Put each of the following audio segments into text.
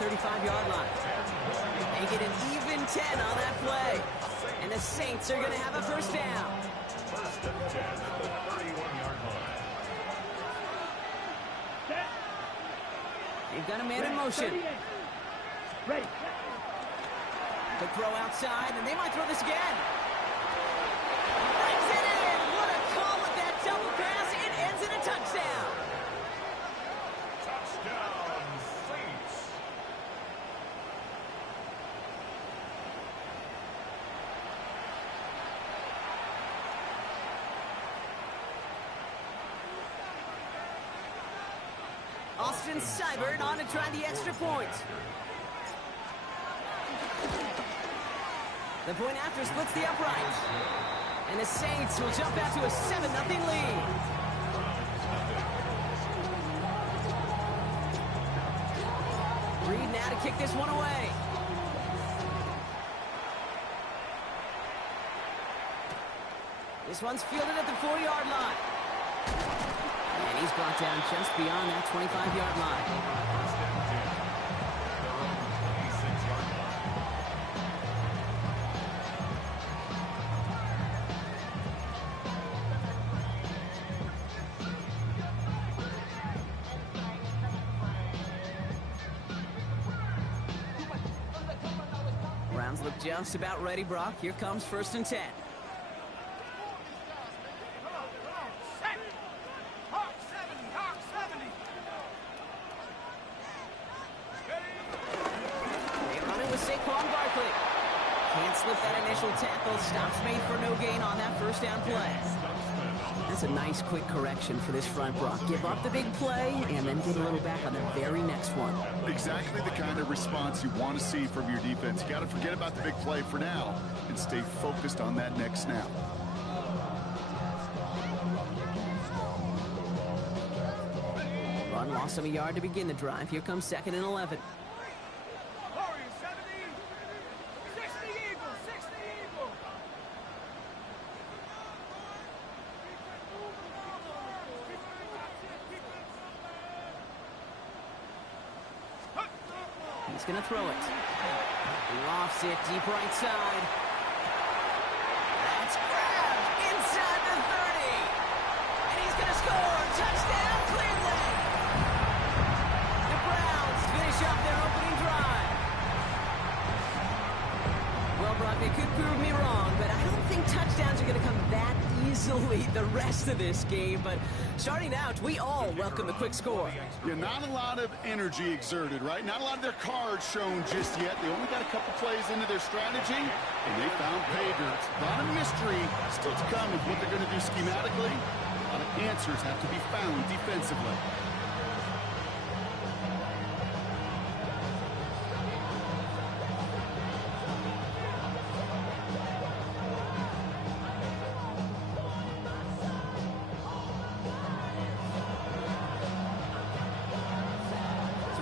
35-yard line. Make it an even 10 on that play. And the Saints are going to have a first down. First and 10 at the 31-yard line. They've got a man in motion. Ready. The throw outside, and they might throw this again. Brings it in. What a call with that double pass. It ends in a touchdown. Touchdown, Saints. Austin Seibert on to try the extra point. The point after splits the upright. And the Saints will jump out to a 7-0 lead. Reed now to kick this one away. This one's fielded at the 40-yard line. And he's brought down just beyond that 25-yard line. First and 10 at their own 26-yard line. Browns look just about ready, Brock. Here comes first and 10. They run it with Saquon Barkley. Can't slip that initial tackle. Stops made for no gain on that first down play. That's a nice quick correction for this front, Brock. Give up the big play and then get a little back on the very next one. Exactly the kind of response you want to see from your defense. You got to forget about the big play for now and stay focused on that next snap. Run lost of a yard to begin the drive. Here comes 2nd and 11. He's going to throw it. Lofts it deep right side. That's grabbed inside the 30. And he's going to score. Touchdown, Cleveland. The Browns finish up their opening drive. Well, Brock, they could prove me wrong, but I don't think touchdowns are going to come that easily the rest of this game. But starting out, we all welcome the quick score. Yeah, not a lot of energy exerted, right? Not a lot of their cards shown just yet. They only got a couple plays into their strategy, and they found pay dirt. A lot of mystery still to come with what they're going to do schematically. A lot of answers have to be found defensively.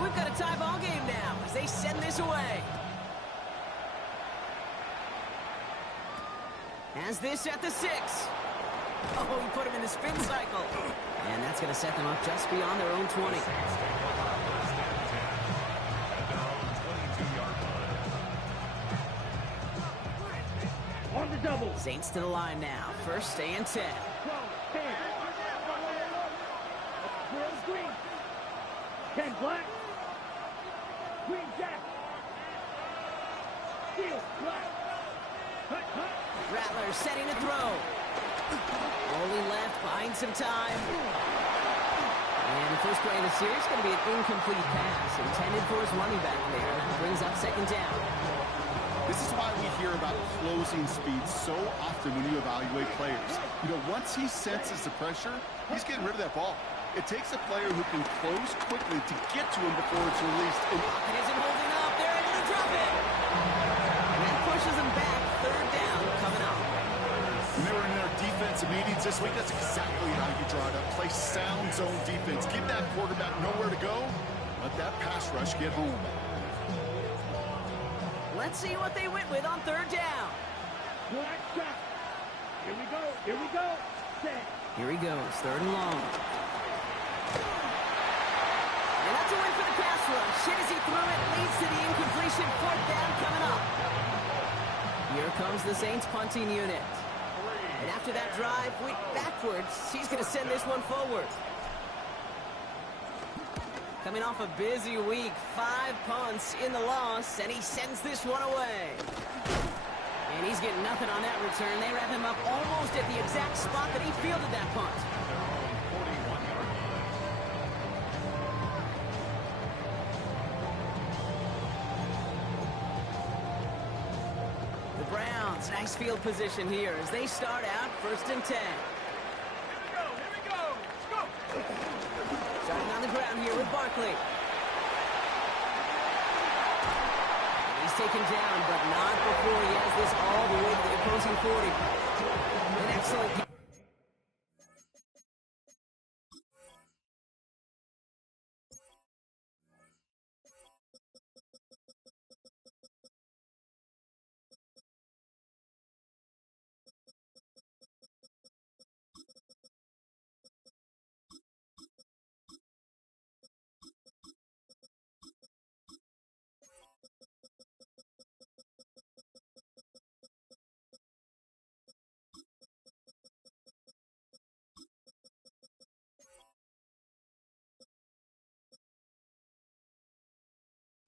We've got a tie ball game now as they send this away. Has this at the 6. Oh, he put him in the spin cycle. And that's going to set them up just beyond their own 20. First and 10 at their own 22-yard line. On the double. Saints to the line now. First and 10. 10. Green. 10 black. Green jack. Steel black. Hut, hut. Rattler setting to throw. Rolling left, buying some time. And the first play of the series is going to be an incomplete pass intended for his running back there. That brings up 2nd down. This is why we hear about closing speed so often when you evaluate players. You know, once he senses the pressure, he's getting rid of that ball. It takes a player who can close quickly to get to him before it's released. And It isn't holding up. They're able to drop it. And that pushes them back. 3rd down coming up. when they were in their defensive meetings this week, that's exactly how you draw it up. Play sound zone defense. Give that quarterback nowhere to go. Let that pass rush get home. Let's see what they went with on 3rd down. Black shot. Here we go. Here we go. Set. Here he goes. 3rd and long. And that's a win for the pass rush. Hit as he threw it. Leads to the incompletion. Fourth down coming up. Here comes the Saints punting unit. And after that drive went backwards, she's going to send this one forward. Coming off a busy week, 5 punts in the loss, and he sends this one away. And he's getting nothing on that return. They wrap him up almost at the exact spot that he fielded that punt. The Browns, nice field position here as they start out 1st and 10. Here we go. Let's go. Starting on the ground here with Barkley. He's taken down, but not before he has this all the way to the opposing 40. An excellent game.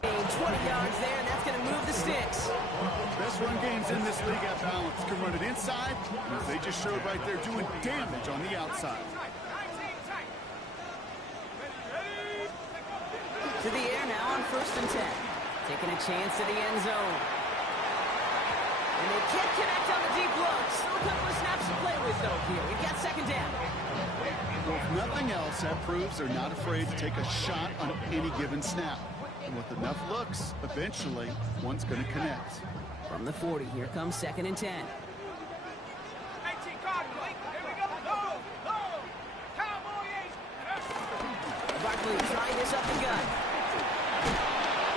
Gain 20 yards there, and that's going to move the sticks. Best run games in this league at balance. Can run it inside, as they just showed right there, doing damage on the outside. To the air now on 1st and 10. Taking a chance at the end zone. And they can't connect on the deep look. Still a couple of snaps to play with, though, here. We've got 2nd down. Well, if nothing else, that proves they're not afraid to take a shot on any given snap. And with enough looks, eventually, one's going to connect. From the 40, here comes 2nd and 10. 18 card, Blake. Here we go. Go. Cowboys. Barkley trying this up the gut.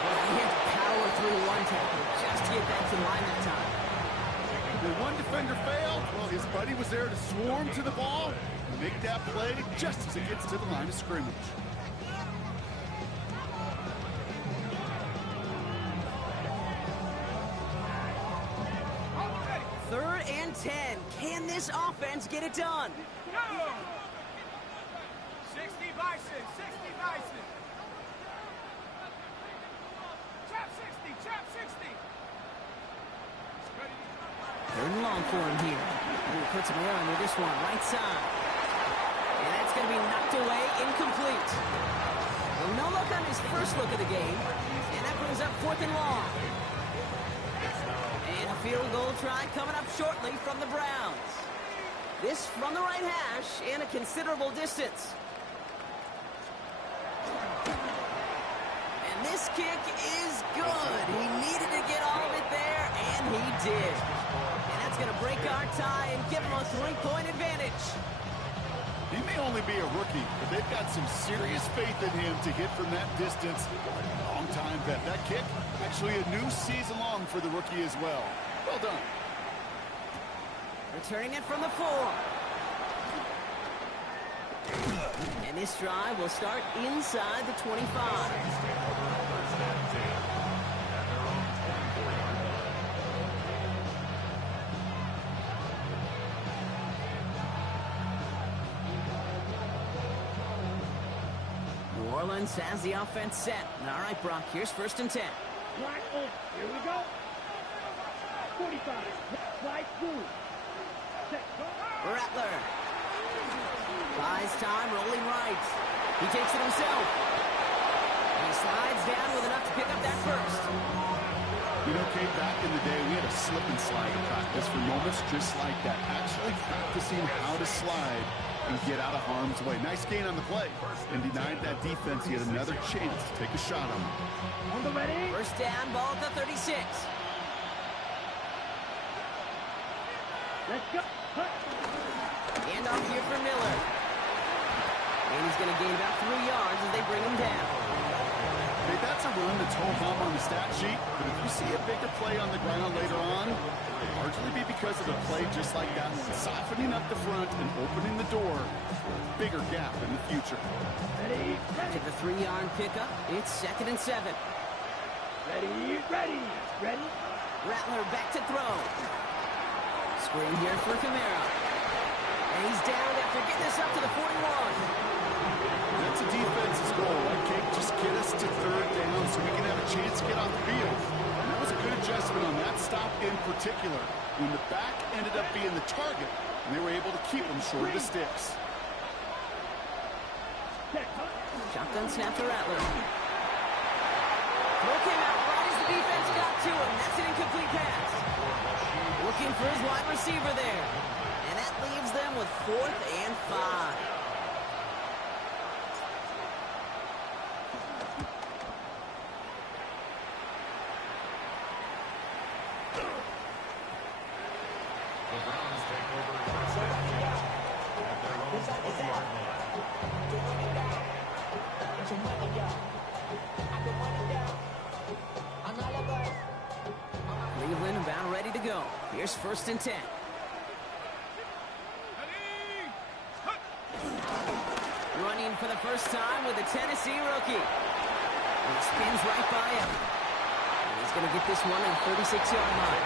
Well, he had to power through one tackle just to get back to the line that time. When one defender failed, well, his buddy was there to swarm to the ball and make that play just as it gets to the line of scrimmage. 3rd and 10. Can this offense get it done? Go. 60 Bison. 60 Bison. Chop 60. Chop 60. 3rd and long for him here. He puts him around with this one, right side. And that's going to be knocked away, incomplete. Well, no look on his first look of the game. And that brings up 4th and long. And a field goal try coming up shortly from the Browns. This from the right hash and a considerable distance. And this kick is good. He needed to get all of it there, and he did. And that's going to break our tie and give him a 3-point advantage. He may only be a rookie, but they've got some serious faith in him to hit from that distance. Long time bet. That kick, actually a new season long for the rookie as well. Well done. Returning it from the 4. And this drive will start inside the 25. New Orleans has the offense set. All right, Brock, here's 1st and 10. Black open. Here we go. 45. Slide through. Rattler. Buys time, rolling right. He takes it himself. And he slides down with enough to pick up that first. You know, Kate, back in the day, we had a slip and slide in practice for moments just like that. Actually practicing how to slide and get out of harm's way. Nice gain on the play. And denied that defense yet another chance to take a shot on him. On the ready. 1st down, ball at the 36. Let's go. Hand off here for Miller. And he's going to gain about 3 yards as they bring him down. Hey, that's a run that's home on the stat sheet, but if you see a bigger play on the ground later on, Largely be because of a play just like that one, softening up the front and opening the door for a bigger gap in the future. Ready, To the 3-yard pickup, it's 2nd and 7. ready, ready, ready. Rattler back to throw. Screen here for Kamara. And he's down after getting this up to the 41. That's a defense's goal, right, Kate? Just get us to 3rd down so we can have a chance to get off the field. And that was a good adjustment on that stop in particular, when the back ended up being the target, and they were able to keep him short of the sticks. Shotgun snap to Rattler. Throw came out right as the defense got to him. That's an incomplete pass. Looking for his wide receiver there. And that leaves them with 4th and 5. The Browns take over first and 10 at their own 1-yard line. Cleveland about ready to go. Here's 1st and 10. Running for the first time with a Tennessee rookie. And he spins right by him. And he's going to get this one on the 36-yard line.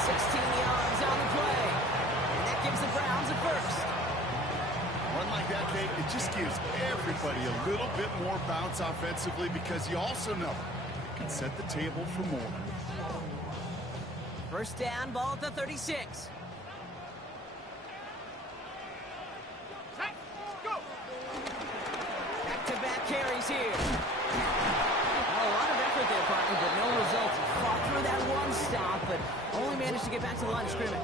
16 yards on the play. And that gives the Browns a first. One like that, Kate, it just gives everybody a little bit more bounce offensively because you also know it can set the table for more. First down, ball at the 36. Back-to-back carries here. Well, a lot of effort there, partner, but no results. Fought through that one stop, but only managed to get back to the line of scrimmage.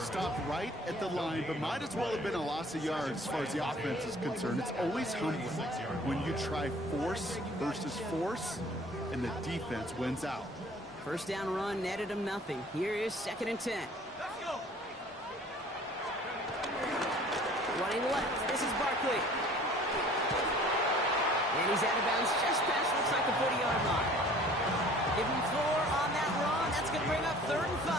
Stopped right at the line, but might as well have been a loss of yards as far as the offense is concerned. It's always humbling when you try force versus force, and the defense wins out. First down run netted him nothing. Here is 2nd and 10. Running left. This is Barkley. And he's out of bounds just past, looks like the 40-yard line. Give him 4 on that run. That's going to bring up 3rd and 5.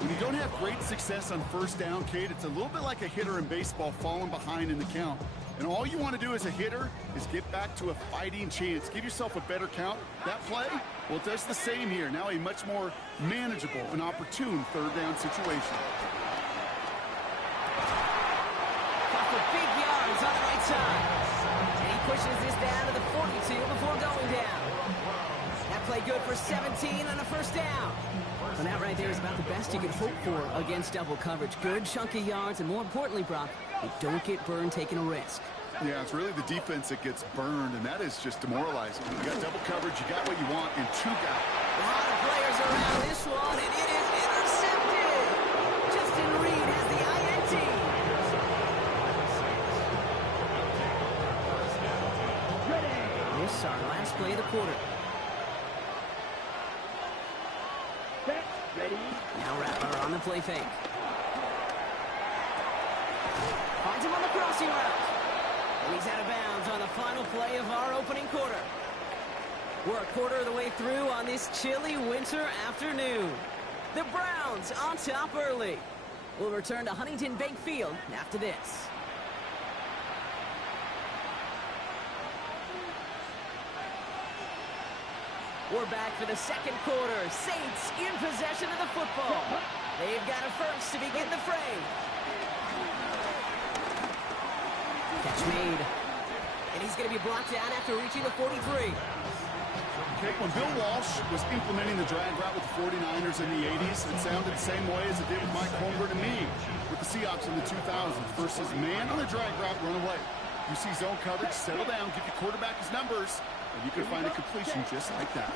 When you don't have great success on first down, Kate, it's a little bit like a hitter in baseball falling behind in the count. And all you want to do as a hitter is get back to a fighting chance. Give yourself a better count. That play, well, it does the same here. Now a much more manageable and opportune 3rd down situation. For big yards on the right side. And he pushes this down to the 42 before going down. That play good for 17 on a first down. And that right there is about the best you can hope for against double coverage. Good chunky yards, and more importantly, Brock, you don't get burned taking a risk. Yeah, it's really the defense that gets burned, and that is just demoralizing. You got double coverage, you got what you want, and 2 guys. A lot of players around this one, and it is intercepted. Justin Reed has the INT. This is our last play of the quarter. Set, ready. Now Rattler on the play fake. Finds him on the crossing route. And he's out of bounds on the final play of our opening quarter. We're a quarter of the way through on this chilly winter afternoon. The Browns on top early. We'll return to Huntington Bank Field after this. We're back for the second quarter. Saints in possession of the football. They've got a first to begin the fray. Catch made. And he's going to be brought down after reaching the 43. Okay, when Bill Walsh was implementing the drag route with the 49ers in the 80s, it sounded the same way as it did with Mike Holmgren and me with the Seahawks in the 2000s versus man on the drag route, run away. You see zone coverage, settle down, give your quarterback his numbers, and you can find a completion just like that.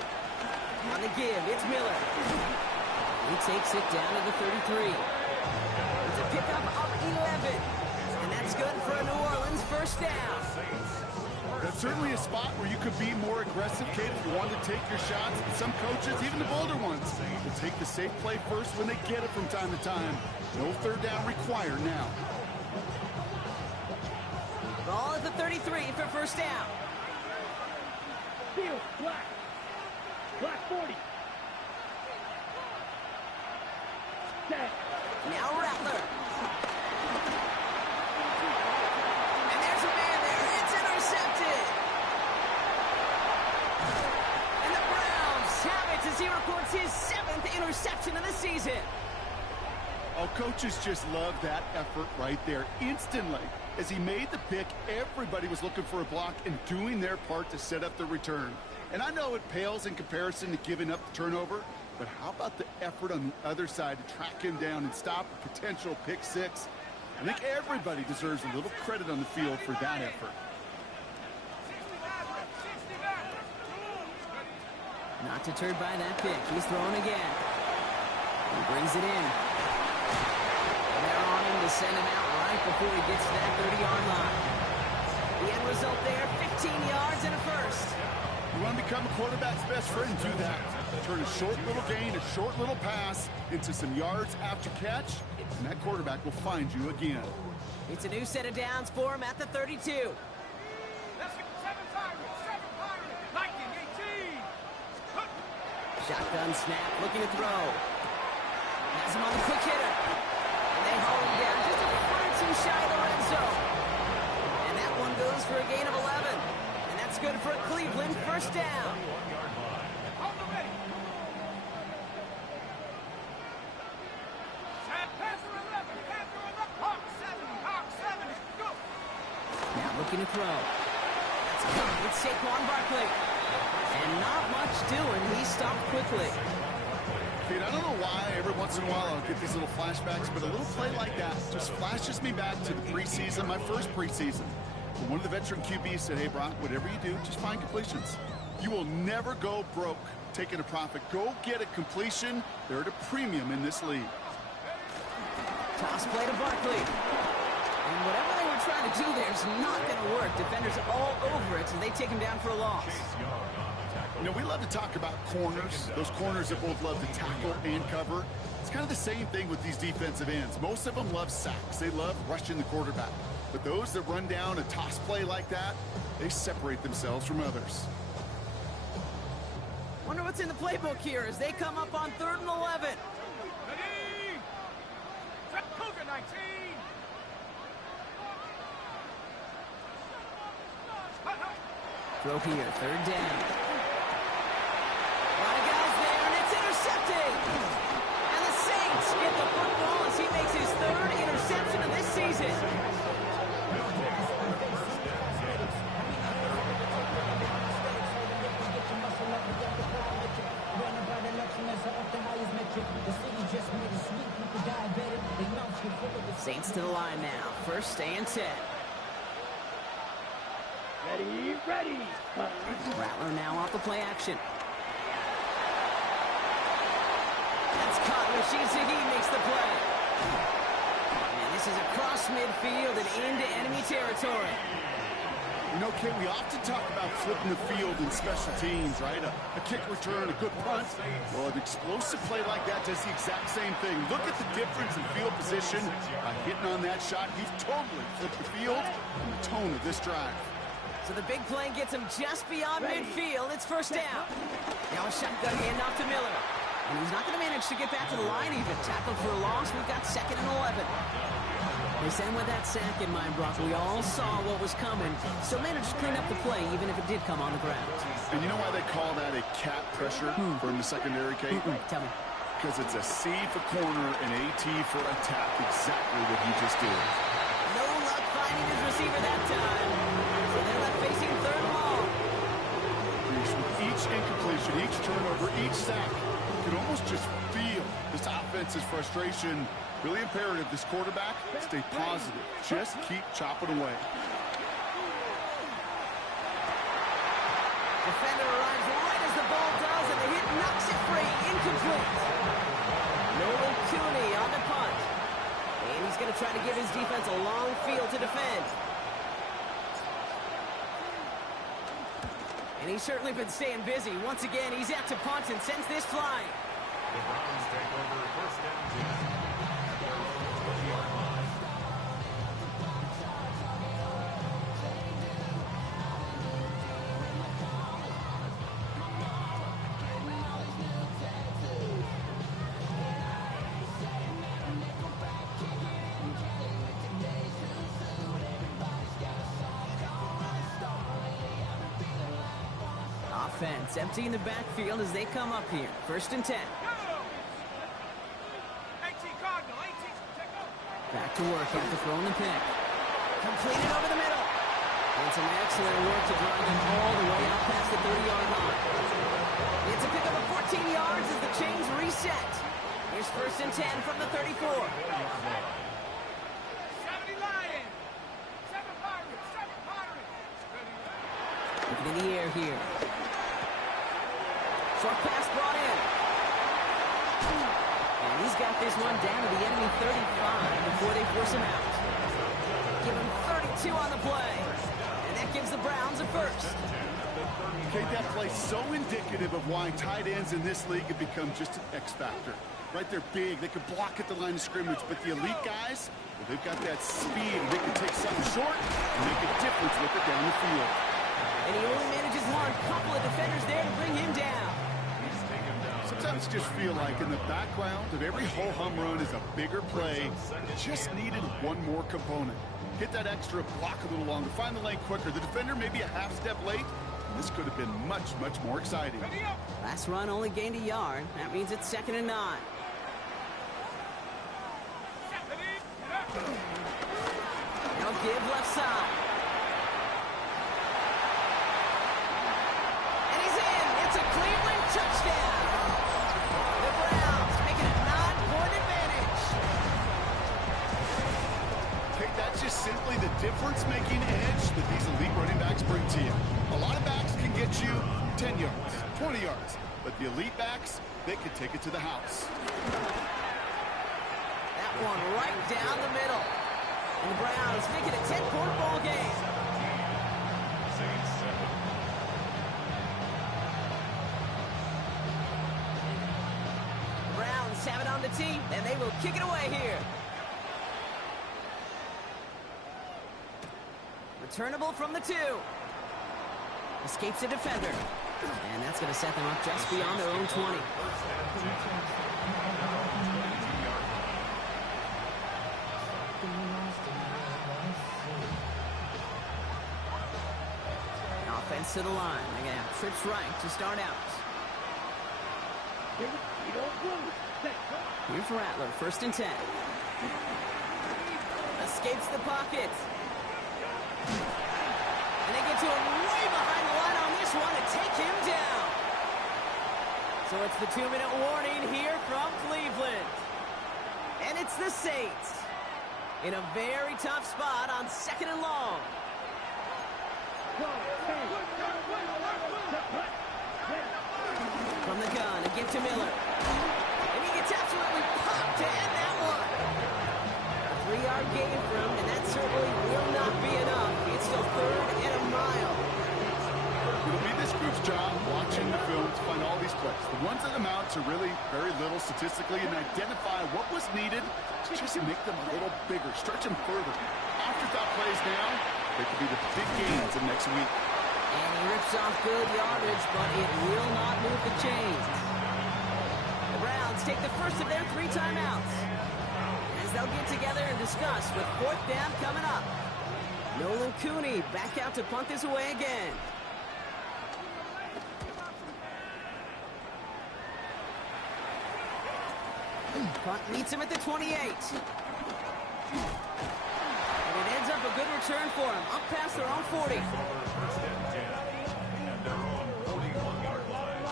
On the give, it's Miller. He takes it down to the 33. It's a pickup of 11. And that's good for a New Orleans first down. That's certainly a spot where you could be more aggressive, Kate, if you wanted to take your shots. And some coaches, even the bolder ones, will take the safe play first when they get it from time to time. No 3rd down required now. Ball at the 33 for first down. Field, black. Black 40. set. Now Rattler. And there's a man there. It's intercepted. And the Browns have it as he records his 7th interception of the season. Oh, coaches just love that effort right there. Instantly, as he made the pick, everybody was looking for a block and doing their part to set up the return. And I know it pales in comparison to giving up the turnover, but how about the effort on the other side to track him down and stop a potential pick six? I think everybody deserves a little credit on the field for that effort. Not deterred by that pick. He's throwing again. He brings it in. And they're on him to send him out right before he gets to that 30-yard line. The end result there, 15 yards and a first. You want to become a quarterback's best friend, do that. Turn a short little gain, a short little pass into some yards after catch, and that quarterback will find you again. It's a new set of downs for him at the 32. Shotgun snap, looking to throw. Has him on the quick hitter. And they haul him down just a foot or two shy of the red zone. And that one goes for a gain of 11. And that's good for a Cleveland first down. Now looking to throw. That's caught with Saquon Barkley. And not much doing. He stopped quickly. Kate, I don't know why every once in a while I'll get these little flashbacks, but a little play like that just flashes me back to the preseason, my first preseason. And one of the veteran QBs said, hey, Brock, whatever you do, just find completions. You will never go broke taking a profit. Go get a completion. They're at a premium in this league. Toss play to Barkley. And whatever they were trying to do there is not going to work. Defenders all over it, so they take him down for a loss. You know, we love to talk about corners, those corners that both love to tackle and cover. It's kind of the same thing with these defensive ends. Most of them love sacks. They love rushing the quarterback. But those that run down a toss play like that, they separate themselves from others. Wonder what's in the playbook here as they come up on 3rd and 11. Throw here, 3rd down. A lot of guys there, and it's intercepted. And the Saints get the football as he makes his 3rd interception of this season. Saints to the line now. 1st and 10. Ready. Rattler now off the play action. That's caught. Rashid Shaheed makes the play. And this is across midfield and into enemy territory. You know, Kate, we often talk about flipping the field in special teams, right? A kick return, a good punt. Well, an explosive play like that does the exact same thing. Look at the difference in field position. By hitting on that shot, he's totally flipped the field and the tone of this drive. So the big play gets him just beyond midfield. It's 1st down. Now a shotgun handoff to Miller. And he's not going to manage to get back to the line even. Tackled for a loss. We've got 2nd and 11. They send with that sack in mind, Brock. We all saw what was coming. Still managed to clean up the play, even if it did come on the ground. And you know why they call that a cat pressure from the secondary, Kate? Tell me. Because it's a C for corner and a T for attack. Exactly what he just did. No luck finding his receiver that time. So they're left facing 3rd and long. With each incompletion, each turnover, each sack, you can almost just feel this offense's frustration. Really imperative, this quarterback, stay positive. Just keep chopping away. Defender arrives right as the ball does, and the hit knocks it free. Incomplete. Nolan Cooney on the punt. And he's going to try to give his defense a long field to defend. And he's certainly been staying busy. Once again, he's out to punt and sends this flying. The Browns take over 1st down 10. defense, emptying the backfield as they come up here. 1st and 10. Back to work after throwing the pick. Completed over the middle. And some excellent work to drive him all the way out past the 30-yard line. It's a pickup of 14 yards as the chains reset. Here's 1st and 10 from the 34. 70 Lions! 7 Pirates! 7 Pirates! Looking in the air here. Short pass brought in. And he's got this one down to the enemy 35 before they force him out. Give him 32 on the play. And that gives the Browns a first. Okay, that play so indicative of why tight ends in this league have become just an X factor. Right, they're big, they can block at the line of scrimmage, but the elite guys, well, they've got that speed, and they can take something short and make a difference with it down the field. And he only manages one. Couple of defenders there to bring him down. Sometimes just feel like in the background of every ho-hum run is a bigger play. Just needed one more component. Hit that extra, block a little longer, find the lane quicker. The defender may be a half step late. This could have been much, much more exciting. Last run only gained a yard. That means it's 2nd and 9. Now give left side. And he's in. It's a Cleveland touchdown. The Browns making a 9-point advantage. Okay, that's just simply the difference-making edge that these elite running backs bring to you. A lot of backs can get you 10 yards, 20 yards, but the elite backs, they can take it to the house. That one right down the middle. And the Browns make it a 10-point ball game. The Browns have it on the tee, and they will kick it away here. Returnable from the 2. Escapes a defender. And that's going to set them up just beyond their own 20. Offense to the line. They're going to have trips right to start out. Here's Rattler, 1st and 10. Escapes the pocket. And they get to him way behind the line on this one and take him down. So it's the 2-minute warning here from Cleveland. And it's the Saints in a very tough spot on 2nd and long. From the gun, a gift to Miller. And he gets absolutely popped to end that one. A 3-yard gain for him, and that certainly will not be enough. It's still 3rd and a mile. It'll be this group's job watching the film to find all these plays. The ones that amount to really very little statistically and identify what was needed to just make them a little bigger, stretch them further. Afterthought plays now, they could be the big gains of next week. And he rips off good yardage, but it will not move the chains. The Browns take the first of their 3 timeouts as they'll get together and discuss with 4th down coming up. Nolan Cooney back out to punt this away again. Punt meets him at the 28. And it ends up a good return for him, up past their own 40. First and 10 at their own 41-yard line.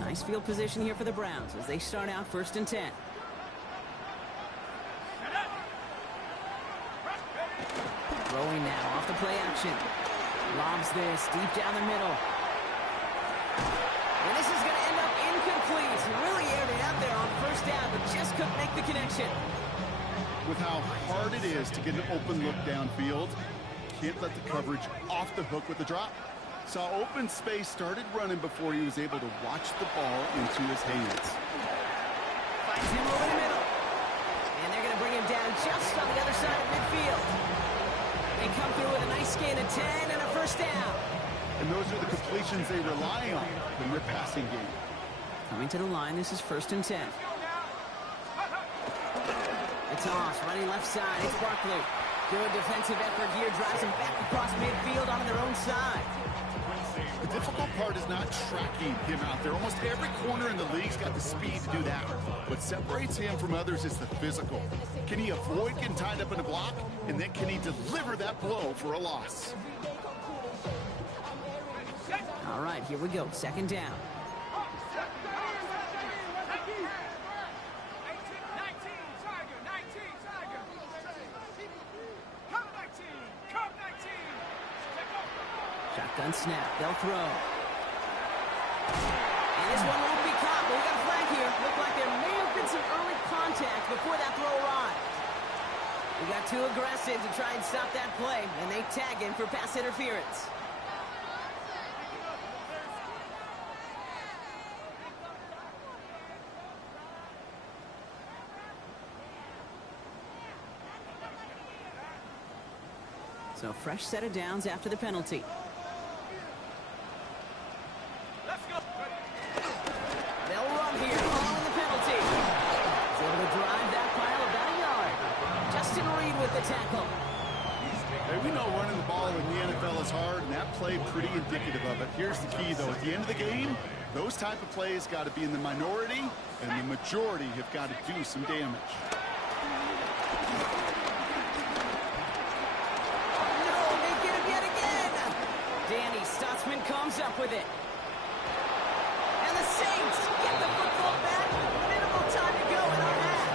Nice field position here for the Browns as they start out 1st and 10. Throwing now off the play action. Lobs this deep down the middle. And this is going to end up incomplete. He really aired it out there on 1st down, but just couldn't make the connection. With how hard it is to get an open look downfield, can't let the coverage off the hook with the drop. Saw open space, started running before he was able to watch the ball into his hands. Finds him over the middle. And they're going to bring him down just on the other side of midfield. They come through with a nice gain of 10 and a 1st down. And those are the completions they rely on in their passing game. Coming to the line, this is 1st and 10. The toss, running left side, it's Barkley. Good defensive effort here, drives him back across midfield onto their own side. The difficult part is not tracking him out there. Almost every corner in the league's got the speed to do that. What separates him from others is the physical. Can he avoid getting tied up in a block? And then can he deliver that blow for a loss? All right, here we go. Second down. Shotgun snap. They'll throw. And this one won't be caught, but we got a flag here. Looked like there may have been some early contact before that throw arrived. We got too aggressive to try and stop that play, and they tag him for pass interference. So fresh set of downs after the penalty. They'll run here, calling the penalty. He's able to drive that pile about a yard. Justin Reed with the tackle. Hey, we know running the ball in the NFL is hard, and that play pretty indicative of it. Here's the key, though. At the end of the game, those type of plays got to be in the minority, and the majority have got to do some damage. No, they get him yet again. Danny Stutzman comes up with it. And the Saints get the football back with minimal time to go in our half.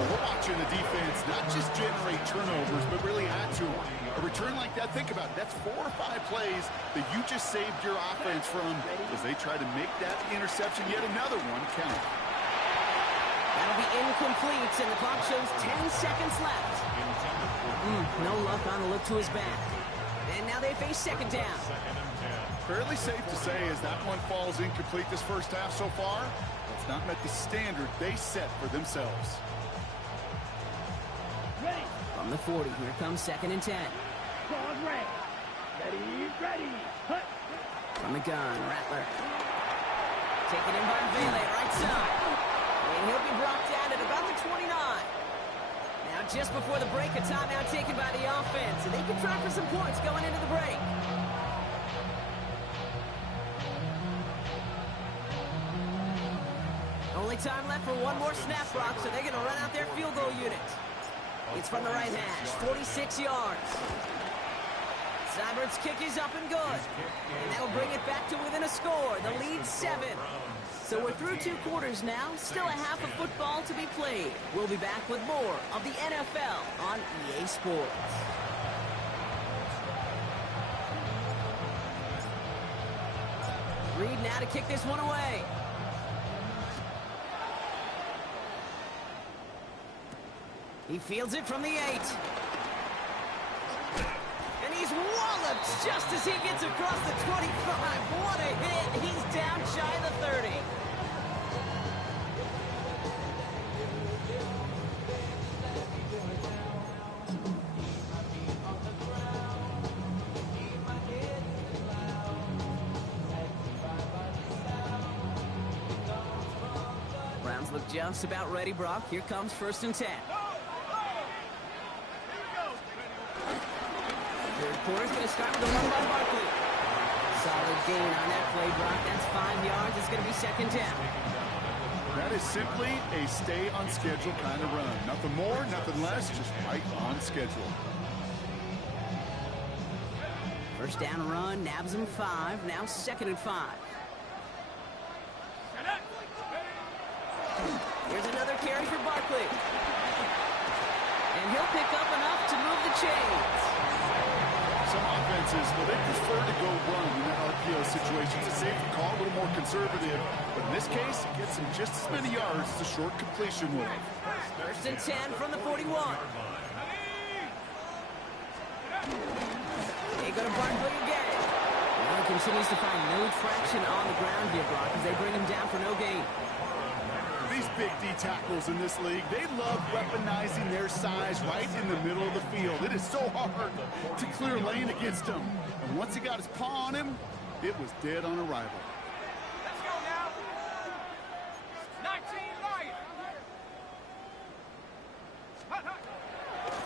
Well, we're watching the defense not just generate turnovers, but really add to them. A return like that, think about it, that's 4 or 5 plays that you just saved your offense from as they try to make that interception, yet another one, count. That'll be incomplete, and the clock shows 10 seconds left. No luck on the look to his back. And now they face second down. Fairly safe to say as that one falls incomplete this first half so far, it's not met the standard they set for themselves. Ready. From the 40, here comes second and 10. Pause ready. Ready. Hut. From the gun, Rattler. Taken in by Vele, right side. And he'll be brought down at about the 29. Now just before the break, a timeout taken by the offense, and they can try for some points going into the break. Only time left for one more snap, Brock, so they're going to run out their field goal unit. It's from the right hash, 46 yards. Seibert's kick is up and good. And that'll bring it back to within a score. The lead's 7. So we're through 2 quarters now. Still a half of football to be played. We'll be back with more of the NFL on EA Sports. Reed now to kick this one away. He fields it from the 8. And he's walloped just as he gets across the 25. What a hit. He's down shy of the 30. Browns look just about ready, Brock. Here comes 1st and 10. Third quarter's going to start with a run by Barkley. Solid gain on that play, Brock. That's 5 yards. It's going to be second down. That is simply a stay-on-schedule kind of run. Nothing more, nothing less, just right on schedule. First down run, nabs him 5. Now 2nd and 5. Here's another carry for Barkley. And he'll pick up enough to move the chains. Some offenses, well, they prefer to go run in that RPO situation. It's a safer call, a little more conservative. But in this case, it gets him just as many yards as a short completion will. 1st and 10 from the 41. They go to Barkley again. Now he continues to find no traction on the ground here, Brock, as they bring him down for no gain. These big D tackles in this league, they love weaponizing their size right in the middle of the field. It is so hard to clear lane against him. And once he got his paw on him, it was dead on arrival. Let's go now. 19 Lions.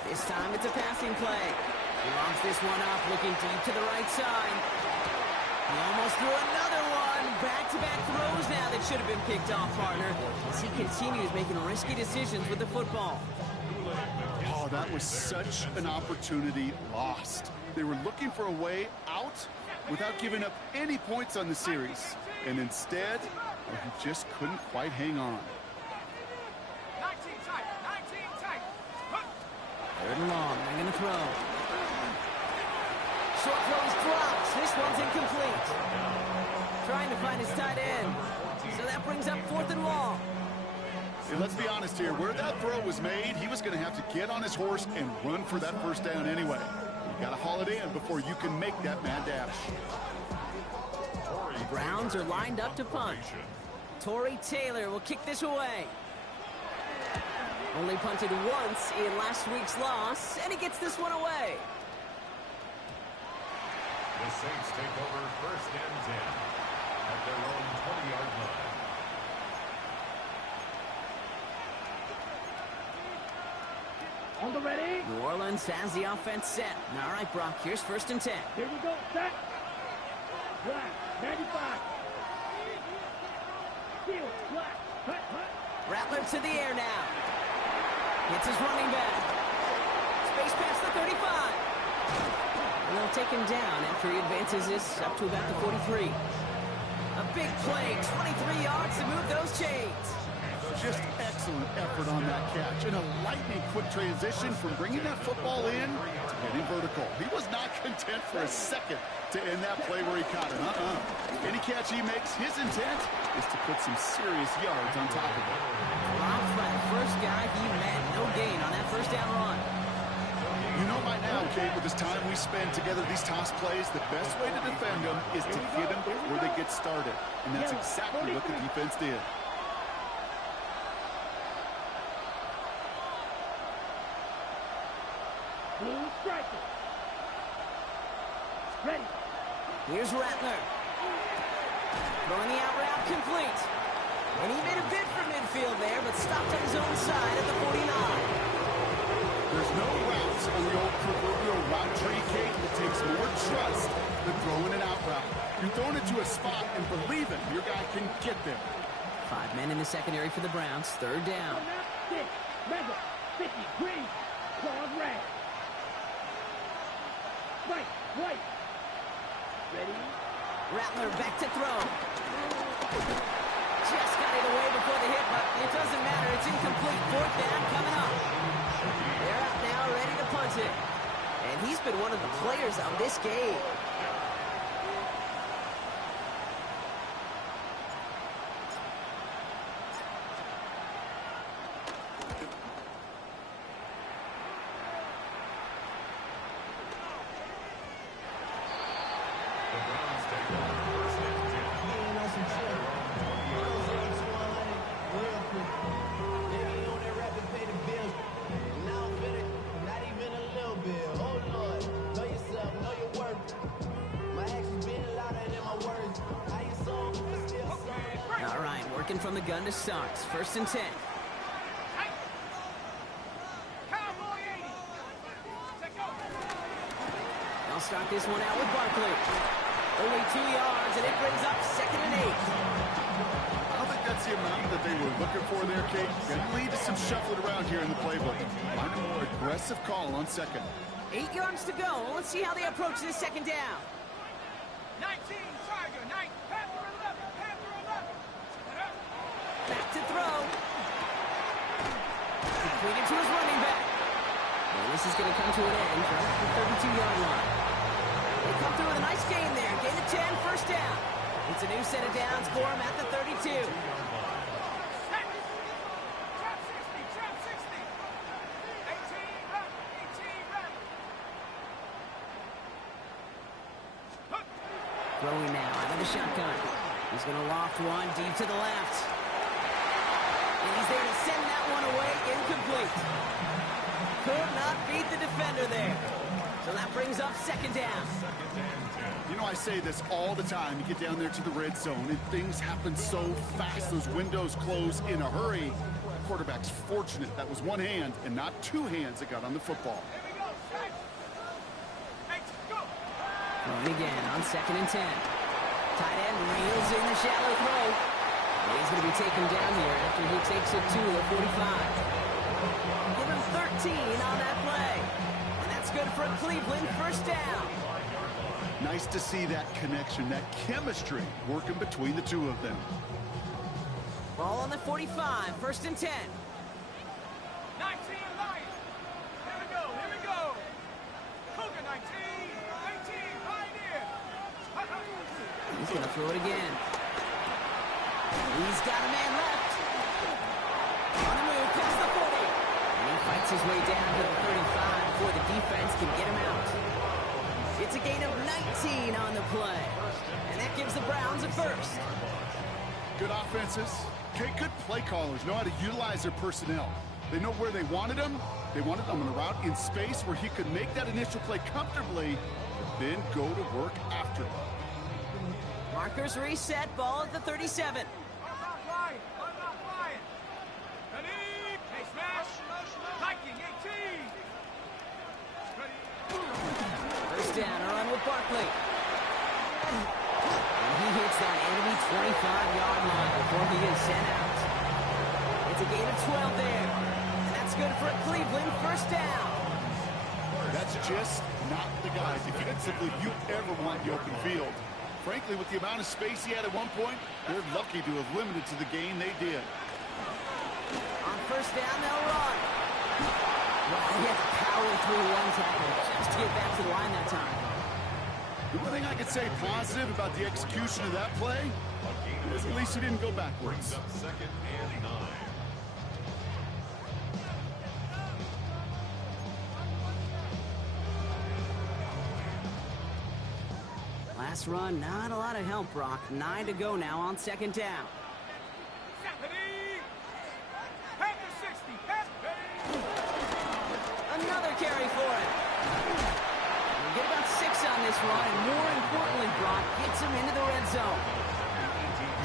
This time it's a passing play. He lobs this one up, looking deep to the right side. He almost threw another one. Back-to-back throws now that should have been picked off, partner, as he continues making risky decisions with the football. Oh, that was such an opportunity lost. They were looking for a way out without giving up any points on the series. And instead, well, he just couldn't quite hang on. 19 tight. Third and long, they're going to throw. Short throws drops. This one's incomplete. Trying to find his tight end. So that brings up 4th and long. And let's be honest here, where that throw was made, he was going to have to get on his horse and run for that first down anyway. You got to haul it in before you can make that mad dash. The Browns are lined up to punt. Torrey Taylor will kick this away. Only punted once in last week's loss, and he gets this one away. The Saints take over 1st and 10 at their own 20-yard line. On the ready. New Orleans has the offense set. All right, Brock, here's 1st and 10. Here we go. Set. Black. 95. Steal. Black. Hut. Rattler to the air now. Hits his running back. Space past the 35. And they'll take him down after he advances this up to about the 43. A big play, 23 yards to move those chains. Just excellent effort on that catch. And a lightning quick transition from bringing that football in to getting vertical. He was not content for a second to end that play where he caught it. Any catch he makes, his intent is to put some serious yards on top of it. Dropped by the first guy he met. No gain on that first down run. You know by now, Kate, with this time we spend together these toss plays, the best way to defend them is to get them before they get started. And that's exactly what the defense did. Blue striker. Ready. Here's Rattler. Throwing the out route complete. And he made a bid for midfield there, but stopped on his own side at the 49. There's no routes on the old proverbial route tree, Kate, that takes more trust than throwing an out route. You're throwing it to a spot and believing your guy can get there. 5 men in the secondary for the Browns. 3rd down. Six. Mega. 50. Green. Claws red. White. Ready. Rattler back to throw. Just got it away before the hit, but it doesn't matter. It's incomplete. 4th down coming up. They're out now, ready to punt it. And he's been one of the players of this game. The Browns take over 1st and 10. All right, working from the gun to start. 1st and 10. They'll start this one out with Barkley. Only 2 yards, and it brings up 2nd and 8. I don't think that's the amount that they were looking for there, Kate. Going to lead to some shuffling around here in the playbook. Find a more aggressive call on 2nd. 8 yards to go. Let's see how they approach this 2nd down. 19, Tiger, 9, Panther 11, Panther 11. Back to throw. Completed to his running back. And this is going to come to an end from the 32-yard line. They come through with a nice gain there. Gain of 10, 1st down. It's a new set of downs for him at the 32. Throwing now out of the shotgun. He's going to loft one deep to the left. And he's there to send that one away incomplete. Could not beat the defender there. So that brings up second down. You know, I say this all the time. You get down there to the red zone, and things happen so fast. Those windows close in a hurry. Quarterback's fortunate that was one hand and not two hands that got on the football. Throwing again on 2nd and 10. Tight end reels in the shallow throw. He's going to be taken down here after he takes it to the 45. Give him 13 on that play. And that's good for Cleveland, first down. Nice to see that connection, that chemistry working between the two of them. Ball on the 45, 1st and 10. 19 Lions. Here we go, here we go. Cougar 19, 18, Pioneer. He's going to throw it again. He's got a man left. On the move, past the 40. And he fights his way down to the 35 before the defense can get him out. It's a gain of 19 on the play. And that gives the Browns a first. Good offenses. Okay, good play callers know how to utilize their personnel. They know where they wanted them. They wanted them on a route in space where he could make that initial play comfortably, then go to work after it. Markers reset, ball at the 37. I'm not flying. Ready? Hey, smash. Viking 18. Ready? First down, a run with Barkley. And he hits that enemy 25-yard line before he is sent out. It's a gain of 12 there. And that's good for Cleveland, first down. That's just not the guy defensively you ever want in the open field. Frankly, with the amount of space he had at one point, they're lucky to have limited to the gain they did. On first down, they'll run. Well, he had to power through one tackle just to get back to the line that time. The one thing I could say positive about the execution of that play is at least he didn't go backwards. Brings up 2nd and 9. Last run, not a lot of help, Brock. 9 to go now on 2nd down. Ready? Panther 60. Panther. Another carry for him. We get about 6 on this run, and more importantly, Brock gets him into the red zone.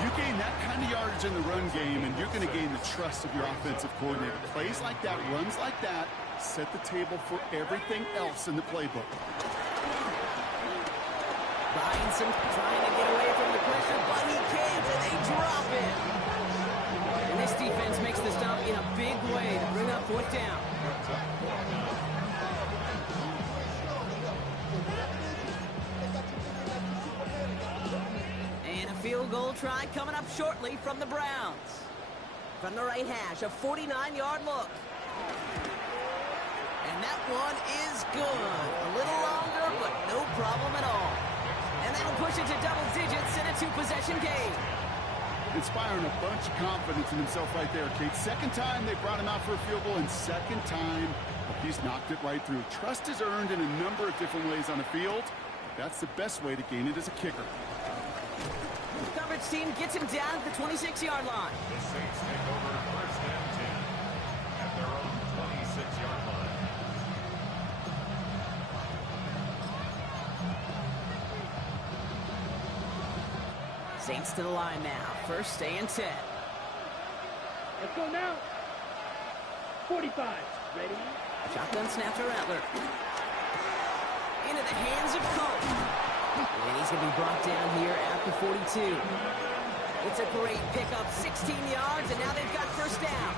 You gain that kind of yardage in the run game, and you're going to gain the trust of your offensive coordinator. Plays like that, runs like that, set the table for everything else in the playbook. Robinson trying to get away from the pressure, but he can't, and they drop it. And this defense makes the stop in a big way to bring up 4th down. And a field goal try coming up shortly from the Browns. From the right hash, a 49-yard look. And that one is good. A little longer, but no problem at all. And that'll push it to double digits in a 2-possession game. Inspiring a bunch of confidence in himself right there, Kate. Second time they brought him out for a field goal, and second time he's knocked it right through. Trust is earned in a number of different ways on the field. That's the best way to gain it as a kicker. The coverage team gets him down at the 26-yard line. The Saints take over 1st and 10 at their own 26-yard line. Saints to the line now. 1st and 10. Let's go now. 45. Ready? Shotgun snap to Rattler. Into the hands of Colt. And he's going to be brought down here at the 42. It's a great pickup, 16 yards, and now they've got first down.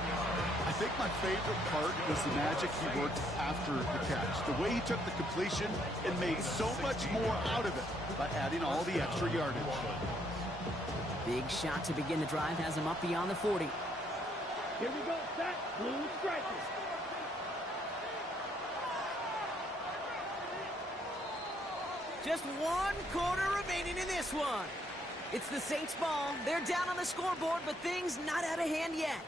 I think my favorite part was the magic he worked after the catch. The way he took the completion and made so much more out of it by adding all the extra yardage. Big shot to begin the drive has him up beyond the 40. Here we go. Set. Blue strikers. Just 1 quarter remaining in this one. It's the Saints ball. They're down on the scoreboard, but things not out of hand yet.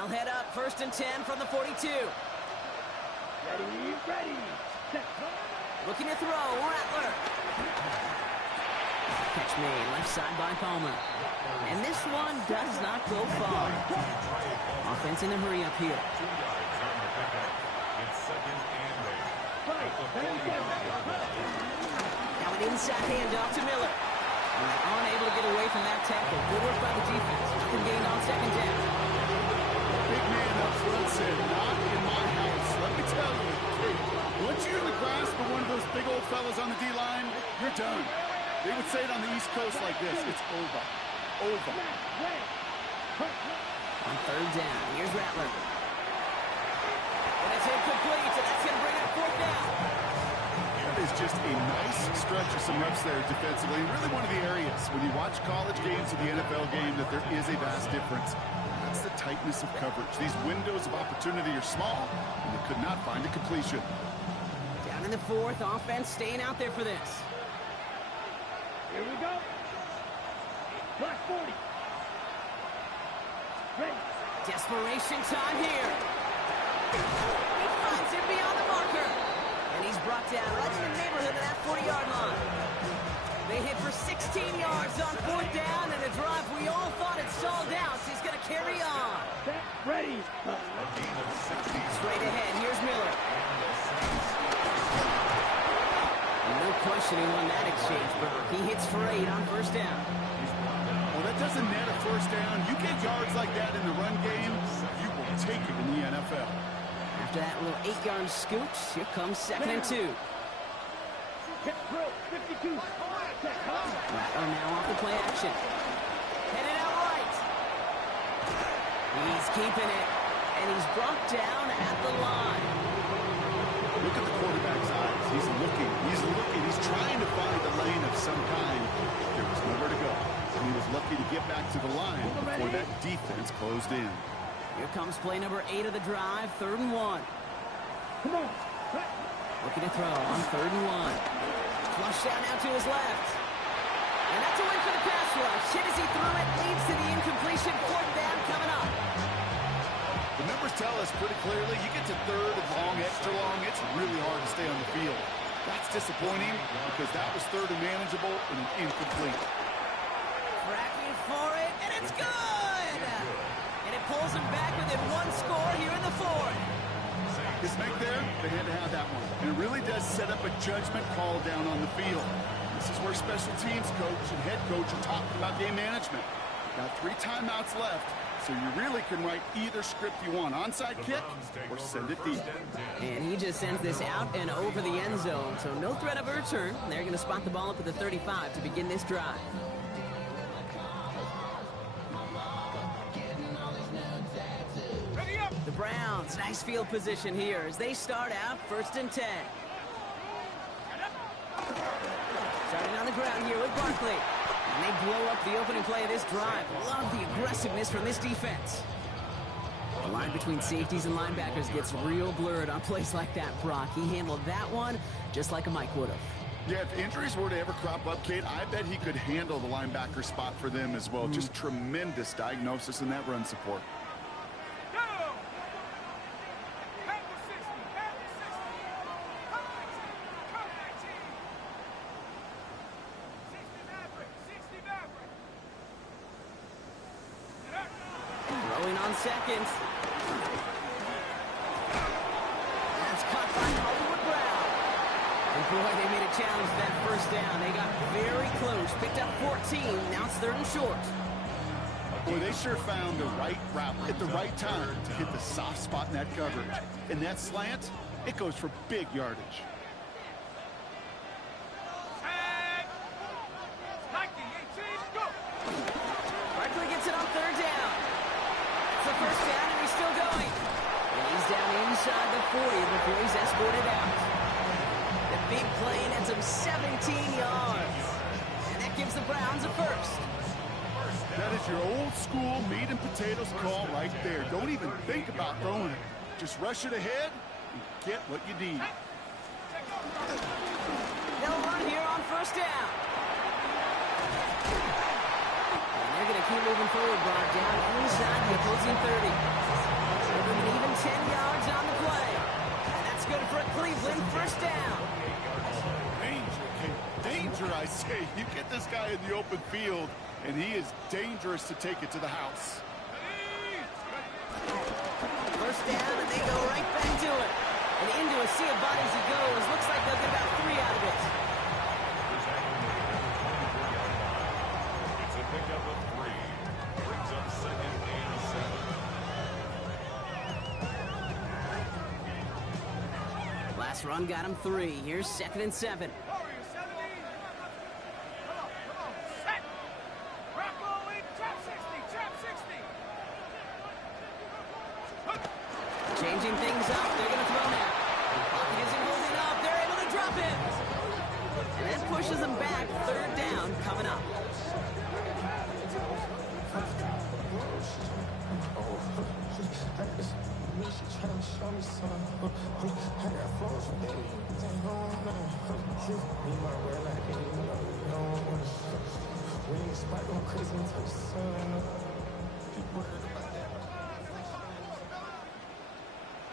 They'll head up 1st and 10 from the 42. Ready. Set. Looking to throw, Rattler. Catch made, left side by Palmer. And this one does not go far. Offense in a hurry up here. 2 yards on the pickup. It's 2nd and 8. Now an inside handoff to Miller. He's unable to get away from that tackle. Good work by the defense. Nothing gained on 2nd down. Big man up front said, not in my house. Let me tell you, hey, once you're in the grasp of one of those big old fellas on the D-line, you're done. They would say it on the East Coast like this. It's over. Over. On 3rd down, here's Rattler. And it's incomplete, so that's going to bring up 4th down. That is just a nice stretch of some reps there defensively. And really one of the areas when you watch college games to the NFL game that there is a vast difference. That's the tightness of coverage. These windows of opportunity are small, and they could not find a completion. Down in the 4th, offense staying out there for this. Here we go. Black 40. Ready. Desperation time here. He finds him beyond the marker. And he's brought down right in the neighborhood of that 40-yard line. They hit for 16 yards on 4th down, and a drive we all thought had stalled out. So he's going to carry on. Set. Ready. Straight ahead, here's Miller. No questioning on that exchange, but he hits for 8 on 1st down. Well, that doesn't net a 1st down. You get yards like that in the run game, you will take it in the NFL. After that little 8-yard scooch, here comes 2nd and 2. Hit throw. 52. Set. Rattler now off the play action. Headed out right. He's keeping it, and he's brought down at the line. Look at the quarterback's eyes. He's looking. He's trying to find a lane of some kind. There was nowhere to go. And he was lucky to get back to the line before that defense closed in. Here comes play number 8 of the drive, 3rd and 1. Come on. Looking to throw on 3rd and 1. Flush down now to his left. And that's a win for the pass rush. Hit as he threw it, leads to the incompletion. 4th down coming up. The numbers tell us pretty clearly, you get to 3rd and long, extra long, it's really hard to stay on the field. That's disappointing because that was 3rd and manageable and an incomplete. Cracking for it, and it's good! And it pulls him back within 1 score here in the 4th. This make there, they had to have that one. And it really does set up a judgment call down on the field. This is where special teams coach and head coach are talking about game management. Got 3 timeouts left, so you really can write either script you want. Onside kick or send it deep. And he just sends this out and over the end zone, so no threat of a return. They're going to spot the ball up at the 35 to begin this drive. Ready up. The Browns, nice field position here as they start out 1st and 10. Starting on the ground here with Barkley. And they blow up the opening play of this drive. Love the aggressiveness from this defense. The line between safeties and linebackers gets real blurred on plays like that, Brock. He handled that one just like a Mike would have. Yeah, if injuries were to ever crop up, Kate, I bet he could handle the linebacker spot for them as well. Just tremendous diagnosis in that run support. Go. Back to 60. Back to 60. Come 19. 60 Maverick. 60 Maverick. Get up. Throwing on 2nd. That's caught by Hollywood Brown. And boy, they made a challenge to that 1st down. They got very close. Picked up 14. Now it's 3rd and short. Boy, they sure found the right route at the right time to hit the soft spot in that coverage. And that slant, it goes for big yardage. Tag. 19, 18, go. Barkley gets it on 3rd down. It's the 1st down, and he's still going. And he's down inside the 40 before he's escorted out. The big play nets him 17 yards. And that gives the Browns a 1st. That is your old school meat and potatoes call right there. Don't even think about throwing it. Just rush it ahead and get what you need. They'll run here on 1st down. And they're going to keep moving moving forward, Brock, down inside the opposing 30. Give them an even 10 yards on the play. And that's good for a Cleveland first down. Danger, Kate. Danger, I say. You get this guy in the open field, and he is dangerous to take it to the house. First down, and they go right back to it. And into a sea of bodies he goes. Looks like they'll get about 3 out of it. It's a pickup of 3. Brings up 2nd and 7. Last run got him 3. Here's 2nd and 7. Warriors 70. Come on, set. Rock rolling, trap 60, trap 60. Changing things up. They're going to throw now. Pocket isn't holding up. They're able to drop it. And that pushes them back. 3rd down coming up.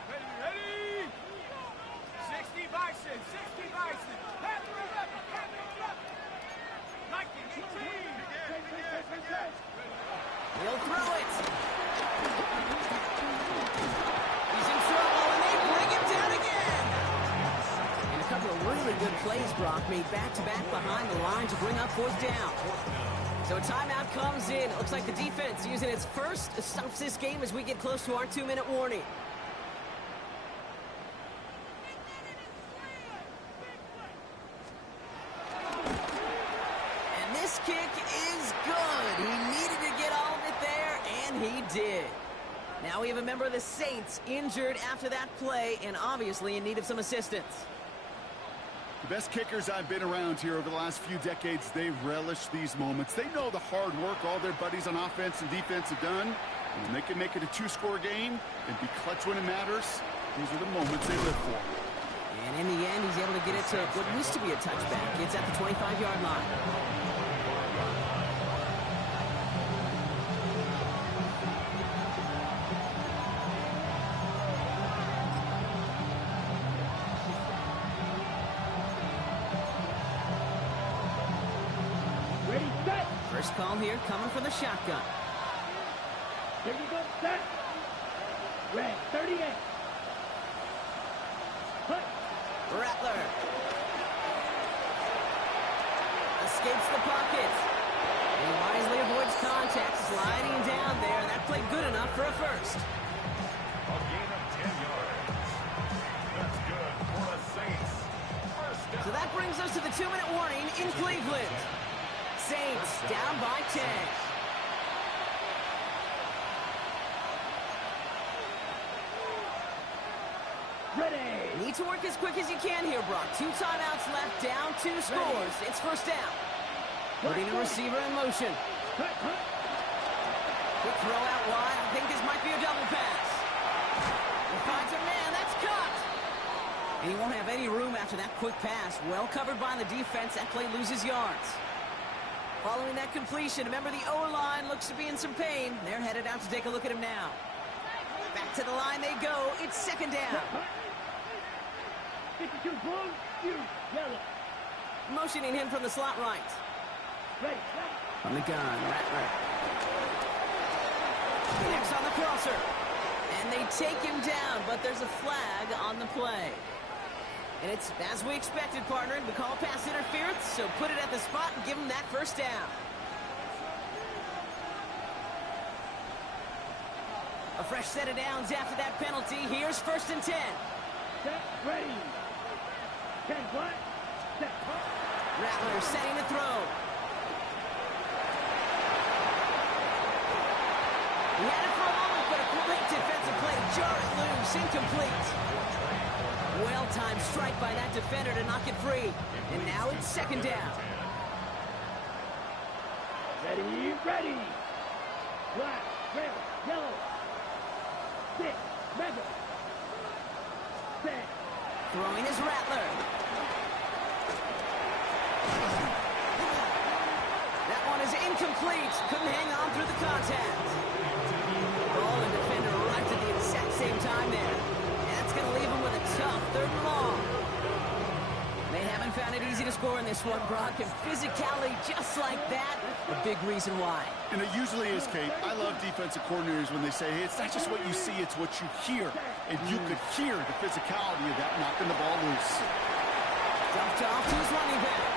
Ready? 60 Bison, 60 Bison. Panther 11, Panther 11. Nike 18. He'll throw it. He's in trouble, and they bring him down again. And a couple of really good plays, Brock, made back-to-back behind the line to bring up 4th down. So a timeout comes in. It looks like the defense using its first stops this game as we get close to our 2-minute warning. And this kick is good. He needed to get all of it there, and he did. Now we have a member of the Saints injured after that play and obviously in need of some assistance. The best kickers I've been around here over the last few decades, they relish these moments. They know the hard work all their buddies on offense and defense have done. And when they can make it a 2-score game and be clutch when it matters, these are the moments they live for. And in the end, he's able to get it to what used to be a touchback. It's at the 25-yard line. Ready, set. First call here coming from the shotgun. Here you go, set. Red 38. Put. Rattler escapes the pocket. He wisely avoids contact, sliding down there. That played good enough for a first. A gain of 10 yards. That's good for the Saints. First down. So that brings us to the 2-minute warning in Cleveland. Saints down by 10. Ready. Need to work as quick as you can here, Brock. 2 timeouts left, down 2 scores. It's first down. Putting the receiver in motion. Cut, cut. Quick throw out wide. I think this might be a double pass. He finds a man. That's cut. And he won't have any room after that quick pass. Well covered by the defense. That play loses yards. Following that completion, remember the O-line looks to be in some pain. They're headed out to take a look at him now. Back to the line they go. It's second down. 52 blue, you yellow. Motioning him from the slot right. Ready, set. On the gun, Rattler. Connects on the crosser. And they take him down, but there's a flag on the play. And it's as we expected, partner. We call pass interference, so put it at the spot and give him that first down. A fresh set of downs after that penalty. Here's first and 10. Set, ready. 10 what? Set, cut. Rattler setting to throw. He had it for a moment, but a great defensive play to jar it loose, incomplete. Well-timed strike by that defender to knock it free. And now it's second down. Ready, ready. Black, red, yellow. 6, mega. Set. Throwing is Rattler. That one is Incomplete. Couldn't hang on through the contact. Ball and defender arrived at the exact same time there. And that's going to leave him with a tough 3rd and long. They haven't found it easy to score in this one, Brock, and physicality just like that, a big reason why. And it usually is, Kate. I love defensive coordinators when they say, hey, it's not just what you see, it's what you hear. And you could hear the physicality of that knocking the ball loose. Dumped off to his running back.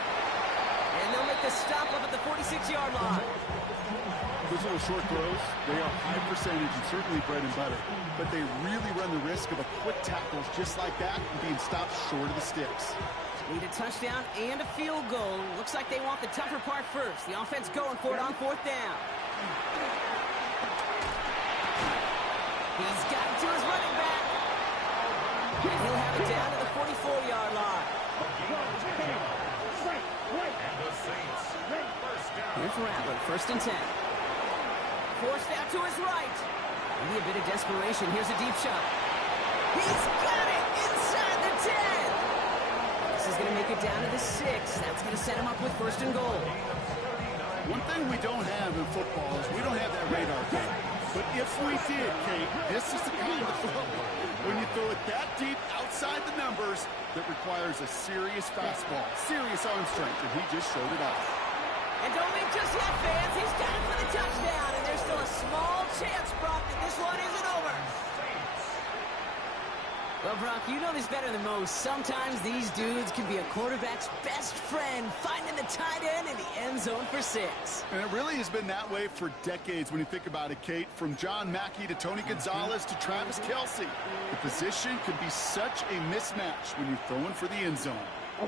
And they'll make the stop up at the 46-yard line. Those little short throws, they are high percentage and certainly bread and butter. But they really run the risk of a quick tackle just like that and being stopped short of the sticks. Need a touchdown and a field goal. Looks like they want the tougher part first. The offense going for it on 4th down. He's got it to his running back. And he'll have it down to the 44-yard line. And the Saints, first down. Here's Rattler, 1st and 10. Forced out to his right. Maybe a bit of desperation. Here's a deep shot. He's got it inside the 10. This is going to make it down to the 6. That's going to set him up with 1st and goal. One thing we don't have in football is we don't have that radar game. But if we did, Kate, this is the kind of throw when you throw it that deep outside the numbers that requires a serious fastball, serious arm strength, and he just showed it off. And don't leave just yet, fans. He's got it for the touchdown, and there's still a small chance, Brock, that this one isn't over. Well, Brock, you know this better than most. Sometimes these dudes can be a quarterback's best friend, finding the tight end in the end zone for 6. And it really has been that way for decades when you think about it, Kate. From John Mackey to Tony Gonzalez to Travis Kelce. The position could be such a mismatch when you're throwing for the end zone.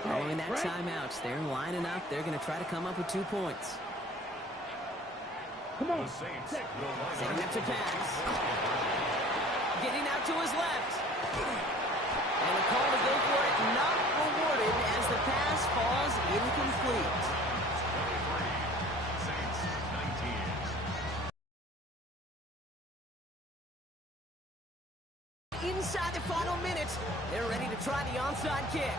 Following that timeout, they're lining up. They're going to try to come up with 2 points. The Saints will line Setting up to pass. Getting out to his left. And a call to go for it not rewarded as the pass falls incomplete. 23, Saints 19. Inside the final minutes, they're ready to try the onside kick.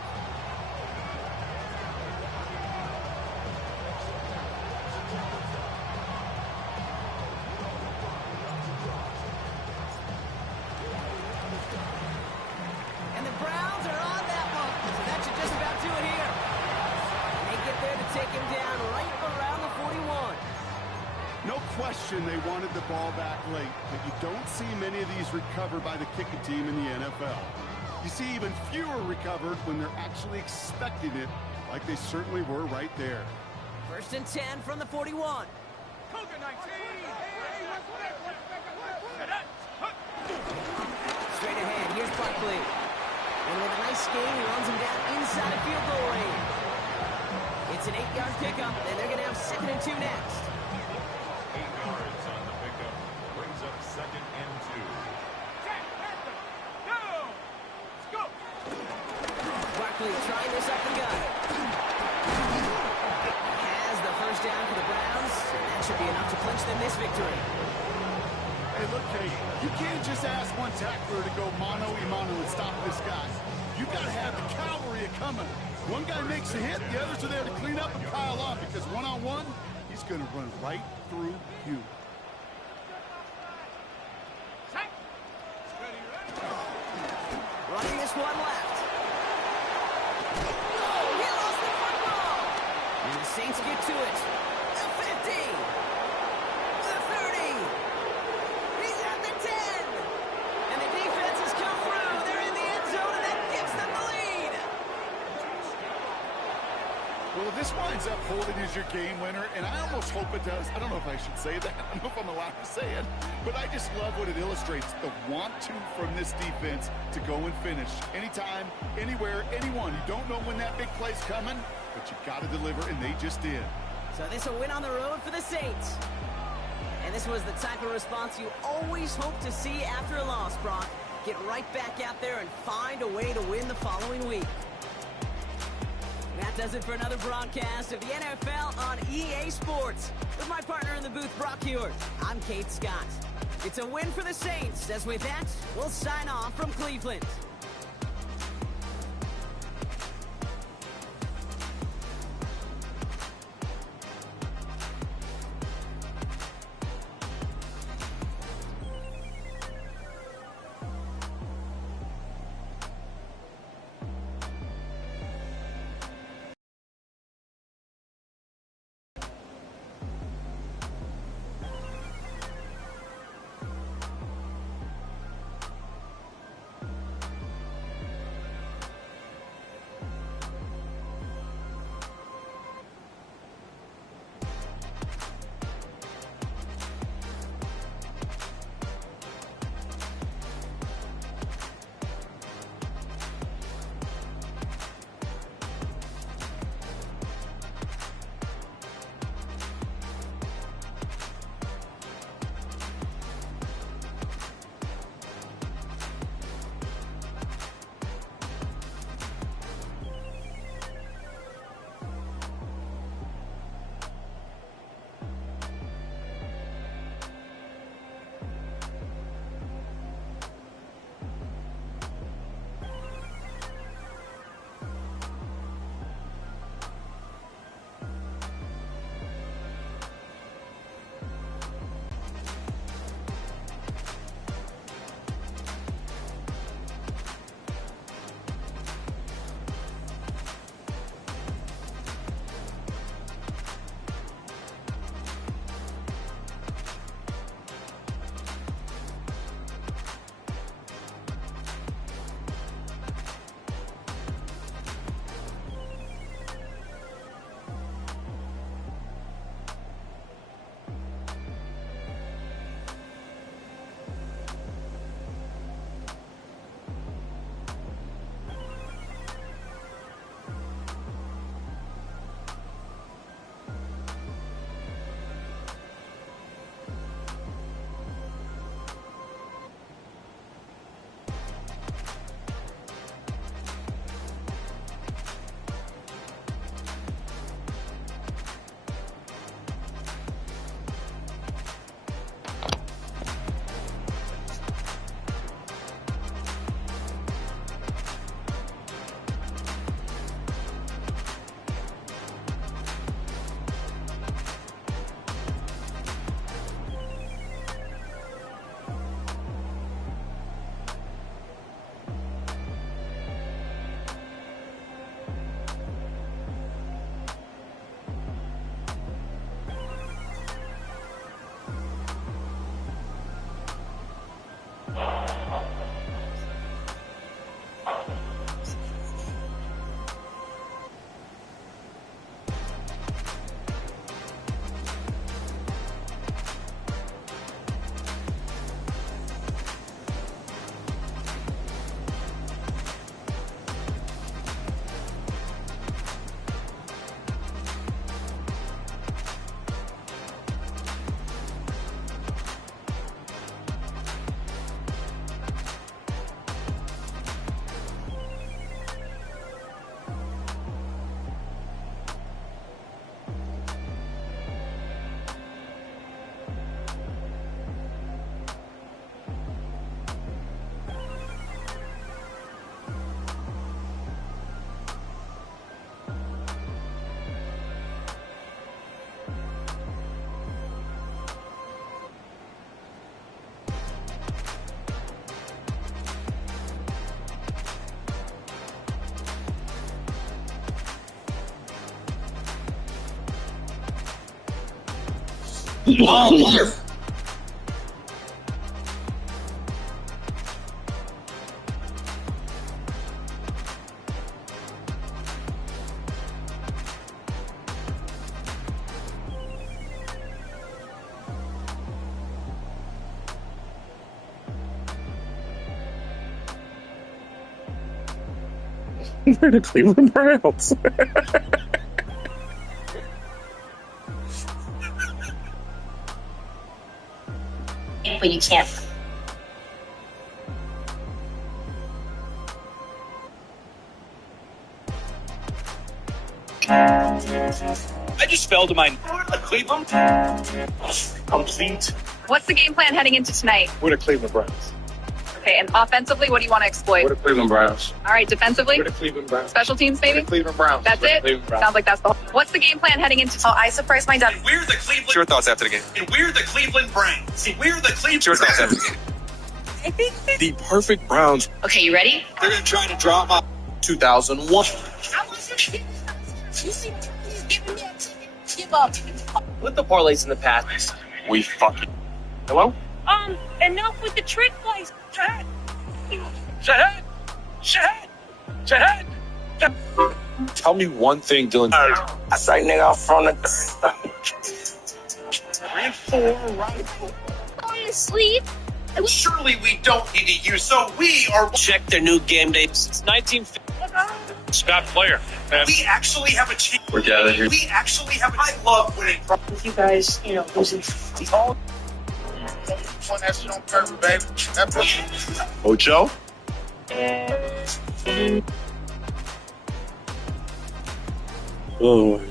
And the Browns are on that one, so that should just about do it here. And they get there to take him down right around the 41. No question they wanted the ball back late, but you don't see many of these recovered by the kicking team in the NFL. You see even fewer recovered when they're actually expecting it, like they certainly were right there. 1st and 10 from the 41. Cougar 19. Straight ahead, here's Barkley. And with a nice gain, he runs him down inside of field goal range. It's an 8-yard pickup, and they're going to have 2nd and 2 next. 8 yards on the pickup. Brings up 2nd and 2. Let's go. Barkley trying this up the gut. Has the 1st down for the Browns, and that should be enough to clinch them this victory. Hey, look, Kate, you can't just ask one tackler to go mano-a-mano and stop this guy. You got to have the cavalry coming. One guy makes a hit, the others are there to clean up and pile on, because one-on-one, he's going to run right through you. Running this one left. Oh, he lost the football. And the Saints get to it. The 50. The 30. He's at the 10. And the defense has come through. They're in the end zone, and that gives them the lead. Well, if this winds up holding as your game winner, and I almost hope it does. I don't know if I should say that. I don't know if I'm allowed to say it. But I just love what it illustrates, the want-to from this defense to go and finish. Anytime, anywhere, anyone. You don't know when that big play's coming, but you got to deliver, and they just did. So this a win on the road for the Saints. And this was the type of response you always hope to see after a loss, Brock. Get right back out there and find a way to win the following week. That does it for another broadcast of the NFL on EA Sports. With my partner in the booth, Brock Huard, I'm Kate Scott. It's a win for the Saints, as with that, we'll sign off from Cleveland. They're the Cleveland Browns. But you can't. I just fell to my Cleveland. Complete. What's the game plan heading into tonight? We're the Cleveland Browns. Okay, and offensively, what do you want to exploit? We're the Cleveland Browns. All right, defensively? We're the Cleveland Browns. Special teams, maybe? We're the Cleveland Browns. That's We're the it? Cleveland Browns. Sounds like that's the... What's the game plan heading into... Oh, I surprised my dad. We're the Cleveland... What's your thoughts after the game? And we're the Cleveland Browns. See, we're the Cleveland... What's your thoughts after the game? I think... The perfect Browns. Okay, you ready? They're going to try to drop off 2001. Give up. Put the parlays in the past. We fucking... Hello? Enough with the trick plays. Shahad! Shahad! Shahad! Shahad! Tell me one thing, Dylan. I say nigga out front of the... 3-4, right? Going to sleep. Surely we don't need to use, so we are... Check their new game day. It's 1950. Scott Player. We actually have a chance. We're gathered here. We actually have... I love winning. With you guys, losing. One that shit on purpose, baby. Ocho? Oh my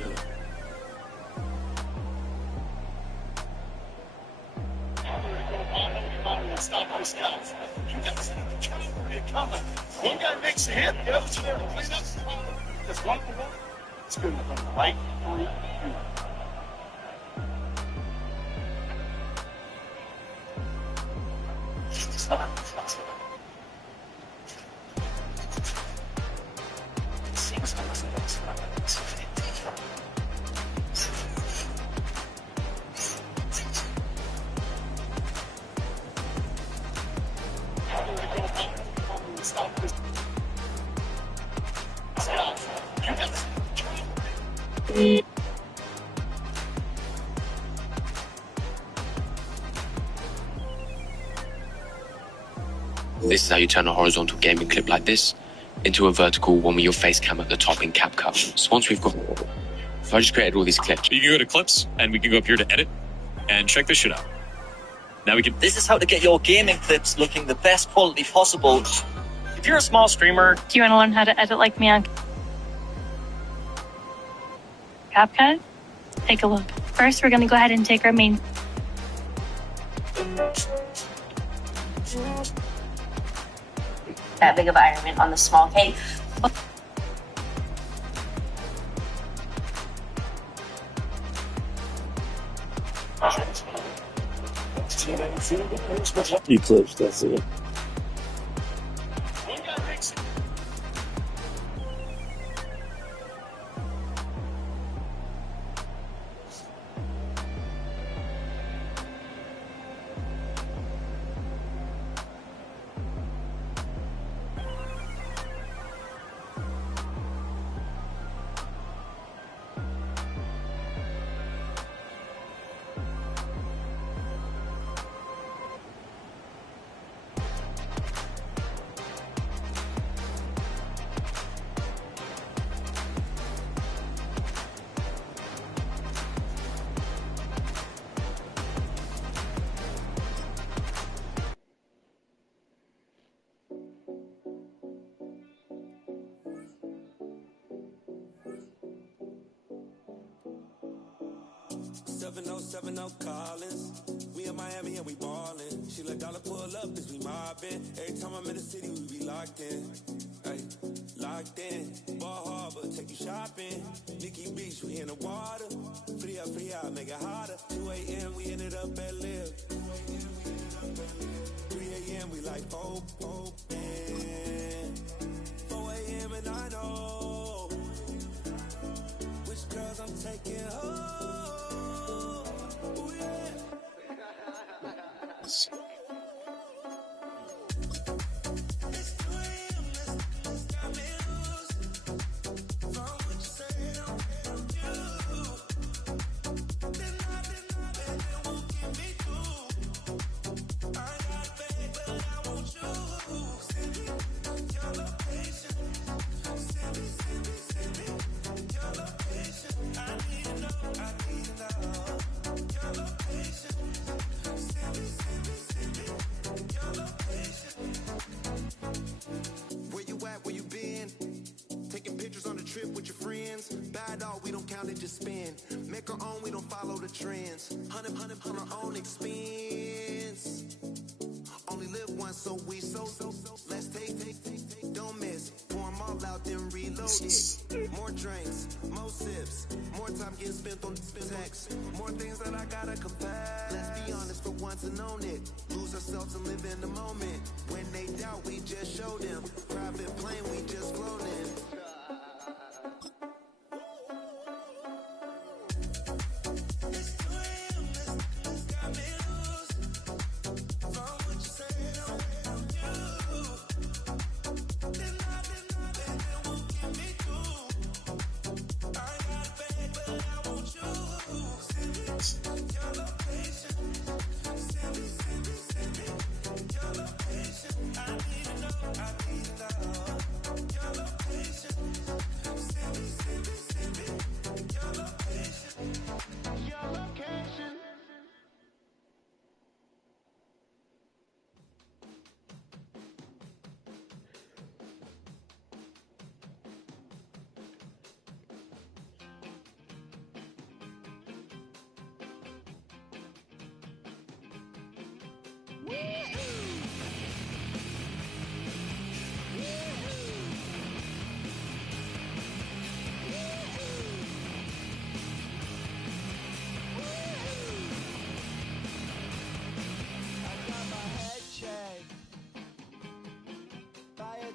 god. One guy makes a hit, the other's there to clean up. Just one for one. It's good. Right through you. This is how you turn a horizontal gaming clip like this into a vertical one with your face cam at the top in CapCut. So once we've got... So I just created all these clips. You can go to clips, and we can go up here to edit, and check this shit out. Now we can... This is how to get your gaming clips looking the best quality possible. If you're a small streamer... Do you want to learn how to edit like me on CapCut? Take a look. First, we're going to go ahead and take our main... That big of Iron Man on the small cake. Eclipse, that's it. Collins. We in Miami and we ballin'. She let dollar pull up as we mobbin'. Every time I'm in the city, we be locked in. Ay, locked in. Ball Harbor, take you shopping. Nikki Beach, we in the water. Free up, make it hotter. 2 a.m. we ended up at Live. 3 a.m. we like open. 4 a.m. and I know which girls I'm taking home. Ooh, yeah. the trends. 100 on our own expense. Only live once, so we so let's take, don't miss. Pour 'em all out, then reload it. More drinks, more sips, more time getting spent on text. More things that I gotta confess. Let's be honest for once and own it. Lose ourselves and live in the moment. When they doubt, we just show them. Private plane, we just flown in.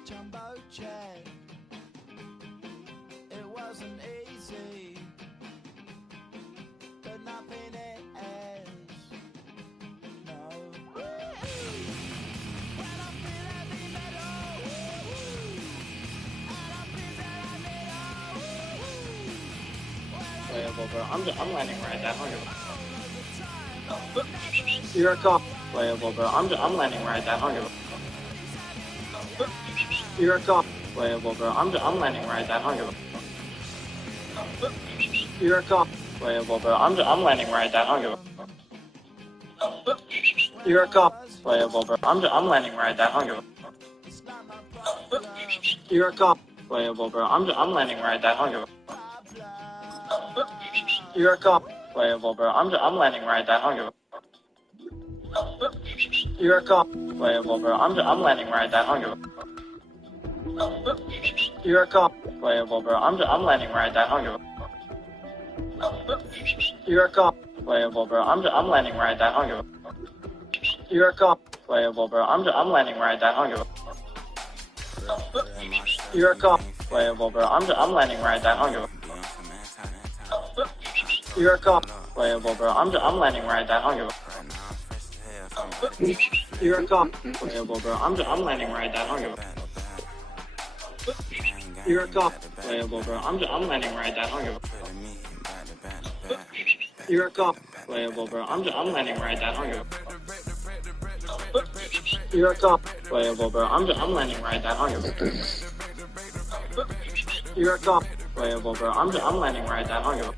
Jumbo check. It wasn't easy, but nothing is. No. When I feel heavy metal, and I feel that I need Playable, bro. I'm landing right at 100. You're a cop. Playable, bro. I'm landing right at 100. You're a cop. Playable, bro. I'm landing right at 100. You're a cop. Playable, bro. I'm landing right at 100. You're a cop. Playable, bro. I'm landing right at 100. You're a cop. Playable, bro. I'm landing right at 100. You're a cop. Playable, bro. I'm landing right at 100. You're a cop. Playable, bro. I'm landing right at 100. You're a cop. Playable, bro. I'm landing right at 100. You're a cop. Playable, bro. I'm landing right at 100. You're a cop. Playable, bro. I'm landing right at 100. You're a cop. Playable, bro. I'm landing right at 100. You're a cop. Playable, bro. I'm landing right at 100. You're a cop. Playable, bro. I'm landing right at 100. You're a cop. Playable, bro. I'm landing right at 100. You're a cop. Playable, bro. I'm landing right at 100. You're a cop. Playable, bro. I'm landing right at 100. You're a cop. Playable, bro. I'm landing right at 100.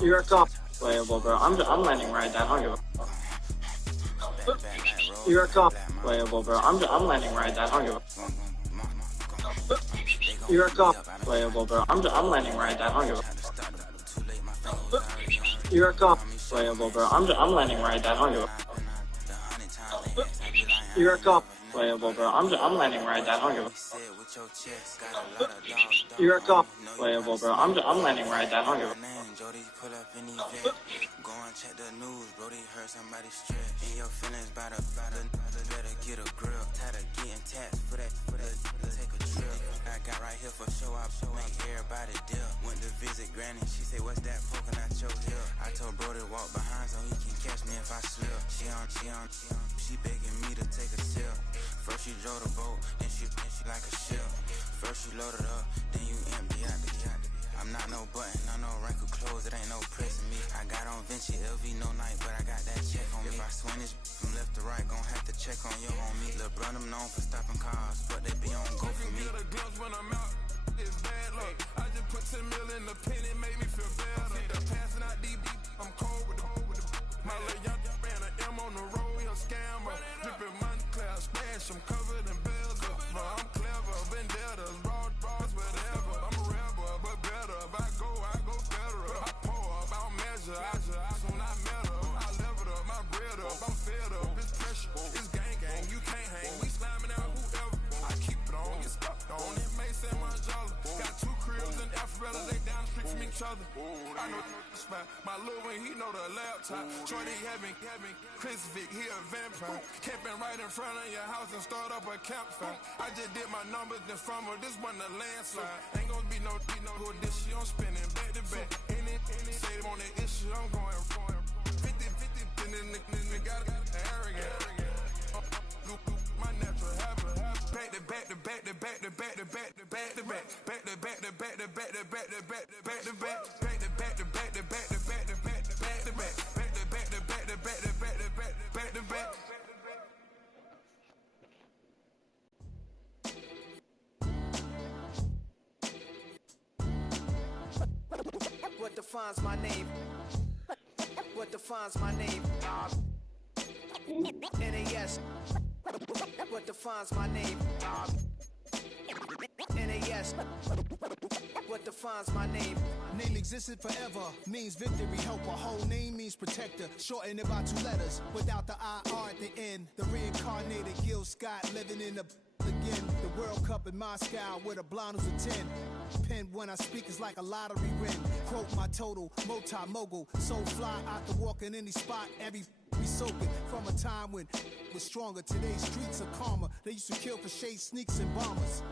You're a cop. Playable, bro. I'm landing right at 100. You're a cop. Playable, bro. I'm landing right at 100. You're a cop. Playable, bro. I'm landing right at 100. You're a cop. Playable, bro. I'm landing right at 100. You're a cop. Playable, bro. I'm landing right at 100. You're a cop. Playable, bro. I'm landing right at 100. Go and check the news, Brody heard somebody stress. In your feelings by the better get a grill. Tired of getting taxed for that, take a trip. I got right here for show up, make everybody deal. Went to visit Granny, she said, what's that poking out your heel? I told Brody walk behind so he can catch me if I slip. She begging me to take a sip. First she drove the boat, then she like a ship. First you load it up, then you empty out the yacht. I'm not no button, not no wrinkled clothes, it ain't no pressing me. I got on Vinci, LV, no night, but I got that check on me. If I swing this from left to right, gon' have to check on your homie. Lil' Brun, I'm known for stopping cars, but they be on go for me. The gloves when I'm out, it's bad luck. I just put 10 mil in the pen, it make me feel better. The passing out DB, I'm cold with the my little young ran an M on the road, he a scammer. Drippin' money, clear, splash, I'm covered in bells. I'm clever, vendettas, raw, whatever. I'm a rebel, but better. If I go better. I pour Elijah, soon I met her. I leveled up, my bread up, I'm fed up. It's pressure, it's gang, you can't hang. We slamming out whoever. I keep it on, get stuck on. It may say my jolly. Got 2 cribs in Alpharetta, they down the street from each other. I know the spot. My little one, he know the laptop. Shorty having Chris Vick, he a vampire. Camping right in front of your house and start up a campfire. I just did my numbers then from her, this wasn't a landslide. Ain't gonna be no who this shit, I'm spinning back to back. Any say they want that issue, I'm going 50, and then the got arrogant. My natural habit. Back to back to back to back to back to back to back to back. Back to back to back to back to back to back to back to back. Back to back to back to back to back to back to back to back. Back to back to back to back to back to back to back. What defines my name? What defines my name? NAS. What defines my name? NAS. What defines my name? Name existed forever, means victory, helper. Whole name means protector, shortened it by 2 letters. Without the IR at the end, the reincarnated Gil Scott living in the again. The World Cup in Moscow with a blonde who's a 10. Pen when I speak is like a lottery win. Quote my total, multi-mogul. So fly out to walk in any spot, every be soaking from a time when was stronger. Today's streets are calmer. They used to kill for shade sneaks and bombers.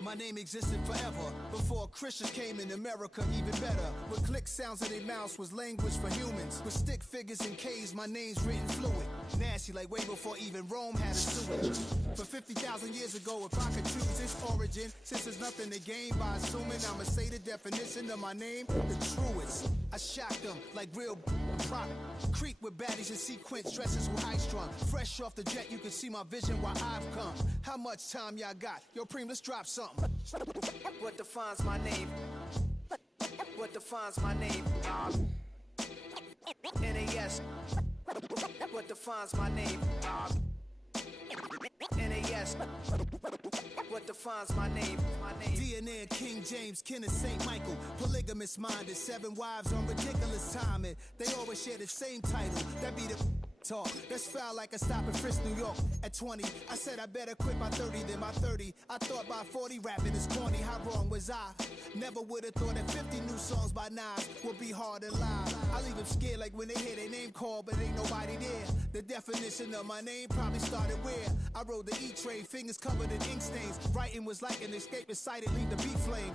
My name existed forever before Christians came in America, even better. With click sounds in their mouths was language for humans. With stick figures and K's, my name's written fluid. Nasty like way before even Rome had a sewage. For 50,000 years ago, if I could choose its origin, since there's nothing to gain by assuming, I'ma say the definition of my name, the truest. I shocked them like real prop. Creek with baddies in sequence, dresses with high strung. Fresh off the jet, you can see my vision where I've come. How much time y'all got? Yo, Preem, let's drop something. What defines my name? What defines my name? NAS. What defines my name? NAS. What defines my name? DNA of King James, kin of St. Michael. Polygamous minded, 7 wives on ridiculous timing. They always share the same title. That be the talk. That's foul like a stop in Frisk, New York. At 20, I said I better quit by 30 than by 30. I thought by 40 rapping is corny. How wrong was I? Never would have thought that 50 new songs by Nas would be hard and live. I leave them scared like when they hear their name called, but ain't nobody there. The definition of my name probably started where I rode the E-train, fingers covered in ink stains. Writing was like an escape inside it, leave the beat flame.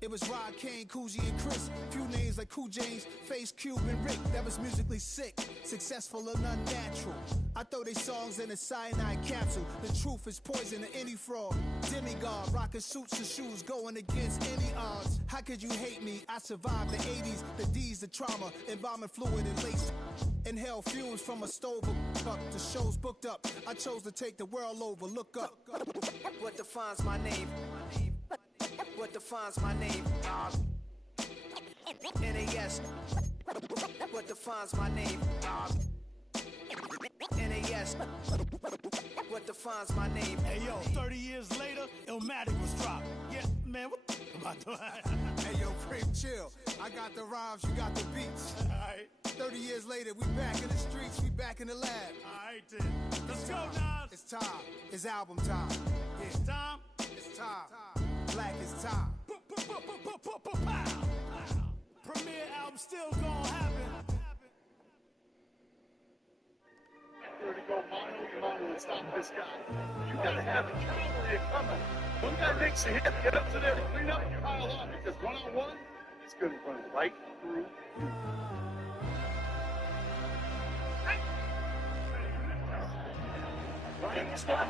It was Rod Kane, Coogee, and Chris. Few names like Cool James, Face, Cube, and Rick. That was musically sick, successful and unnatural. I throw they songs in a cyanide capsule. The truth is poison to any fraud. Demigod, rocking suits and shoes, going against any odds. How could you hate me? I survived the 80s, the D's, the trauma, embalming fluid and lace. Inhale fumes from a stove up. The show's booked up. I chose to take the world over. Look up. What defines my name? What defines my name? NAS. What defines my name? NAS. What defines my name? Hey yo, 30 years later, Illmatic was dropped. Yeah, man, what the about that? Hey yo, Preem, chill. I got the rhymes, you got the beats. Alright. 30 years later, we back in the streets, we back in the lab. Alright then. Let's go, Nas. It's time. It's album time. Yeah. It's time. It's time. Black is time. Premiere album still gonna happen. Where to go, Mono and stop this guy. You gotta have the cavalry coming. One guy makes a hit, get up to there, clean up, and pile on. Because one-on-one, it's gonna run right through. Ryan, stop.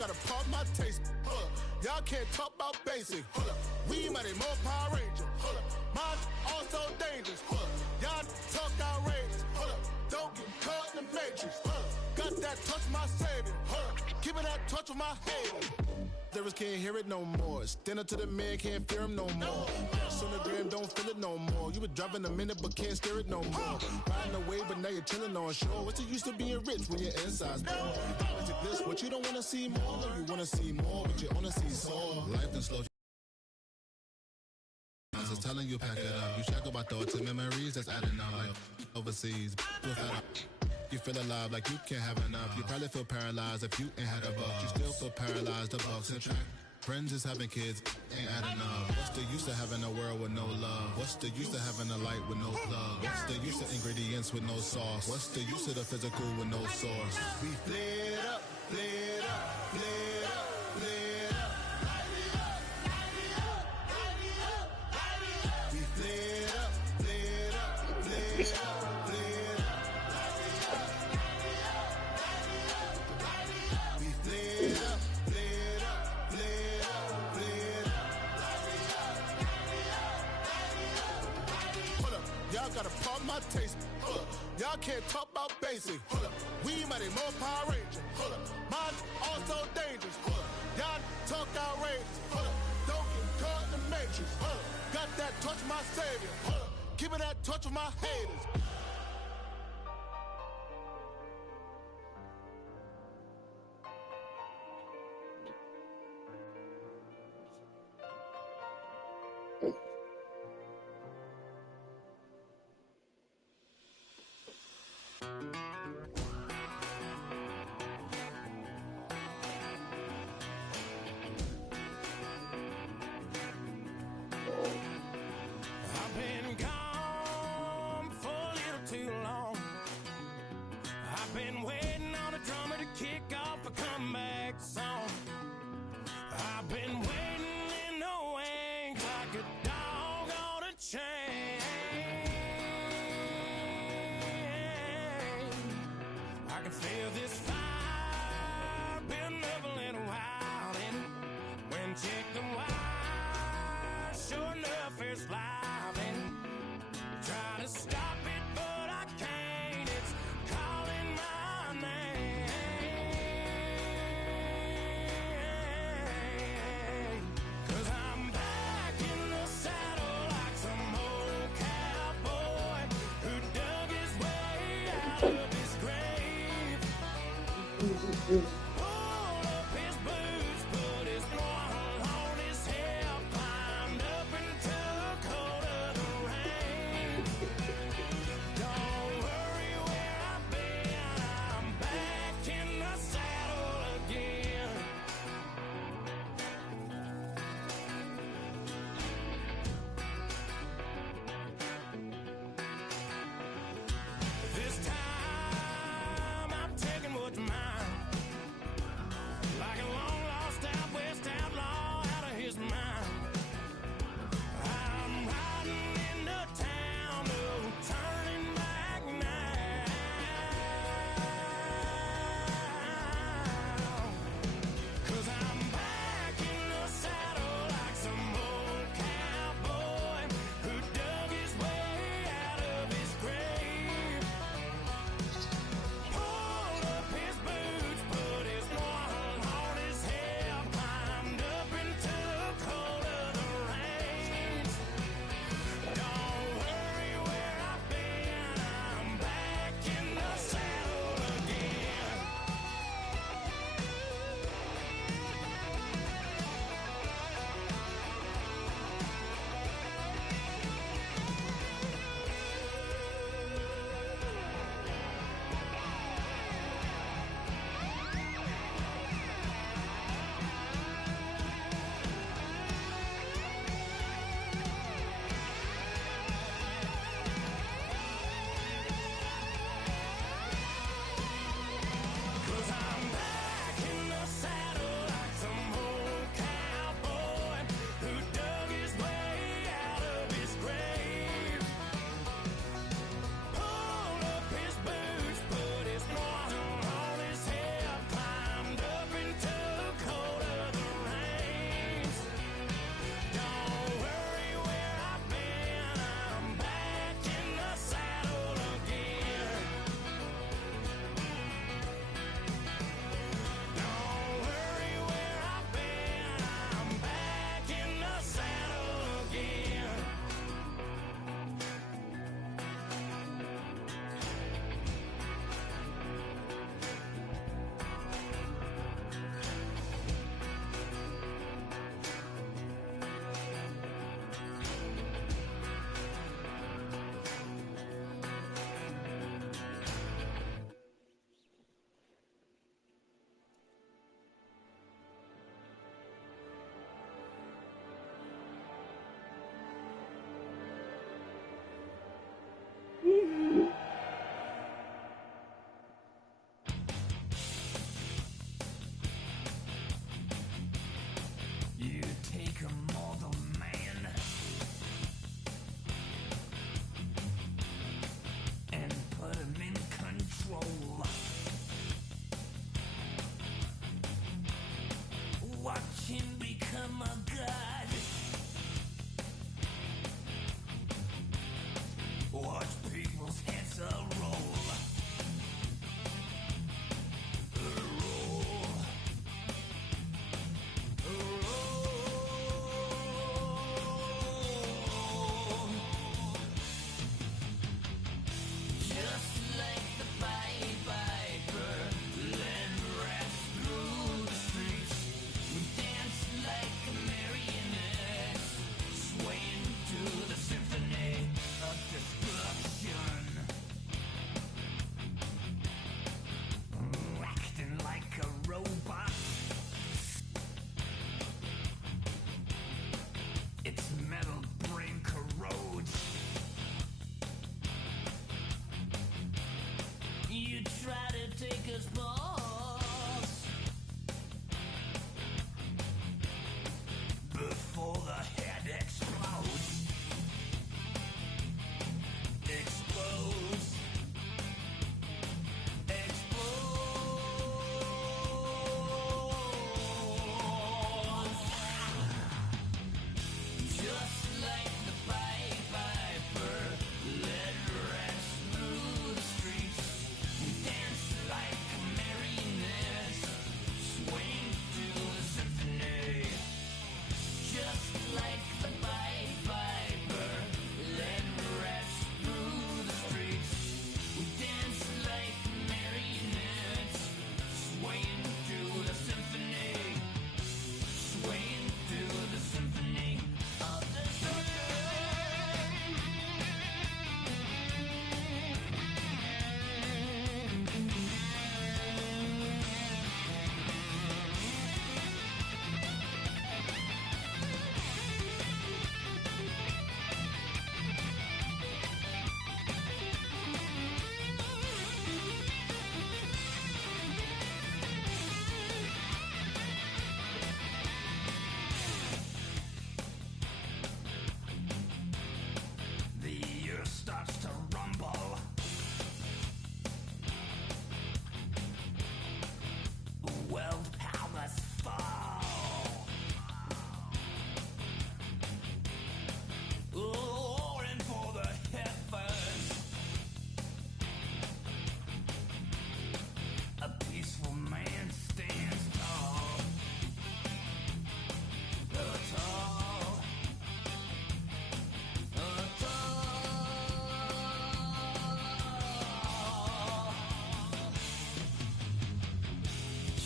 gotta pop my taste. Hold up. Y'all can't talk about basic. Hold up. We mighty more Power Ranger. Hold up. Mine also dangerous. Hold up. Y'all talk outrageous. Hold up. Don't get caught in the matrix. Hold up. Got that touch my savior. Hold up. Keeping that touch with my haters. Lyrics can't hear it no more. Stand up to the man, can't fear him no more. Sonogram don't feel it no more. You were driving a minute but can't steer it no more. Riding away but now you're chilling on shore. What's the use of being rich when your inside's poor? Is it this what you don't wanna see more? No, you wanna see more, but you wanna see sore. Life and slow. I was telling you pack it up. You check about thoughts and memories that's adding up. Like overseas, you feel alive like you can't have enough. You probably feel paralyzed if you ain't had a buck. You still feel paralyzed, the bucks and track. Friends is having kids, ain't adding up. What's the use of having a world with no love? What's the use of having a light with no plug? What's the use of ingredients with no sauce? What's the use of the physical with no source? We flared up, flared up, flared up, flared up. We flared up, flared up, flared up. Gotta pop my taste. Hold up. Y'all can't talk about basic. Hold up. We mighty more Power Ranger. Hold up. Mine also dangerous. Hold up. Y'all talk outrageous. Hold up. Don't get caught in the matrix. Hold up. Got that touch my savior. Hold up. Keeping that touch with my haters.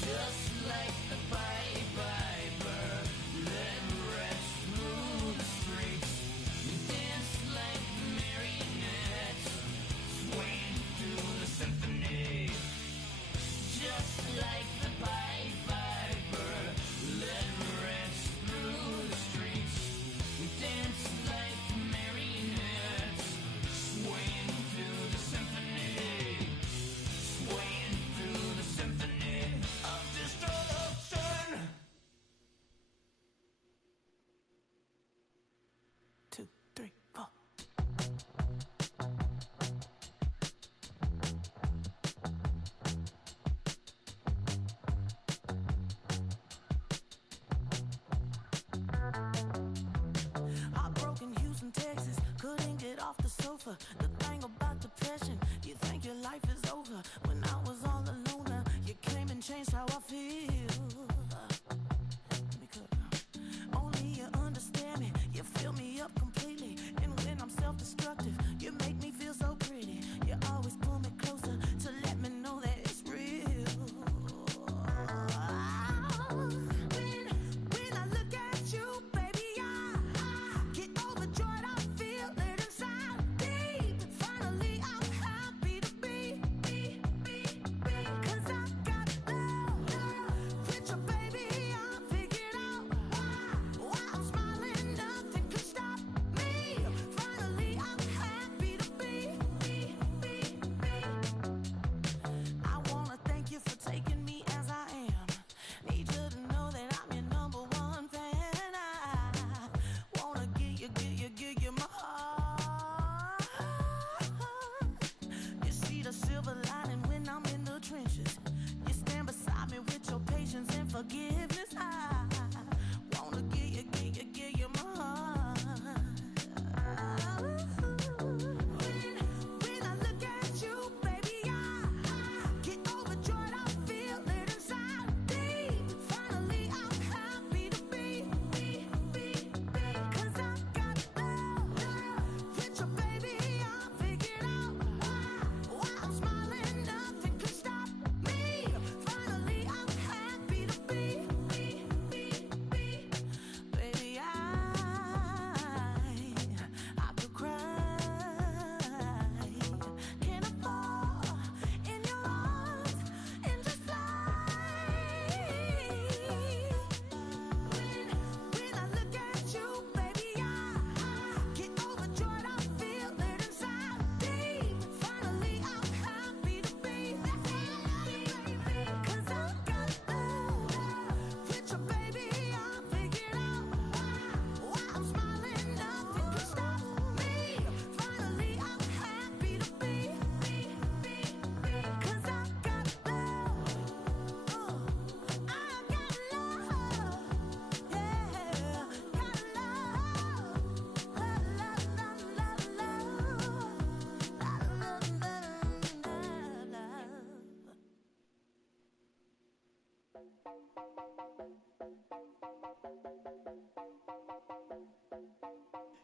Just like the Pied Piper, let rest through the streets. Dance like the marionettes, swaying through the symphony. Just like the Pied Piper, let rest through the streets. Dance like the marionettes, swaying through the symphony. Swaying through the symphony of destruction. 2, 3, 4. Heartbroken Houston, Texas, couldn't get off the sofa. The thing about depression, you think your life is over. When I was all alone, you came and changed how I feel. Let me cook. Only you understand me, you fill me up completely. And when I'm self-destructive, you make me feel so pretty. You always pull me closer to let me know that it's real. When I look at you, baby, I get overjoyed. I feel it inside deep. Finally, I'm happy to be. 'Cause I got love with your baby. I figured out why I'm smiling. Nothing could stop me. Finally, I'm happy to be. I wanna thank you for taking me as I am. Need you to know that I'm your number one fan. I wanna give you my heart. You see the silver lining when I'm in the trenches. You stand beside me with your patience and forgiveness. I wanna give you my heart. When I look at you, baby, I get overjoyed. I feel it inside deep. Finally, I'm happy to be. 'Cause I got love with your baby. I figured out why I'm smiling. Nothing could stop me. Finally, I'm happy to be. Baby, I could cry. Can I fall in your arms and just fly? When I look at you, baby, I get overjoyed. I feel it inside deep. Finally, I'm happy to be. 'Cause I got love with your baby. I figured out why I'm smiling. Nothing could stop me. Finally, I'm happy to be. 'Cause I got love. I got love. Yeah, got love.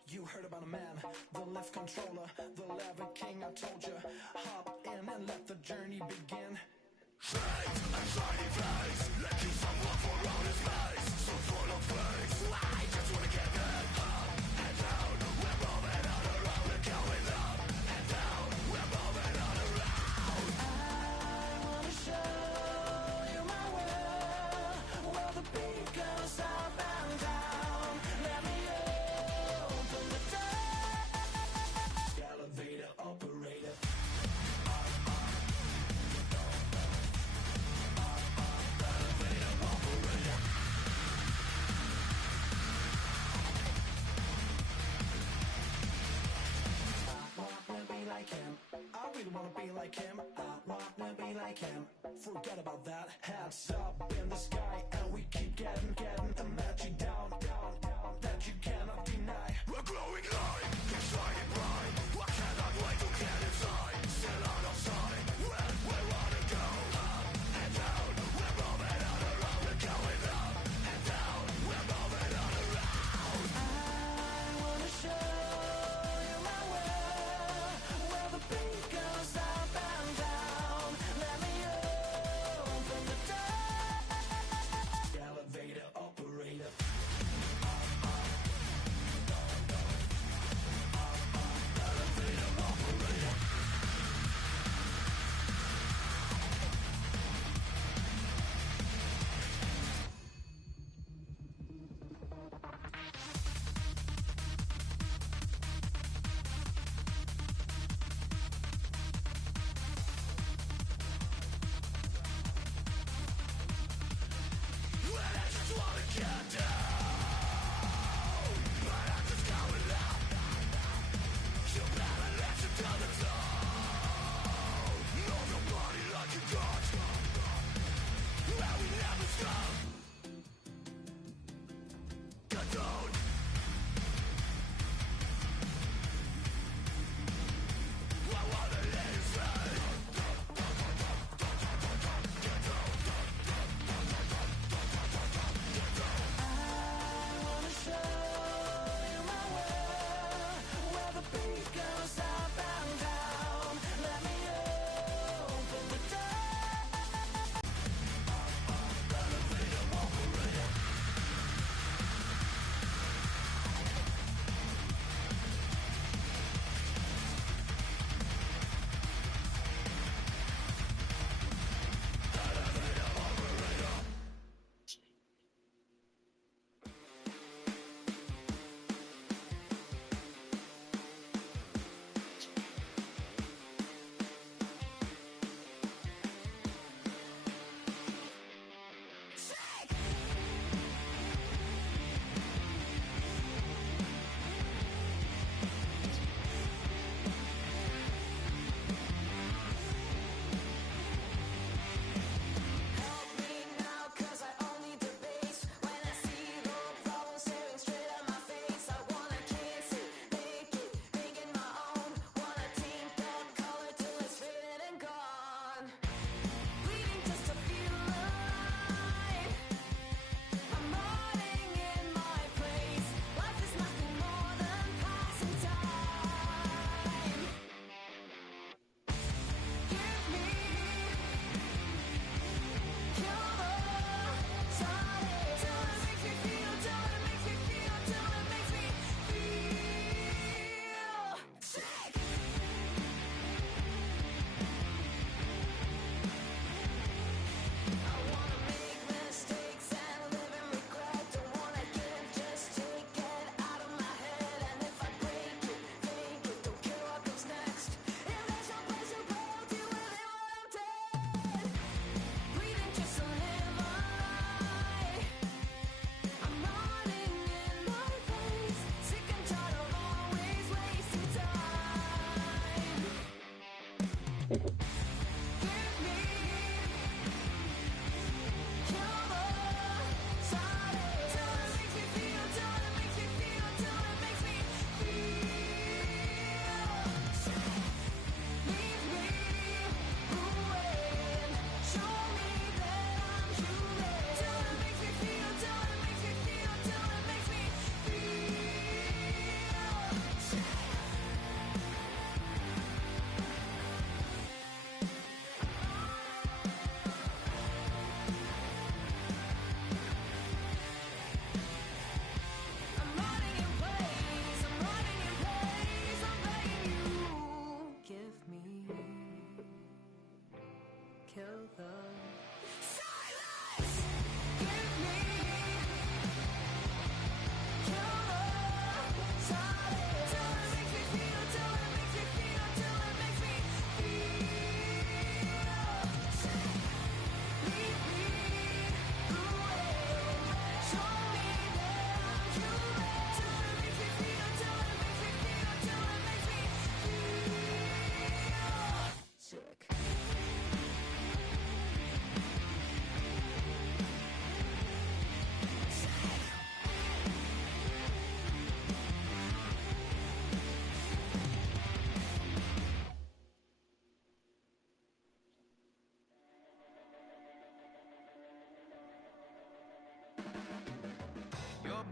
You heard about a man, the lift controller, the lever king. I told you, hop in and let the journey begin. Straight and shiny face, let you someone for all his face. So full of face, I just wanna get that up and down. We're moving on around, we're going up and down. We're moving on around. I wanna show you my world, where the beat goes up and down. Let me open the door. Elevator operator. I really wanna be like him. I wanna be like him. Forget about that. Hats up in the sky, and we keep getting the magic down that you cannot deny. We're glowing light, keep shining bright. I cannot wait to get inside. Still out of sight. We wanna go up and down. We're moving on around. We're going up and down. We're moving on around. I wanna show you my world, where the beat goes up and down. Let me open the door.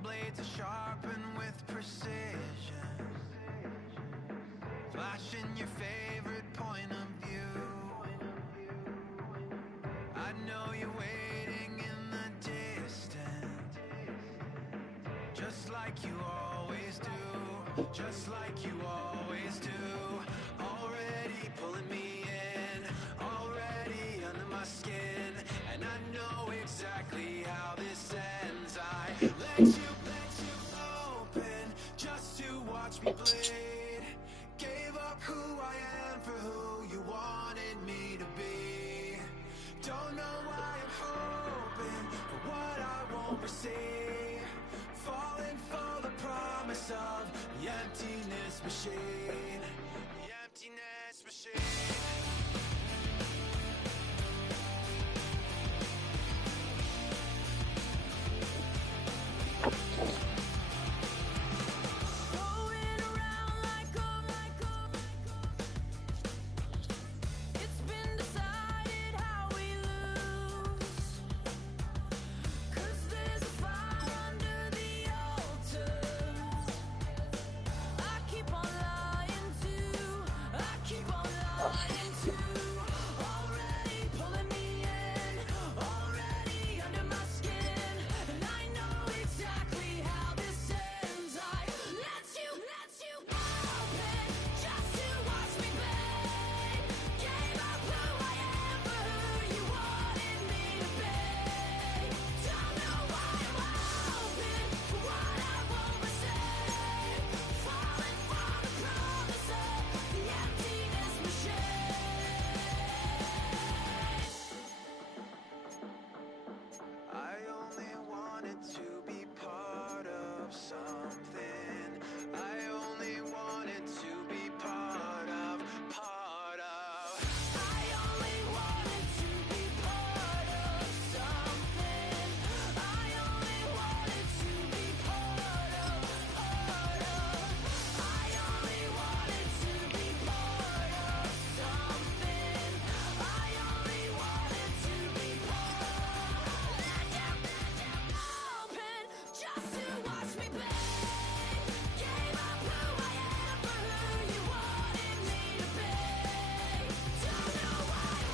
blades are sharpened with precision, flashing your favorite point of view. I know you're waiting in the distance, just like you always do, just like you always do. Already pulling me in, already under my skin, and I know exactly how this ends. I let you open just to watch me bleed. Gave up who I am for who you wanted me to be. Don't know why I'm hoping for what I won't receive. Falling for the promise of the emptiness machine. The emptiness machine. It's been decided how we lose. 'Cause there's a fire under the altar. I keep on lying to. I keep on lying to. Already pulling me in. Already under my skin. And I know exactly how this ends. I let you open just to watch me bleed. Gave up who I am for who you wanted me to be. Don't know why I'm hoping for what I won't receive. Falling for the promise of the emptiness machine. I only wanted to be part of something. I only wanted to be part of. I only wanted to be part of something. I only wanted to be part of. I only wanted to be part of something. I only wanted to be part. Open just to watch me bleed. Gave up who I am for who you wanted me to be. Don't know why I'm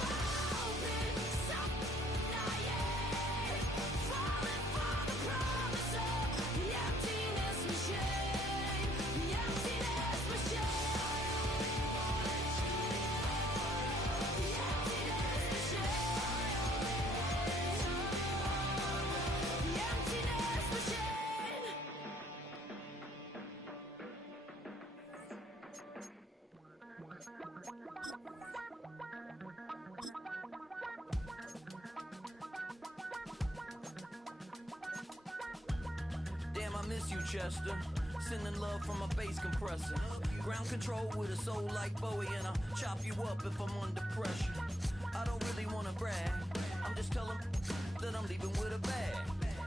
hoping something naive. Falling for the promise of the emptiness machine. The emptiness machine. The emptiness machine. The emptiness machine. Damn, I miss you, Chester. Sending love from a bass compressor. Ground control with a soul like Bowie, and I'll chop you up if I'm under pressure. I don't really wanna brag. I'm just telling that I'm leaving with a bag.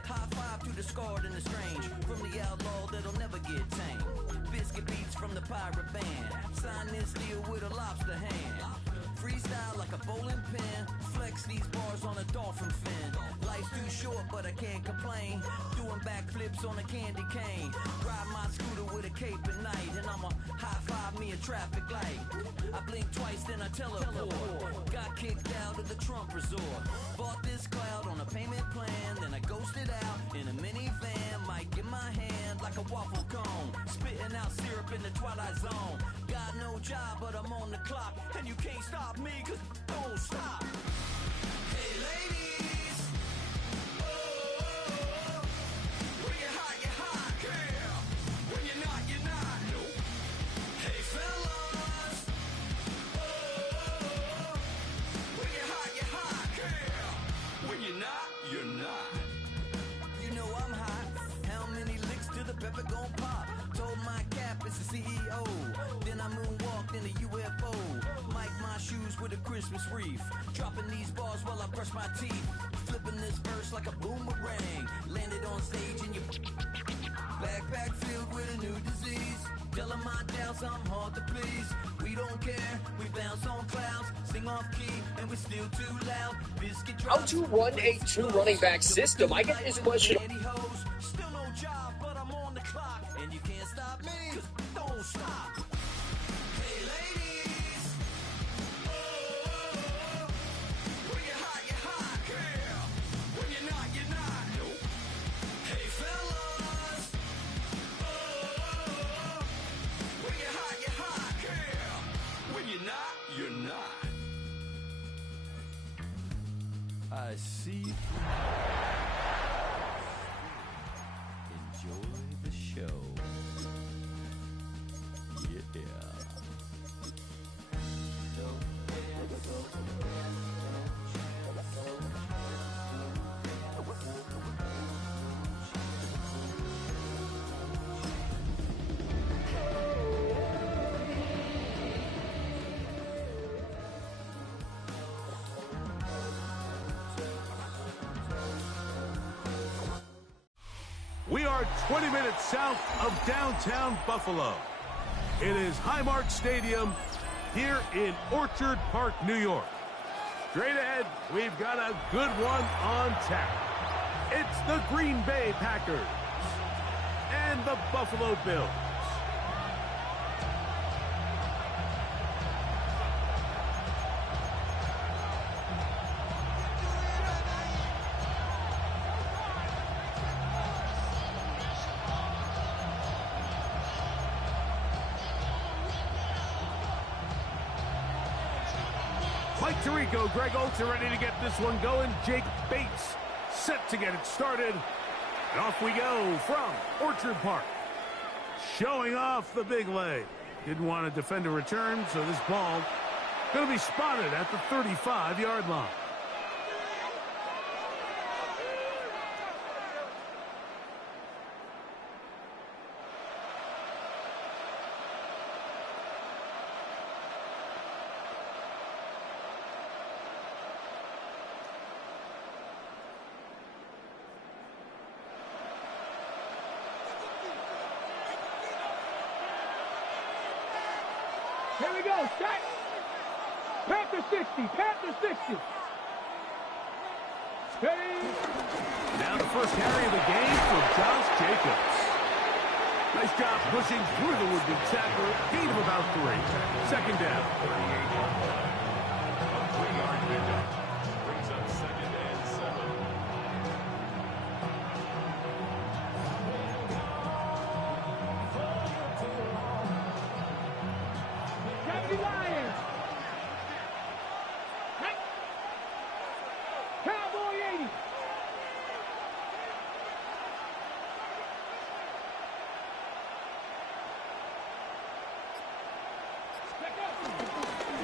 High five to the scarred and the strange. From the outlaw that'll never get tamed. Biscuit beats from the pirate band. Sign this deal with a lobster hand. Freestyle like a bowling pin. Flex these bars on a dolphin fin. Life's too short, but I can't complain. Doing backflips on a candy cane. Ride my scooter with a cape at night. And I'ma high five me a traffic light. I blink twice, then I teleport. Got kicked out of the Trump resort. Bought this cloud on a payment plan. Then I ghosted out in a minivan. Mic in my hand like a waffle cone. Spitting out syrup in the twilight zone. Got no job, but I'm on the clock. And you can't stop me, cause don't stop. Hey ladies, oh, when you're hot, girl. When you're not, no. Hey fellas, oh, when you're hot, girl. When you're not, you're not. You know I'm hot. How many licks till the pepper gon' pop? Told my cap it's the CEO. Then I moonwalked in a UFO. Mic my shoes with a Christmas wreath. Dropping these bars while I brush my teeth. Flipping this verse like a boomerang. Landed on stage in your backpack filled with a new disease. Telling my doubts I'm hard to please. We don't care, we bounce on clouds. Sing off key and we're still too loud. Biscuit How to run a two running back system? I get this question. Still no job, And you can't stop me, 'cause don't stop. Hey ladies, oh, when you're hot, yeah. When you're not, you're not. Nope. Hey fellas, oh, when you're hot, yeah. When you're not, you're not. I see you. Enjoy the show. Yeah. We are 20 minutes south of downtown Buffalo. It is Highmark Stadium here in Orchard Park, New York. Straight ahead, we've got a good one on tap. It's the Green Bay Packers and the Buffalo Bills. Mike Tirico, Greg Olsen ready to get this one going. Jake Bates set to get it started. And off we go from Orchard Park. Showing off the big leg. Didn't want to defend a return, so this ball going to be spotted at the 35-yard line. Here we go, set. Panther 60, Panther 60. Steady. Now the first carry of the game for Josh Jacobs. Nice job pushing through the would-be tackler. Gain of about 3. Second down. A 3-yard pickup brings up 2nd and 7. Lions. Cowboy 80.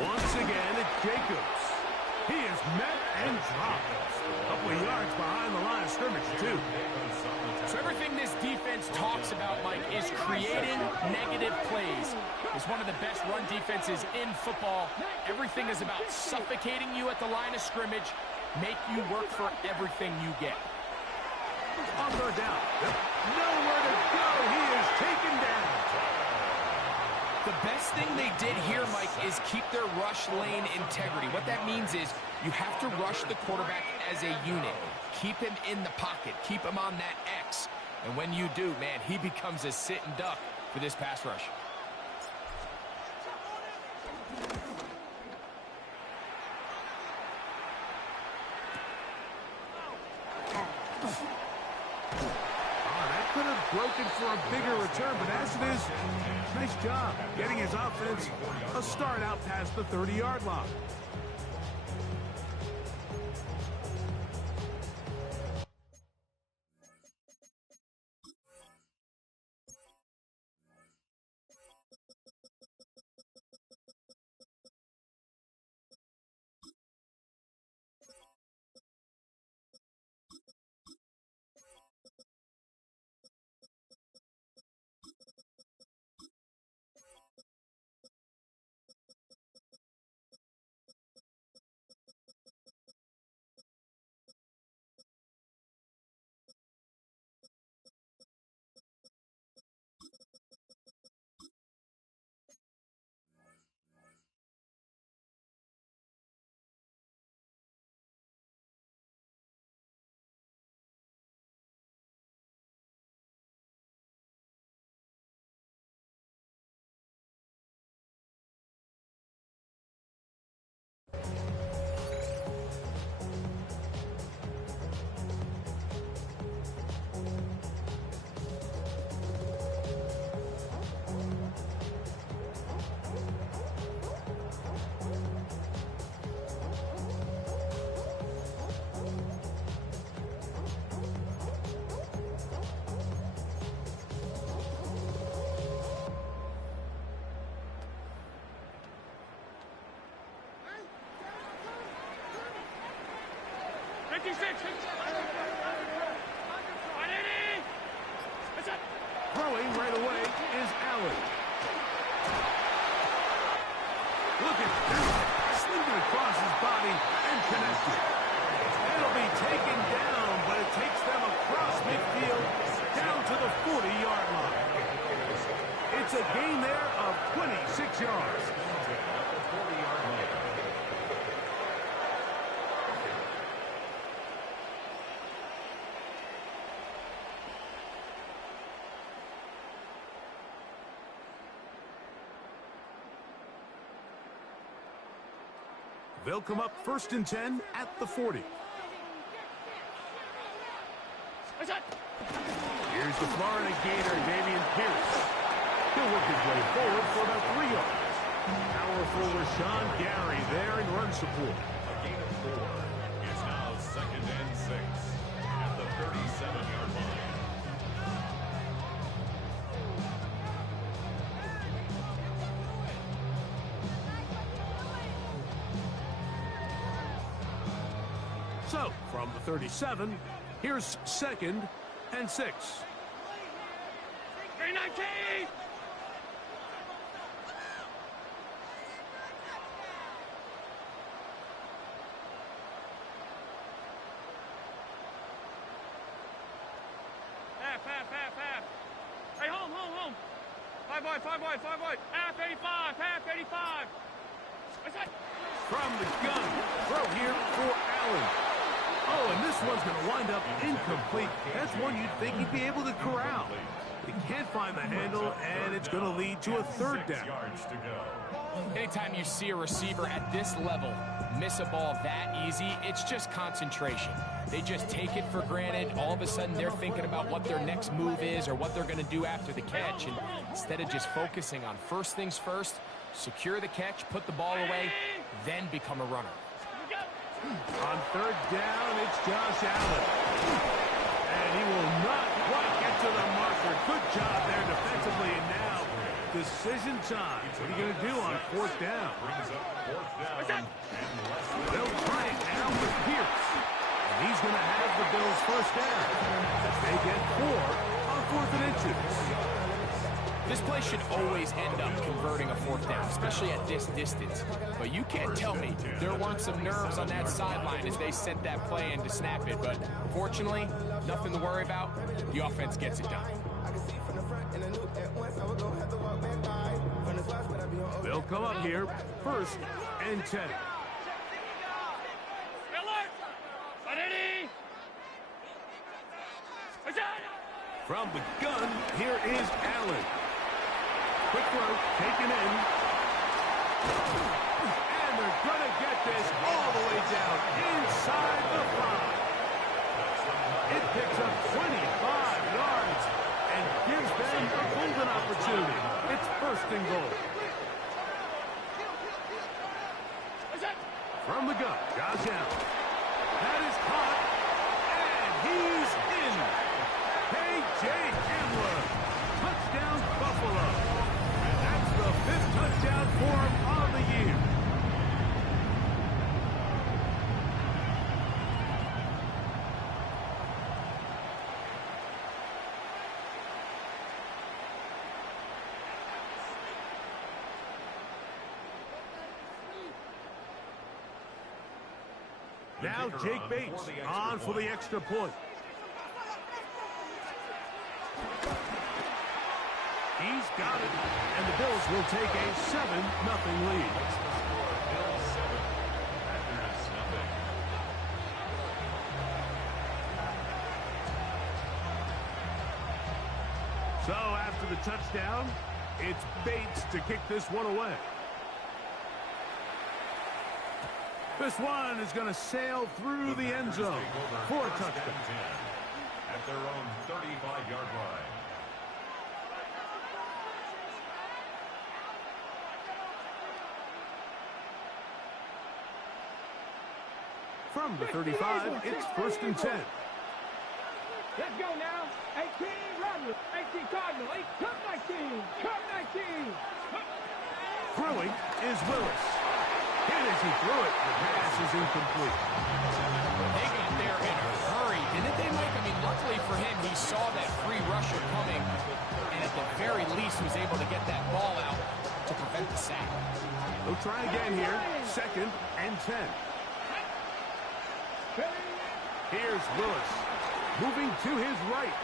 Once again, it's Jacobs. He is met and dropped. A couple of yards behind the line of scrimmage, too. So everything this defense talks about, Mike, is creating negative plays. It's one of the best run defenses in football. Everything is about suffocating you at the line of scrimmage, make you work for everything you get. On third down. Nowhere to go. He is taken down. The best thing they did here, Mike, is keep their rush lane integrity. What that means is you have to rush the quarterback as a unit. Keep him in the pocket. Keep him on that X. And when you do, man, he becomes a sitting duck for this pass rush. Could have broken for a bigger return, but as it is, nice job getting his offense a start out past the 30-yard line. Throwing right away is Allen. Look at that. Slinging across his body and connected. It'll be taken down, but it takes them across midfield down to the 40-yard line. It's a gain there of 26 yards. They'll come up 1st and 10 at the 40. Here's the Florida Gator, Dameon Pierce. He'll work his way forward for about 3 yards. Powerful Rashawn Gary there in run support. A gain of 4. It's now 2nd and 6 at the 37-yard line. So, from the 37, here's 2nd and 6. 319! Half. Hey, home. 5 wide. Half 85, half 85. What's that? From the gun, throw here for Allen. Oh, and this one's going to wind up incomplete. That's one you'd think he'd be able to corral. He can't find the handle, and it's going to lead to a 3rd down. Anytime you see a receiver at this level miss a ball that easy, it's just concentration. They just take it for granted. All of a sudden, they're thinking about what their next move is or what they're going to do after the catch. And instead of just focusing on first things first, secure the catch, put the ball away, then become a runner. On 3rd down, it's Josh Allen. And he will not quite get to the marker. Good job there defensively. And now, decision time. What are you going to do on 4th down? They'll try it now with Pierce. And he's going to have the Bills' 1st down. They get 4 on 4th and inches. This play should always end up converting a 4th down, especially at this distance. But you can't tell me there weren't some nerves on that sideline as they sent that play in to snap it. But fortunately, nothing to worry about. The offense gets it done. They'll come up here 1st and 10. From the gun, here is Allen. Quick throw, taken in. And they're going to get this all the way down inside the 5. It picks up 25 yards and gives them a golden opportunity. It's 1st and goal. From the gun, Josh Allen. That is caught, and he's in. K.J. Hamler. Touchdown, Buffalo. And that's the 5th touchdown for him on the year. Now Jake Bates on for the extra point. He's got it, and the Bills will take a 7-0 lead. So after the touchdown, it's Bates to kick this one away. This one is going to sail through the end zone for a touchdown. At their own 35-yard line. From the 35, it's 1st and 10. Let's go now. 18 Rattler, 18 Cardinal, 8, come 19, come 19. Throwing is Willis. Hit as he threw it. The pass is incomplete. They got there there in a hurry, didn't they, Mike? I mean, luckily for him, he saw that free rusher coming, and at the very least was able to get that ball out to prevent the sack. They'll try again here. 2nd and 10. Here's Willis. Moving to his right.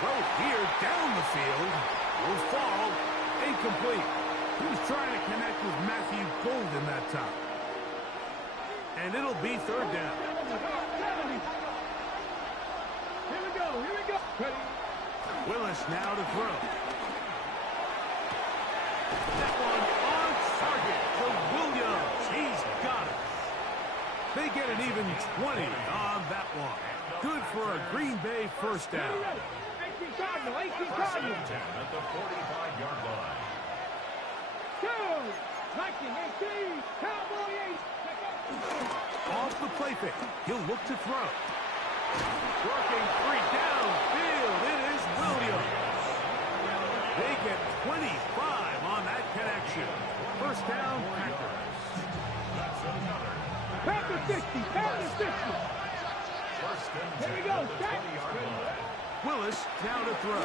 Throw here down the field. Will fall. Incomplete. He was trying to connect with Matthew Golden that time. And it'll be 3rd down. Here we go. Willis now to throw. That one on target for Williams. He's got it. They get an even 20 on that one. Good for a Green Bay 1st down. 18 Cardinal. At the 45-yard line. 2, 19, 18, Cowboy 8. Off the play fake. He'll look to throw. Working 3 downfield. It is Williams. They get 25 on that connection. 1st down, Packers. Packers 60. Here we go. Willis now to throw.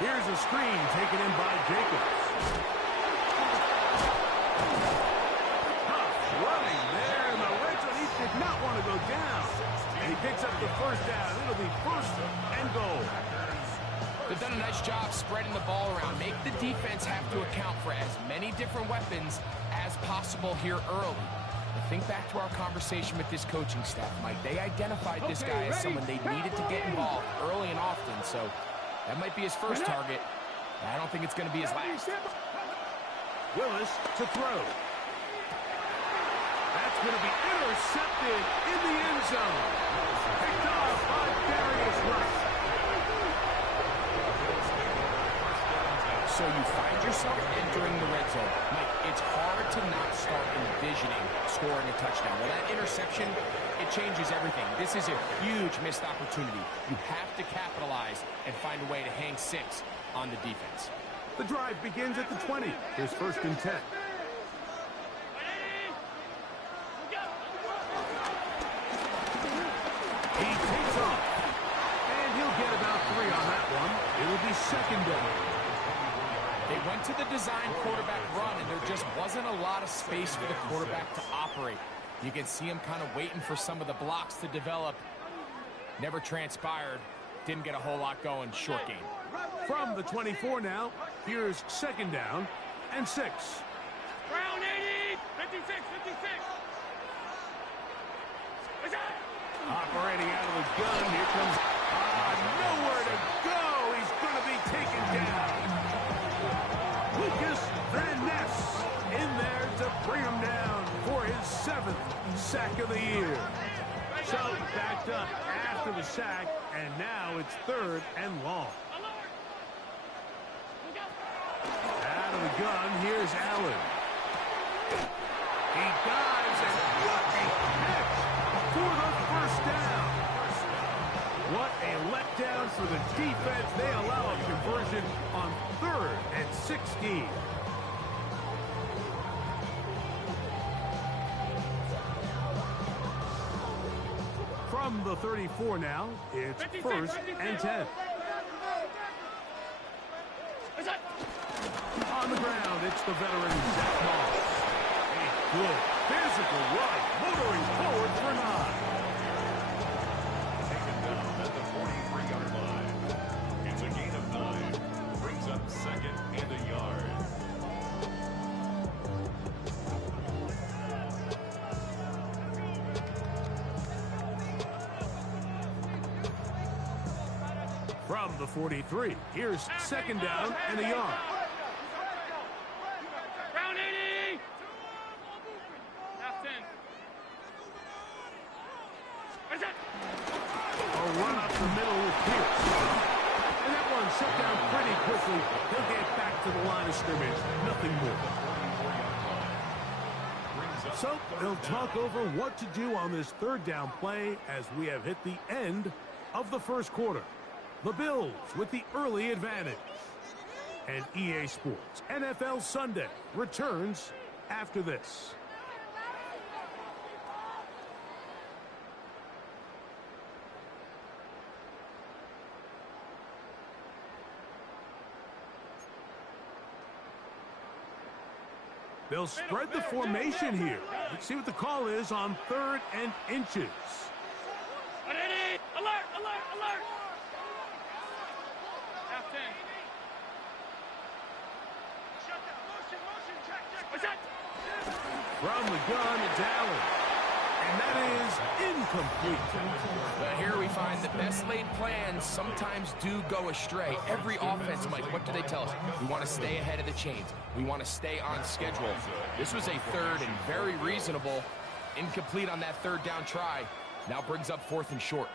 Here's a screen taken in by Jacobs. Tough running there in the red zone. He did not want to go down. And he picks up the 1st down. It'll be 1st and goal. They've done a nice job spreading the ball around. Make the defense have to account for as many different weapons as possible here early. But think back to our conversation with this coaching staff, Mike. They identified this guy as someone they needed to get involved early and often, so that might be his first target. I don't think it's going to be his last. Willis to throw. That's going to be intercepted in the end zone. Picked off by Darius Rush. So you find yourself entering the red zone. Mike, it's hard to not start envisioning scoring a touchdown. Well, that interception, it changes everything. This is a huge missed opportunity. You have to capitalize and find a way to hang 6 on the defense. The drive begins at the 20. Here's 1st and 10. He takes off. And he'll get about 3 on that one. It'll be 2nd down. They went to the design quarterback run, and there just wasn't a lot of space for the quarterback to operate. You can see him kind of waiting for some of the blocks to develop. Never transpired. Didn't get a whole lot going. Short game. From the 24 now, here's 2nd down and 6. Brown 80, 56. Operating out of the gun. Here comes nowhere to go. He's going to be taken down. Lucas Van Ness in there to bring him down for his 7th sack of the year. So backed up after the sack, and now it's 3rd and long. Out of the gun, here's Allen. He dives, and what a catch for the 1st down. What a letdown for the defense. They allow a conversion on 3rd and 16. From the 34 now, it's 1st and 10. On the ground, it's the veteran Zach Moss. A good physical run, motoring forward for 9. Taken down at the 43-yard line. It's a gain of 9. Brings up 2nd and a yard. From the 43, here's 2nd down and a yard. Brown 80. Half 10. A run up the middle with Pierce. And that one shut down pretty quickly. He'll get back to the line of scrimmage. Nothing more. So they'll talk over what to do on this 3rd down play as we have hit the end of the 1st quarter. The Bills with the early advantage. And EA Sports NFL Sunday returns after this. They'll spread the formation here. Let's see what the call is on 3rd and inches. Alert, alert, alert! Half 10. What's that? From the gun, it's Allen. And that is incomplete. But here we find the best laid plans sometimes do go astray. Every offense, Mike, what do they tell us? We want to stay ahead of the chains. We want to stay on schedule. This was a 3rd and very reasonable. Incomplete on that 3rd down try. Now brings up 4th and short.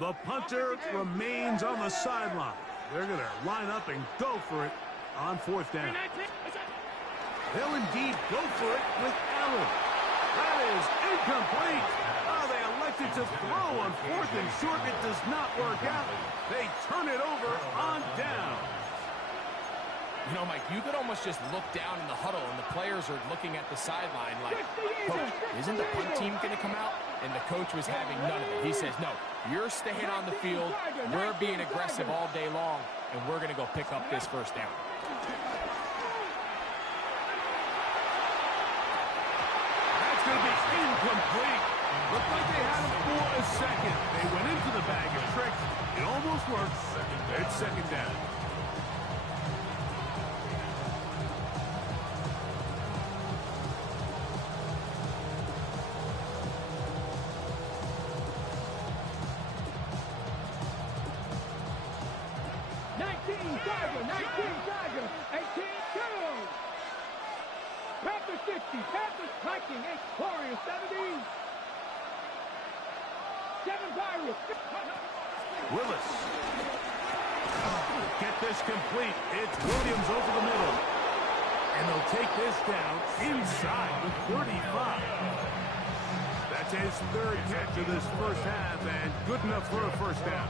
The punter remains on the sideline. They're going to line up and go for it on 4th down. They'll indeed go for it with Allen. That is incomplete. Oh, they elected to throw on 4th and short. It does not work out. They turn it over on down. You know, Mike, you could almost just look down in the huddle, and the players are looking at the sideline like, Coach, isn't the punt team going to come out? And the coach was having none of it. He says, no, you're staying on the field. We're being aggressive all day long, and we're going to go pick up this 1st down. That's going to be incomplete. Looked like they had it for a second. They went into the bag of tricks. It almost worked. It's 2nd down. Tiger, 18, go! Panthers 60, Panthers hiking, 8, Warriors 70. 7 Pirates. Willis. Get this complete. It's Williams over the middle. And they'll take this down inside the 35. That's his 3rd catch of this 1st half, and good enough for a 1st down.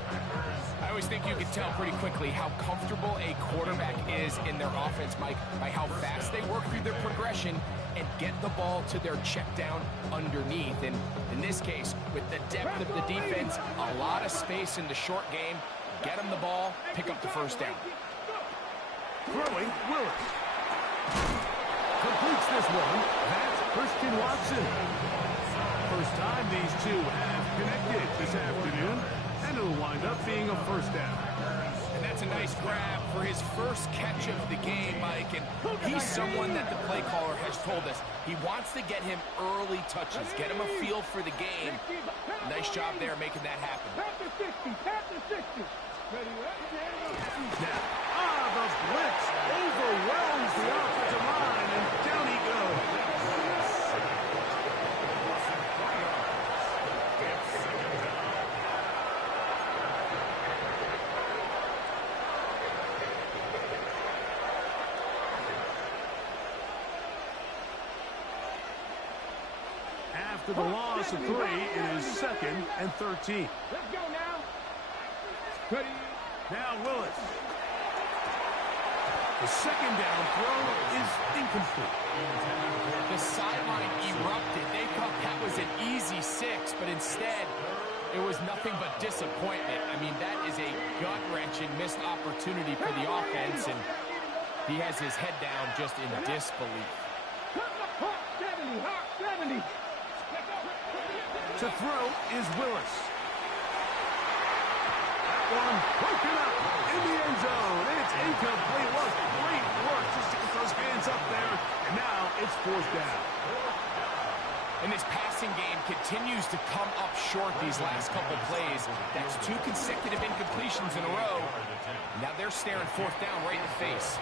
I always think you can tell pretty quickly how comfortable a quarterback is in their offense, Mike, by how fast they work through their progression and get the ball to their check down underneath. And in this case, with the depth of the defense, a lot of space in the short game, get them the ball, pick up the 1st down. Throwing, Willis. Completes this one. That's Christian Watson. First time these two have connected this afternoon, and it'll wind up being a 1st down. And that's a nice grab for his 1st catch of the game, Mike. And he's someone that the play caller has told us he wants to get him early touches, get him a feel for the game. Nice job there making that happen. Panthers 60, Panthers 60. Ready, Now, the blitz overwhelms the offensive line, and down he goes. After the loss of 3, it is 2nd and 13. Let's go now. Ready. Now Willis. The 2nd down throw is incomplete. The sideline erupted. They thought that was an easy 6, but instead, it was nothing but disappointment. I mean, that is a gut-wrenching missed opportunity for the offense, and he has his head down just in disbelief. 70. To throw is Willis. That one broken up in the end zone. It's incomplete. What great work just to get those hands up there. And now it's 4th down. And this passing game continues to come up short these last couple plays. That's 2 consecutive incompletions in a row. Now they're staring 4th down right in the face.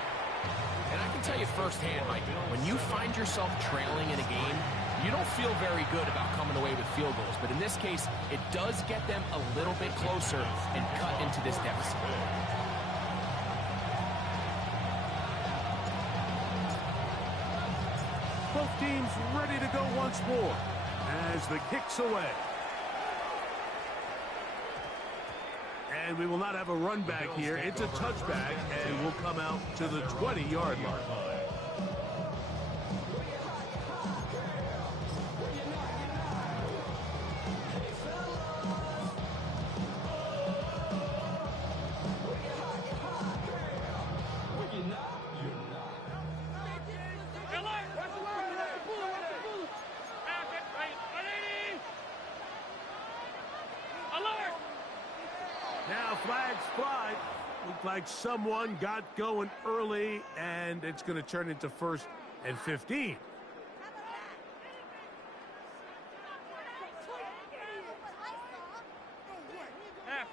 And I can tell you firsthand, Mike, when you find yourself trailing in a game, you don't feel very good about coming away with field goals. But in this case, it does get them a little bit closer and cut into this deficit. Both teams ready to go once more as the kick's away. And we will not have a run back here. It's a touchback, and we'll come out to the 20-yard line. flags fly. Looked like someone got going early, and it's going to turn into 1st and 15. Half.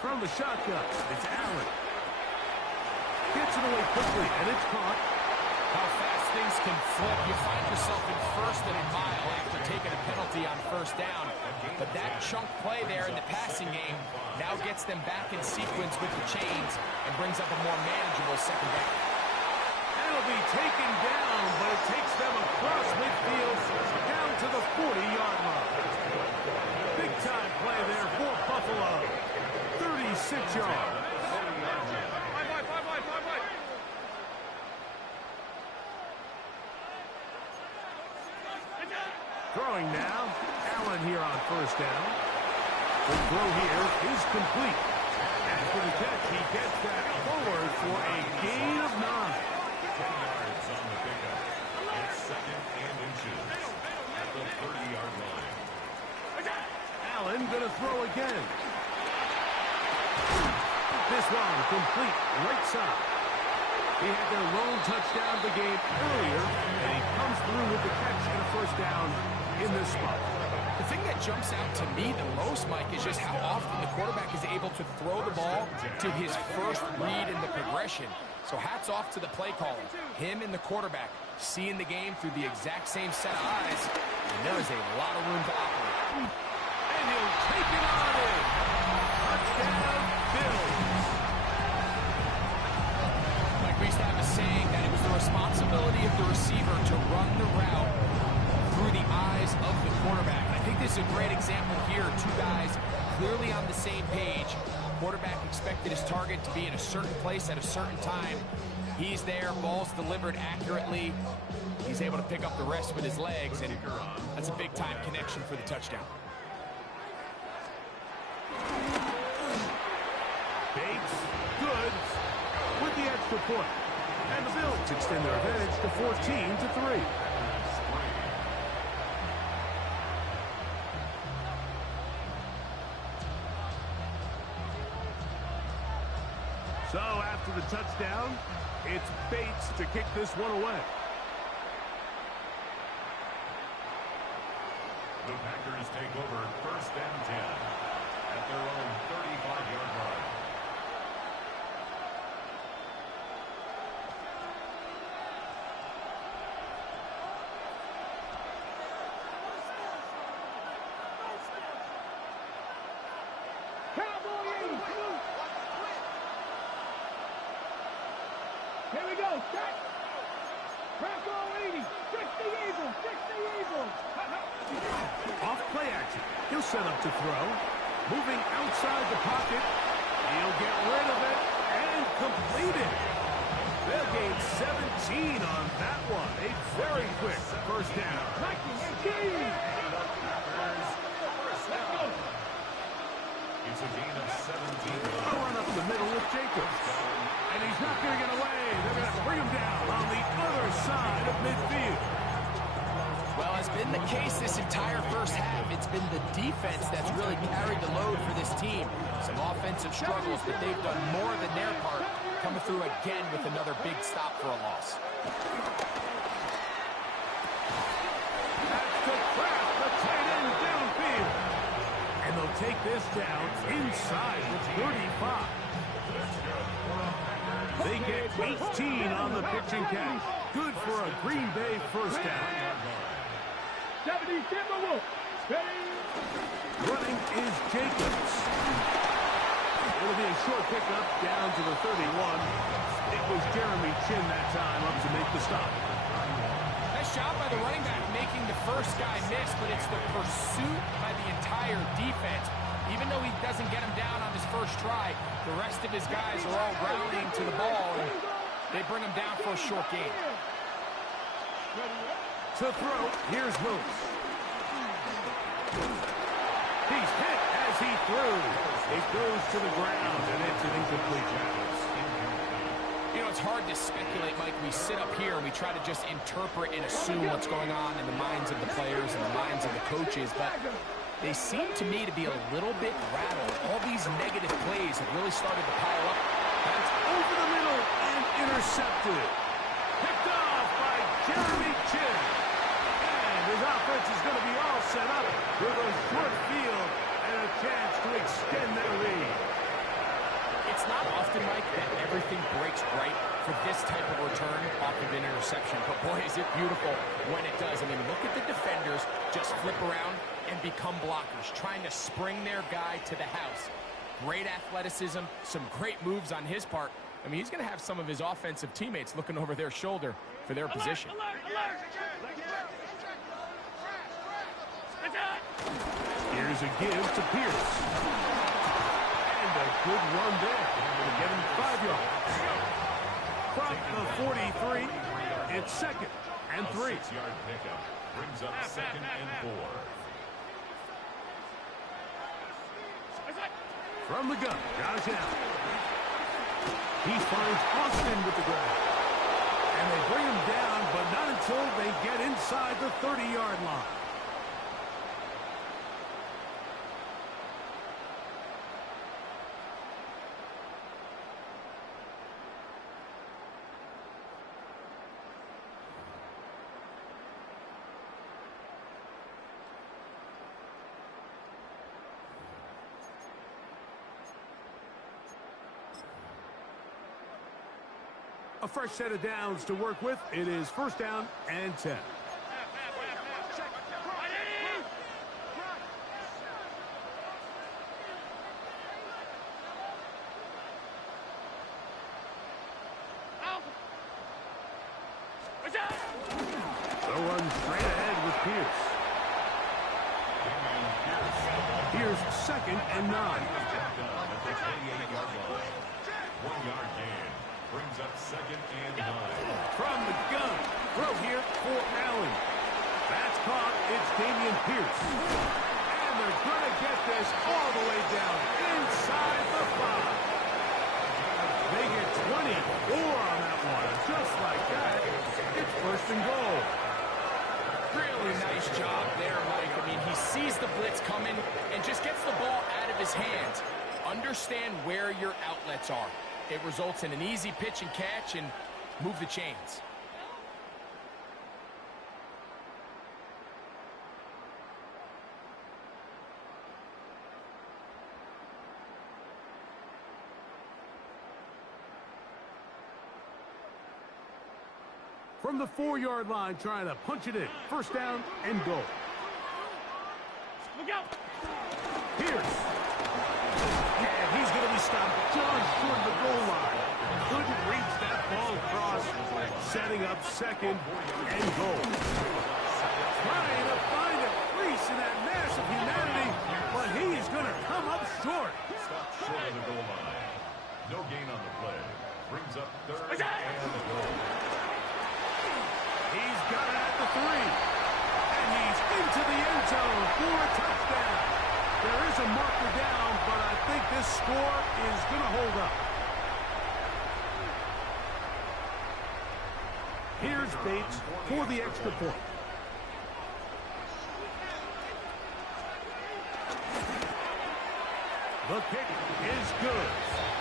From the shotgun, it's Allen. Gets it away quickly, and it's caught. How fast things can flip. You find yourself in 1st and a mile after taking a penalty on 1st down. But that chunk play there in the passing game now gets them back in sequence with the chains and brings up a more manageable 2nd down. It'll be taken down, but it takes them across midfield down to the 40-yard line. Big-time play there for Buffalo. 36 yards. Throwing now. Allen here on 1st down. The throw here is complete. After the catch, he gets that forward for a gain of 9. 10 yards on the pickup. It's 2nd and inches at the 30-yard line. Allen gonna throw again. This one complete right side. He had their lone touchdown of the game earlier, and he comes through with the catch and a 1st down in this spot. The thing that jumps out to me the most, Mike, is just how often the quarterback is able to throw the ball to his first read in the progression. So hats off to the play caller. Him and the quarterback seeing the game through the exact same set of eyes, and there is a lot of room to operate. And he'll take it on in. Touchdown, Bills. Like we used to have a saying that it was the responsibility of the receiver to run the route through the eyes of the quarterback. And I think this is a great example here. 2 guys clearly on the same page. Quarterback expected his target to be in a certain place at a certain time. He's there, ball's delivered accurately. He's able to pick up the rest with his legs, and that's a big-time connection for the touchdown. Bates, good, with the extra point. And the Bills extend their advantage to 14-3. So after the touchdown, it's Bates to kick this one away. The Packers take over 1st and 10 at their own 35-yard line. Here we go, set. Franco 80, 60 Eagles, 60 Eagles. Off play action. He'll set up to throw. Moving outside the pocket. He'll get rid of it and complete it. They'll gain 17 on that one. A very quick 1st down. 19, 18. It's a gain of 17. A run up the middle with Jacobs. And he's not going to get away. They're going to bring him down on the other side of midfield. Well, has been the case this entire 1st half. It's been the defense that's really carried the load for this team. Some offensive struggles, but they've done more than their part, coming through again with another big stop for a loss. That's to Kraft, the tight end downfield. And they'll take this down inside the 35. They get 18 on the pitch and catch. Good for a Green Bay 1st down. 70 Timberwolves. Running is Jacobs. It'll be a short pickup down to the 31. It was Jeremy Chin that time up to make the stop. Nice job by the running back making the first guy miss, but it's the pursuit by the entire defense. Even though he doesn't get him down on his first try, the rest of his guys are all rallying to the ball, and they bring him down for a short gain. To throw, here's Willis. He's hit as he threw. It goes to the ground, and it's an incomplete pass. You know, it's hard to speculate, Mike. We sit up here and we try to just interpret and assume what's going on in the minds of the players and the minds of the coaches, but they seem to me to be a little bit rattled. All these negative plays have really started to pile up. That's over the middle and intercepted. Picked off by Jeremy Chinn. And his offense is going to be all set up with a short field and a chance to extend their lead. It's not often, Mike, that everything breaks right for this type of return off of an interception. But, boy, is it beautiful when it does. I mean, look at the defenders just flip around and become blockers, trying to spring their guy to the house. Great athleticism, some great moves on his part. I mean, he's going to have some of his offensive teammates looking over their shoulder for their position. Here's a give to Pierce. And a good run there to get him 5 yards. From the 43, it's 2nd and 3. A 6-yard pickup brings up 2nd and 4. From the gun, Josh Allen. He finds Austin with the grab. And they bring him down, but not until they get inside the 30-yard line. A fresh set of downs to work with. It is 1st down and 10. They'll run straight ahead with Pierce. Here's 2nd and 9. 1-yard gain. Brings up 2nd and 9. From the gun. Throw here for Allen. That's caught. It's Dameon Pierce. And they're going to get this all the way down inside the 5. They get 24 on that one. Just like that, it's 1st and goal. Really nice job there, Mike. I mean, he sees the blitz coming and just gets the ball out of his hands. Understand where your outlets are. It results in an easy pitch and catch and move the chains. From the 4-yard line, trying to punch it in. 1st down and goal. Look out! Pierce. And he's going to be stopped just short of the goal line. Couldn't reach that ball across. Setting up 2nd and goal. Trying to find a crease in that mass of humanity, but he's going to come up short. Stop short of the goal line. No gain on the play. Brings up 3rd and goal. He's got it at the 3. And he's into the end zone for a touchdown. There is a marker down, but I think this score is going to hold up. Here's Bates for the extra point. The kick is good.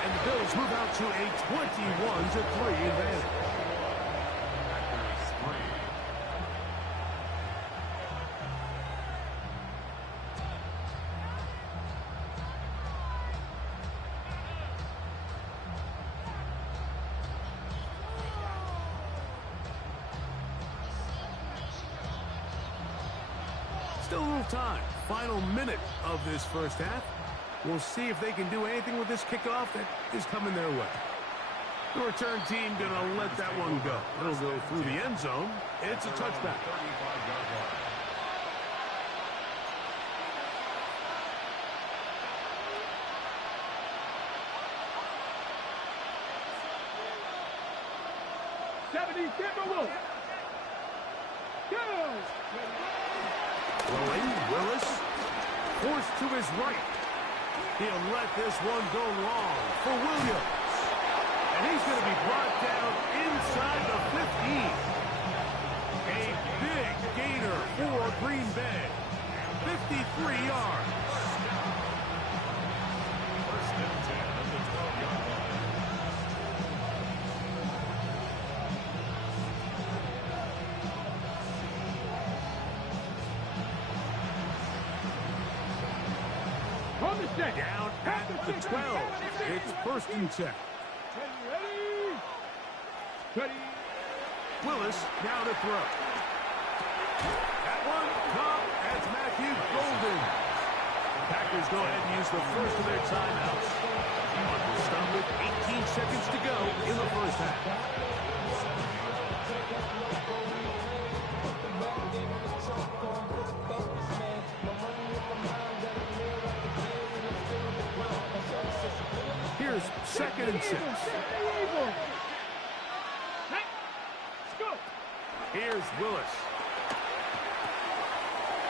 And the Bills move out to a 21-3 advantage. Still a little time. Final minute of this 1st half. We'll see if they can do anything with this kickoff that is coming their way. The return team going to let that one go. It'll go through the end zone. It's a touchback. Throwing, Willis, forced to his right. He'll let this one go long for Williams. And He's going to be brought down inside the 15. A big gainer for Green Bay. 53 yards. First and 10 at the 12-yard line. Down at the 12. It's first and 10. Ready. Willis now to throw. That one caught as Matthew Golden. The Packers go ahead and use the first of their timeouts. We'll start with 18 seconds to go in the first half. Here's second and 6. Here's Willis.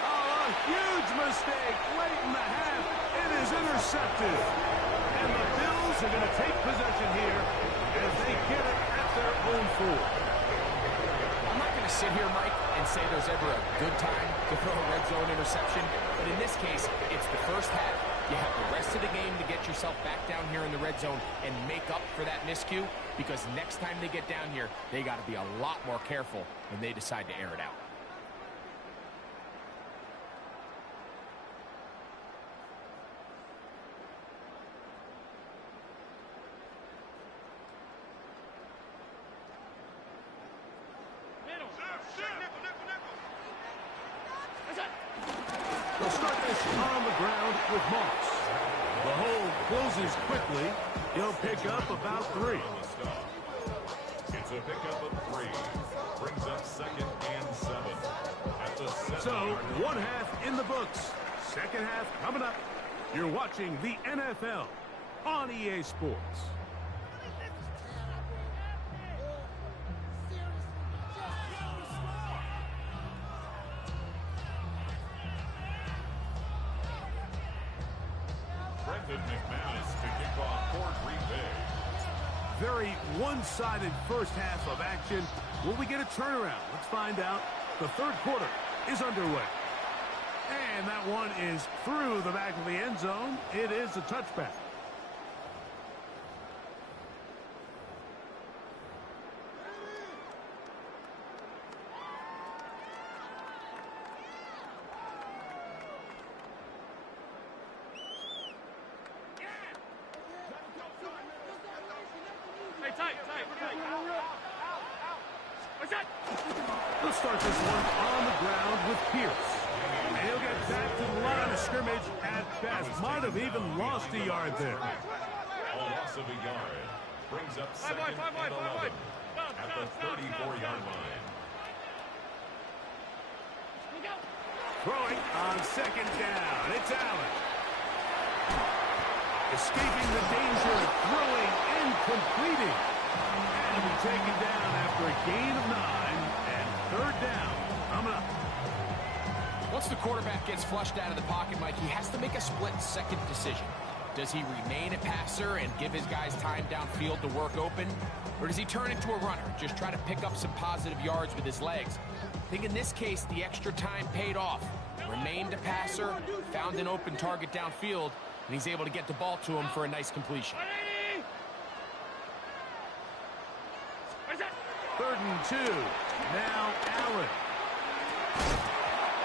Oh, a huge mistake late in the half. It is intercepted. And the Bills are going to take possession here as they get it at their own 4. I'm not going to sit here, Mike, and say there's ever a good time to throw a red zone interception. But in this case, it's the first half. You have the rest of the game to get yourself back down here in the red zone and make up for that miscue, because next time they get down here, they got to be a lot more careful when they decide to air it out. They'll start this on the ground with Moss. The hold closes quickly. He'll pick up about 3. It's a pickup of 3. Brings up second and 7. At the 7. So, one half in the books. Second half coming up. You're watching the NFL on EA Sports. Brendan McManus to kick off for Green Bay. Very one-sided first half of action. Will we get a turnaround? Let's find out. The third quarter is underway. And that one is through the back of the end zone. It is a touchback. They'll start this one on the ground with Pierce. And he'll get back to the line of scrimmage at best. Might have even lost a yard there. A loss of a yard. Brings up second and 11 at the 34-yard line. Throwing on second down. It's Allen. Escaping the danger, throwing and completing. And taken down after a gain of 9 and third down. Coming up. Once the quarterback gets flushed out of the pocket, Mike, he has to make a split-second decision. Does he remain a passer and give his guys time downfield to work open? Or does he turn into a runner, just try to pick up some positive yards with his legs? I think in this case, the extra time paid off. Remained a passer, found an open target downfield, and he's able to get the ball to him for a nice completion. Third and 2. Now Allen.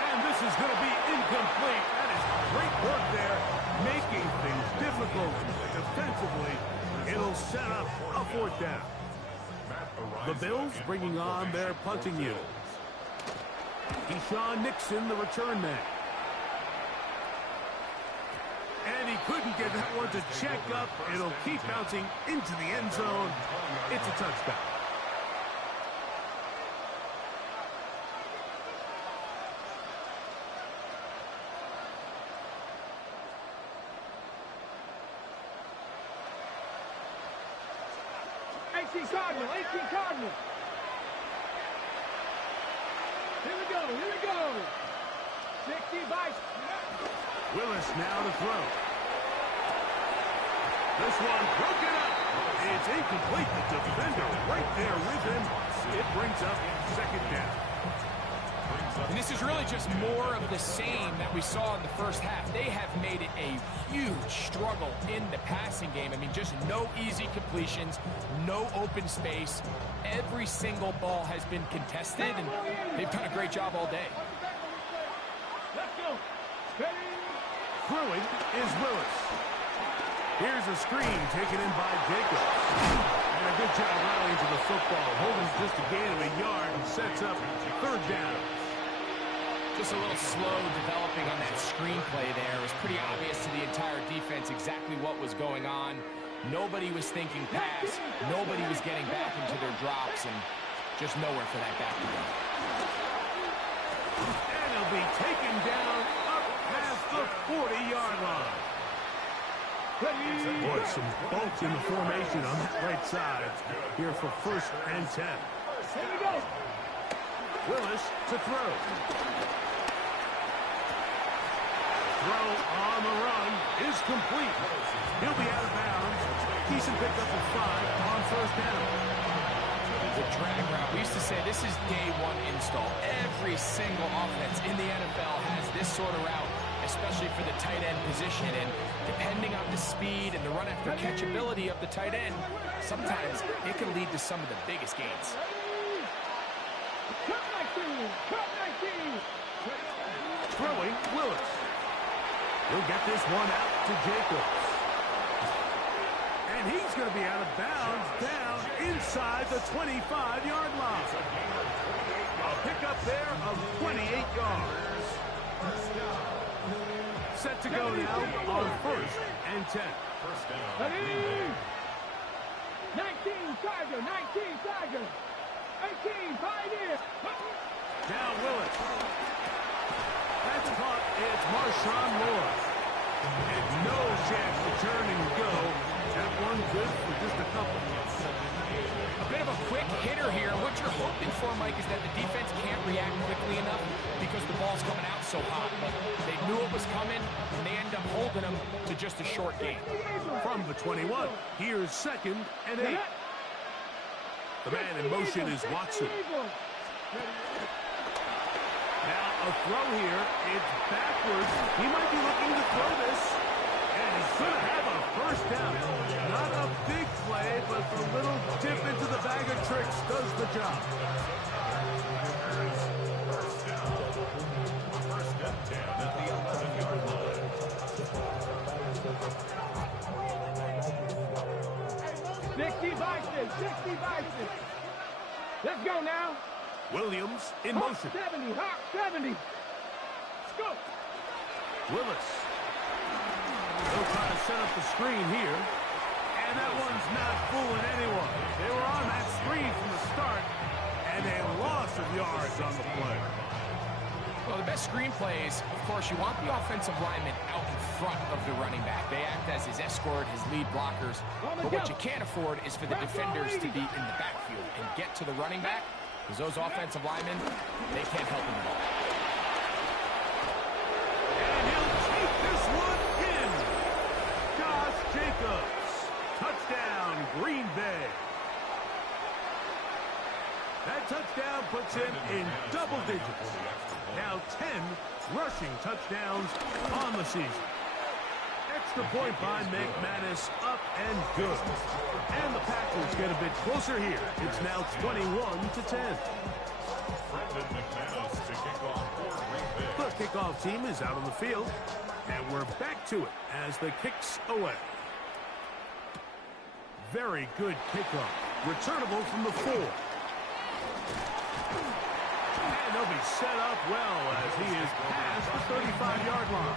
And this is going to be incomplete. That is great work there, making things difficult defensively. It'll set up a fourth down. The Bills bringing on their punting unit. Keyshawn Nixon, the return man. And he couldn't get that one to check up. It'll keep bouncing into the end zone. It's a touchdown. Cardinal, 18 Cardinal. Here we go. 60 Vice. Willis now to throw. This one broken up. It's incomplete. The defender right there with him. It brings up second down. And this is really just more of the same that we saw in the first half. They have made it a huge struggle in the passing game. I mean, just no easy completions, no open space. Every single ball has been contested, and they've done a great job all day. Let's go. Throwing is Willis. Here's a screen taken in by Jacobs. And a good job rallying to the football. Holding just a gain of a yard and sets up third down. Just a little slow developing on that screenplay there. It was pretty obvious to the entire defense exactly what was going on. Nobody was thinking pass. Nobody was getting back into their drops, and just nowhere for that back to go. And he'll be taken down up past the 40-yard line. Boy, some bulk in the formation on that right side here for 1st and 10. Here we go. Willis to throw. Throw on the run is complete. He'll be out of bounds. Decent pickup of 5 on 1st down. The drag route. We used to say this is day one install. Every single offense in the NFL has this sort of route, especially for the tight end position. And depending on the speed and the run after catchability of the tight end, sometimes it can lead to some of the biggest gains. Throwing Willis. He'll get this one out to Jacobs. And he's going to be out of bounds down inside the 25-yard line. A pickup there of 28 yards. Set to go now on 1st and 10. 19 Tiger, 19 Tiger. 18 Pioneer. Down Willis. That's caught. It's Marshawn Lord. And no chance to turn and go. That one good for just a couple. A bit of a quick hitter here. What you're hoping for, Mike, is that the defense can't react quickly enough because the ball's coming out so hot. But they knew it was coming, and they end up holding them to just a short gain. From the 21, here's 2nd and 8. The man in motion is Watson. Now a throw here. It's backwards. He might be looking to throw this. And he's going to have a 1st down. Not a big play, but a little dip into the bag of tricks does the job. First and 10 at the 11-yard line. 60 Bison, 60 Bison. Let's go now. Williams in motion. 70, Hawk 70. Let's go. Willis. They'll try to set up the screen here. And that one's not fooling anyone. They were on that screen from the start, and a loss of yards on the play. Well, the best screenplays, of course, you want the offensive lineman out in front of the running back. They act as his escort, his lead blockers. But what you can't afford is for the defenders to be in the backfield and get to the running back, because those offensive linemen, they can't help him at all. And he'll take this one in. Josh Jacobs. Touchdown, Green Bay. That touchdown puts him in double digits. Now 10 rushing touchdowns on the season. Extra point by McManus, up and good. And the Packers get a bit closer here. It's now 21-10. The kickoff team is out on the field, and we're back to it as the kicks away. Very good kickoff. Returnable from the 4. And they'll be set up well as he is past the 35-yard line.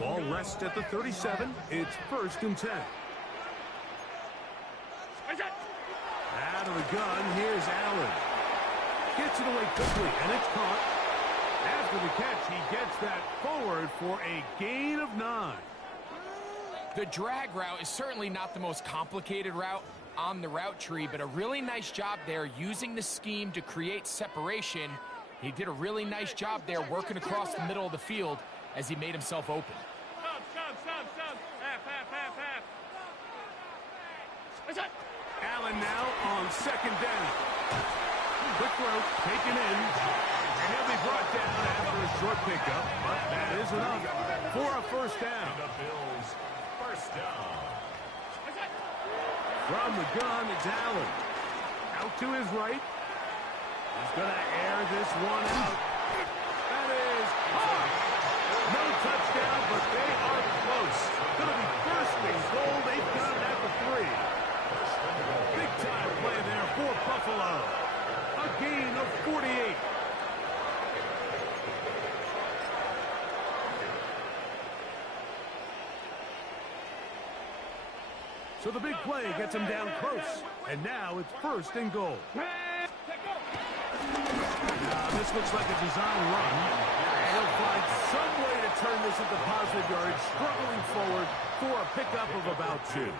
Ball rests at the 37. It's 1st and 10. Out of the gun, here's Allen. Gets it away quickly, and it's caught. After the catch, he gets that forward for a gain of 9. The drag route is certainly not the most complicated route, on the route tree, but a really nice job there using the scheme to create separation. He did a really nice job there working across the middle of the field as he made himself open. Stop. Half. Allen now on second down. Quick throw, taken in, and he'll be brought down after a short pickup, but that is enough for a first down. The Bills, first down. From the gun, it's Allen. Out to his right. He's going to air this one out. That is hard. No touchdown, but they are close. Going to be first and goal. They've got it at the 3. Big time play there for Buffalo. A gain of 48. So the big play gets him down close. And now it's first and goal. This looks like a design run. He'll find some way to turn this into positive yardage, struggling forward for a pickup of about 2.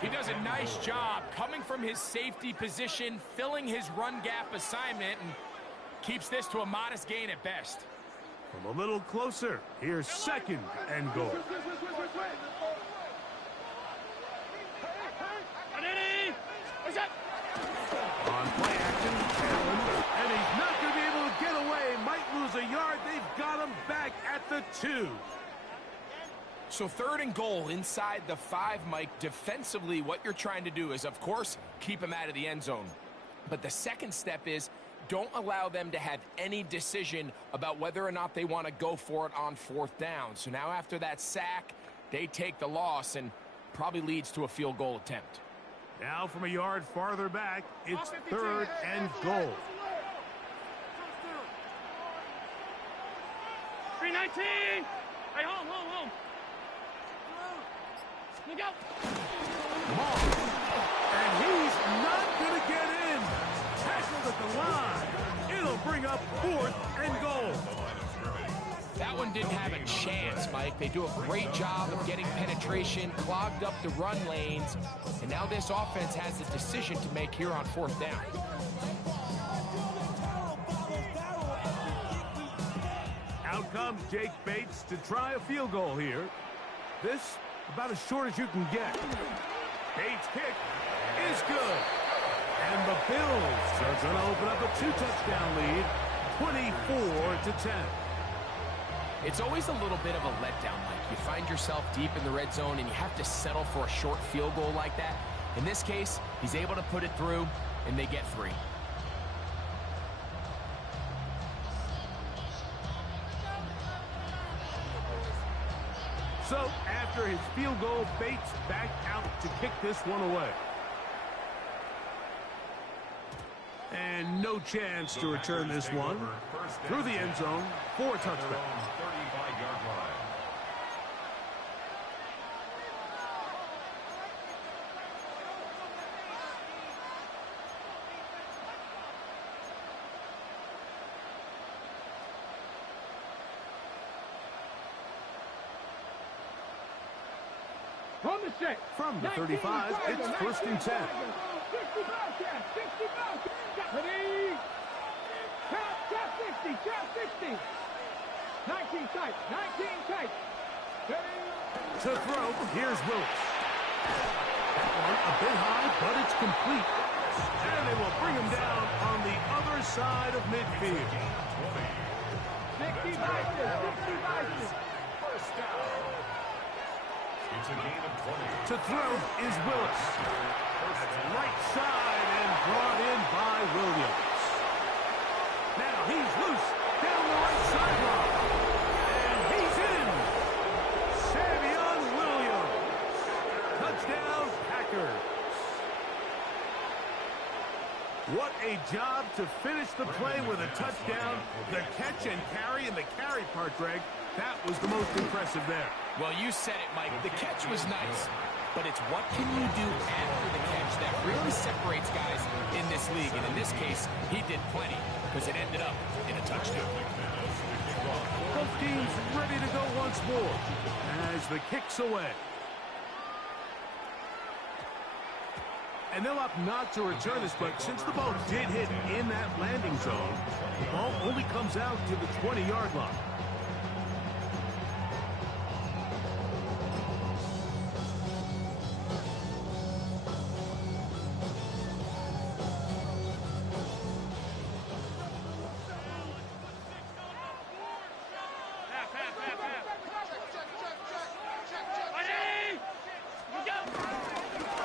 He does a nice job coming from his safety position, filling his run gap assignment, and keeps this to a modest gain at best. From a little closer, here's second and goal. On play action, Allen, and he's not going to be able to get away. Might lose a yard. They've got him back at the 2. So third and goal inside the 5, Mike. Defensively, what you're trying to do is, of course, keep him out of the end zone. But the second step is don't allow them to have any decision about whether or not they want to go for it on 4th down. So now after that sack, they take the loss and probably leads to a field goal attempt. Now from a yard farther back, it's third and goal. 319. Hey, home. Look out. And he's not going to get in. Tackled at the line. It'll bring up 4th and goal. That one didn't have a chance, Mike. They do a great job of getting penetration, clogged up the run lanes, and now this offense has a decision to make here on 4th down. Out comes Jake Bates to try a field goal here. This about as short as you can get. Bates' kick is good. And the Bills are going to open up a 2-touchdown lead, 24-10. It's always a little bit of a letdown, Mike. You find yourself deep in the red zone and you have to settle for a short field goal like that. In this case, he's able to put it through, and they get 3. So, after his field goal, Bates back out to kick this one away. And no chance to return this one through the end zone for a touchdown. 35-yard line. From the 35, it's first and 10. 65, ready, count 60, 19 tight, ready. To throw, here's Willis. That one a bit high, but it's complete. And they will bring him down on the other side of midfield. 60 vices. First down. It's a gain of 20. To throw is Willis. That's right side and brought in by Williams. Now he's loose down the right sideline. And he's in. Savion Williams. Touchdown, Packers. What a job to finish the play with a touchdown. The catch and carry, and the carry part, Greg, that was the most impressive there. Well, you said it, Mike. The catch was nice, but it's what can you do after the catch that really separates guys in this league. And in this case, he did plenty because it ended up in a touchdown. Both teams ready to go once more as the kick's away. And they'll opt not to return this, but since the ball did hit in that landing zone, the ball only comes out to the 20-yard line.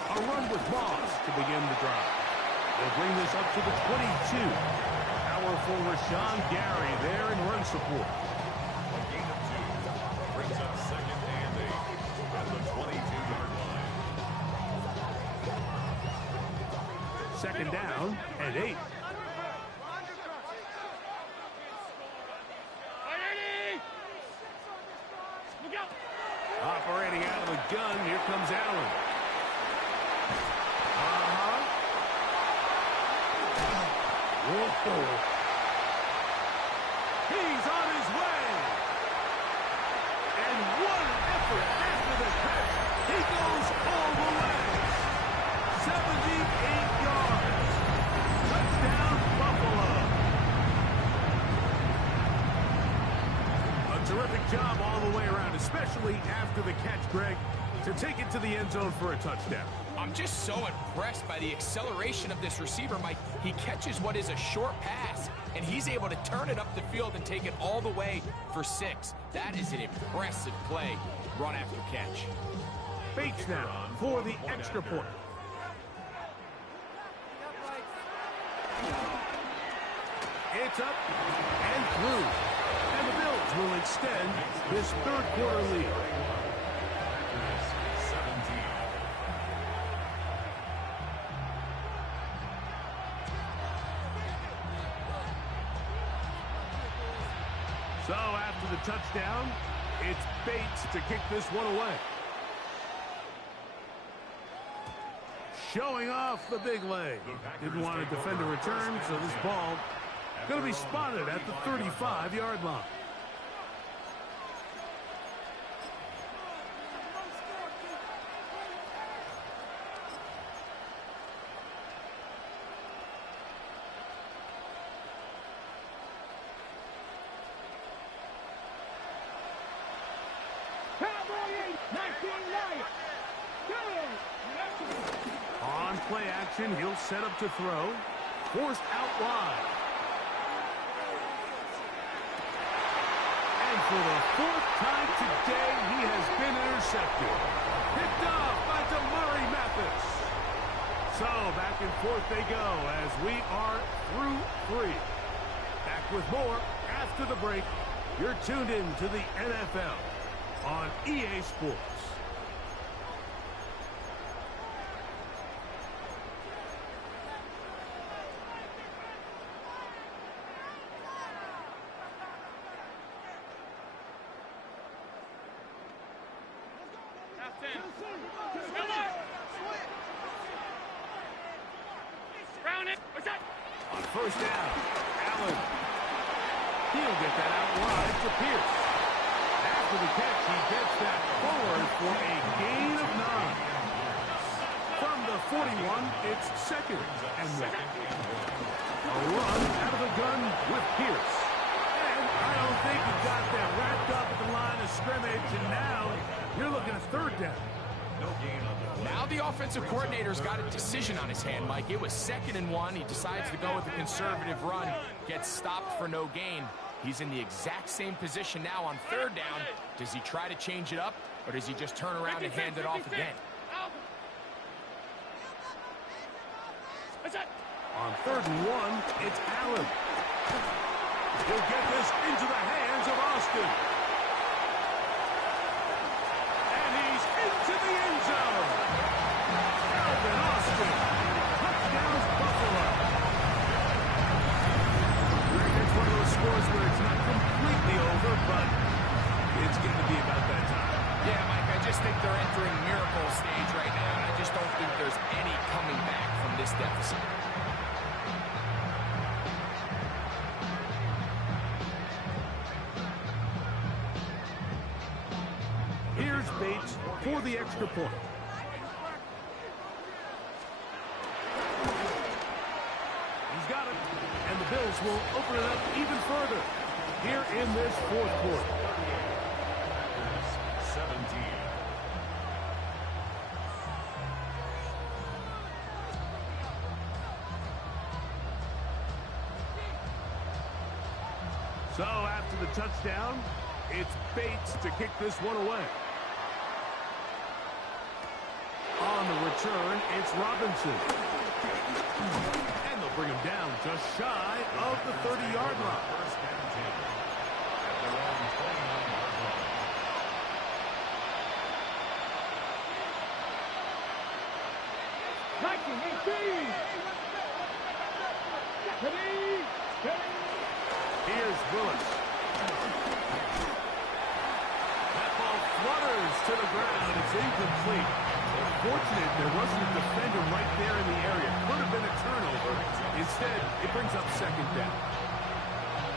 A run with Moss to begin the drive. They'll bring this up to the 22. Powerful Rashawn Gary there in run support. A gain of 2 brings up 2nd and 8 at the 22-yard line. Second down and 8. Operating out of the gun, here comes Allen. Whoa. He's on his way. And what an effort after the catch. He goes all the way. 78 yards. Touchdown, Buffalo. A terrific job all the way around, especially after the catch, Greg, to take it to the end zone for a touchdown. I'm just so impressed by the acceleration of this receiver, Mike. He catches what is a short pass, and he's able to turn it up the field and take it all the way for 6. That is an impressive play, run after catch. Bates now for the extra point. It's up and through. And the Bills will extend this third-quarter lead. So after the touchdown, it's Bates to kick this one away. Showing off the big leg. Didn't want to defend a return, so this ball going to be spotted at the 35-yard line. On play action, he'll set up to throw. Forced out wide. And for the 4th time today, he has been intercepted. Picked off by Damari Mathis. So back and forth they go as we are through 3. Back with more after the break. You're tuned in to the NFL on EA Sports. On first down, Allen. He'll get that out wide to Pierce. After the catch, he gets that forward for a gain of 9. From the 41, it's 2nd and 1. A run out of the gun with Pierce. And I don't think he got that wrapped up at the line of scrimmage, and now you're looking at 3rd down. Now the offensive coordinator's got a decision on his hand, Mike. It was 2nd and 1. He decides to go with a conservative run, gets stopped for no gain. He's in the exact same position now on 3rd down. Does he try to change it up, or does he just turn around and hand it off again? On 3rd and 1, it's Allen. He'll get this into the hands of Austin. And he's into the end zone. Alvin Austin. Touchdown, Buffalo. Greg, it's one of those scores where it's not completely over, but it's going to be about that time. Yeah, Mike, I just think they're entering miracle stage right now, and I just don't think there's any coming back from this deficit. Here's Bates for the extra point. offense will open it up even further here in this fourth quarter. 17. So after the touchdown, it's Bates to kick this one away. On the return, it's Robinson. And they'll bring him down just shy of the 30-yard line. First and 10. At their own 29-yard line. Here's Willis. That ball flutters to the ground. It's incomplete. Fortunate there wasn't a defender right there in the area. Could have been a turnover. Instead, it brings up second down.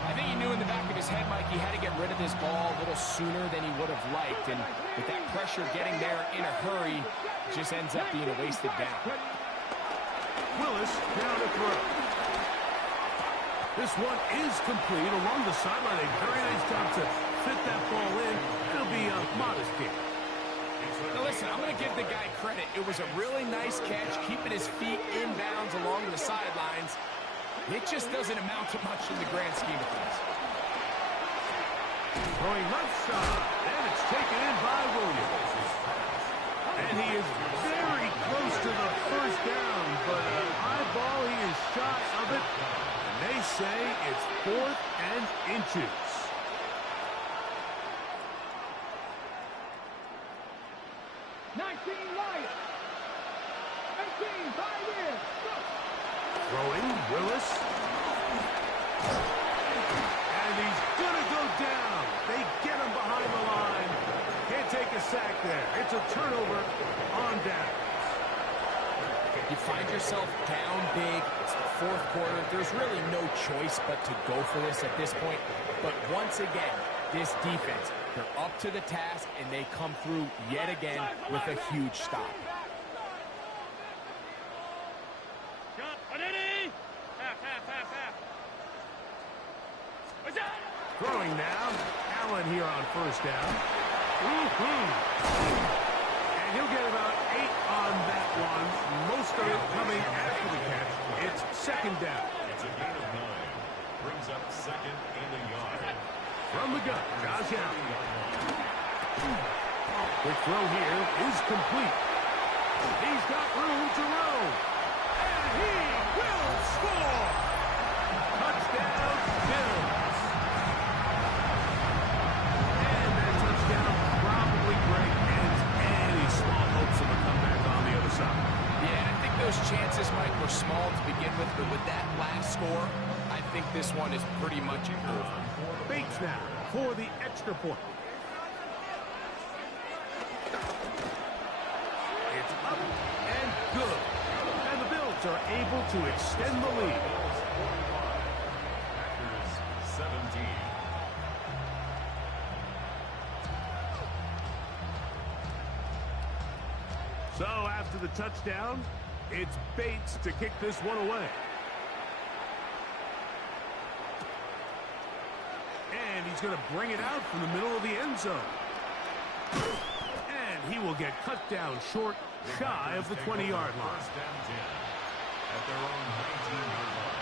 I think he knew in the back of his head, Mike, he had to get rid of this ball a little sooner than he would have liked. And with that pressure getting there in a hurry, it just ends up being a wasted down. Willis down to throw. This one is complete along the sideline. A very nice job to fit that ball in. It'll be a modest gain. Now listen, I'm going to give the guy credit. It was a really nice catch, keeping his feet in bounds along the sidelines. It just doesn't amount to much in the grand scheme of things. Throwing left side, and it's taken in by Williams. And he is very close to the first down, but an high ball, he is shy of it. And they say it's 4th and inches. Throwing, Willis. And he's going to go down. They get him behind the line. Can't take a sack there. It's a turnover on downs. You find yourself down big. It's the fourth quarter. There's really no choice but to go for this at this point. But once again, this defense, they're up to the task, and they come through yet again with a huge stop. Throwing now. Allen here on first down. And he'll get about 8 on that one. Most of it coming after the catch. It's second down. It's a gain of 9. Brings up second and a yard. From the gun, Josh Allen. The throw here is complete. He's got room to roam. And he will score. Touchdown, Bills. And that touchdown probably ends any small hopes of a comeback on the other side. Yeah, I think those chances, Mike, were small to begin with, but with that last score, I think this one is pretty much over. Bates now for the extra point. It's up and good. And the Bills are able to extend the lead. Packers 17. So after the touchdown, it's Bates to kick this one away. And he's going to bring it out from the middle of the end zone. And he will get cut down short, shy of the 20-yard line. First down 10 at their own 19-yard line.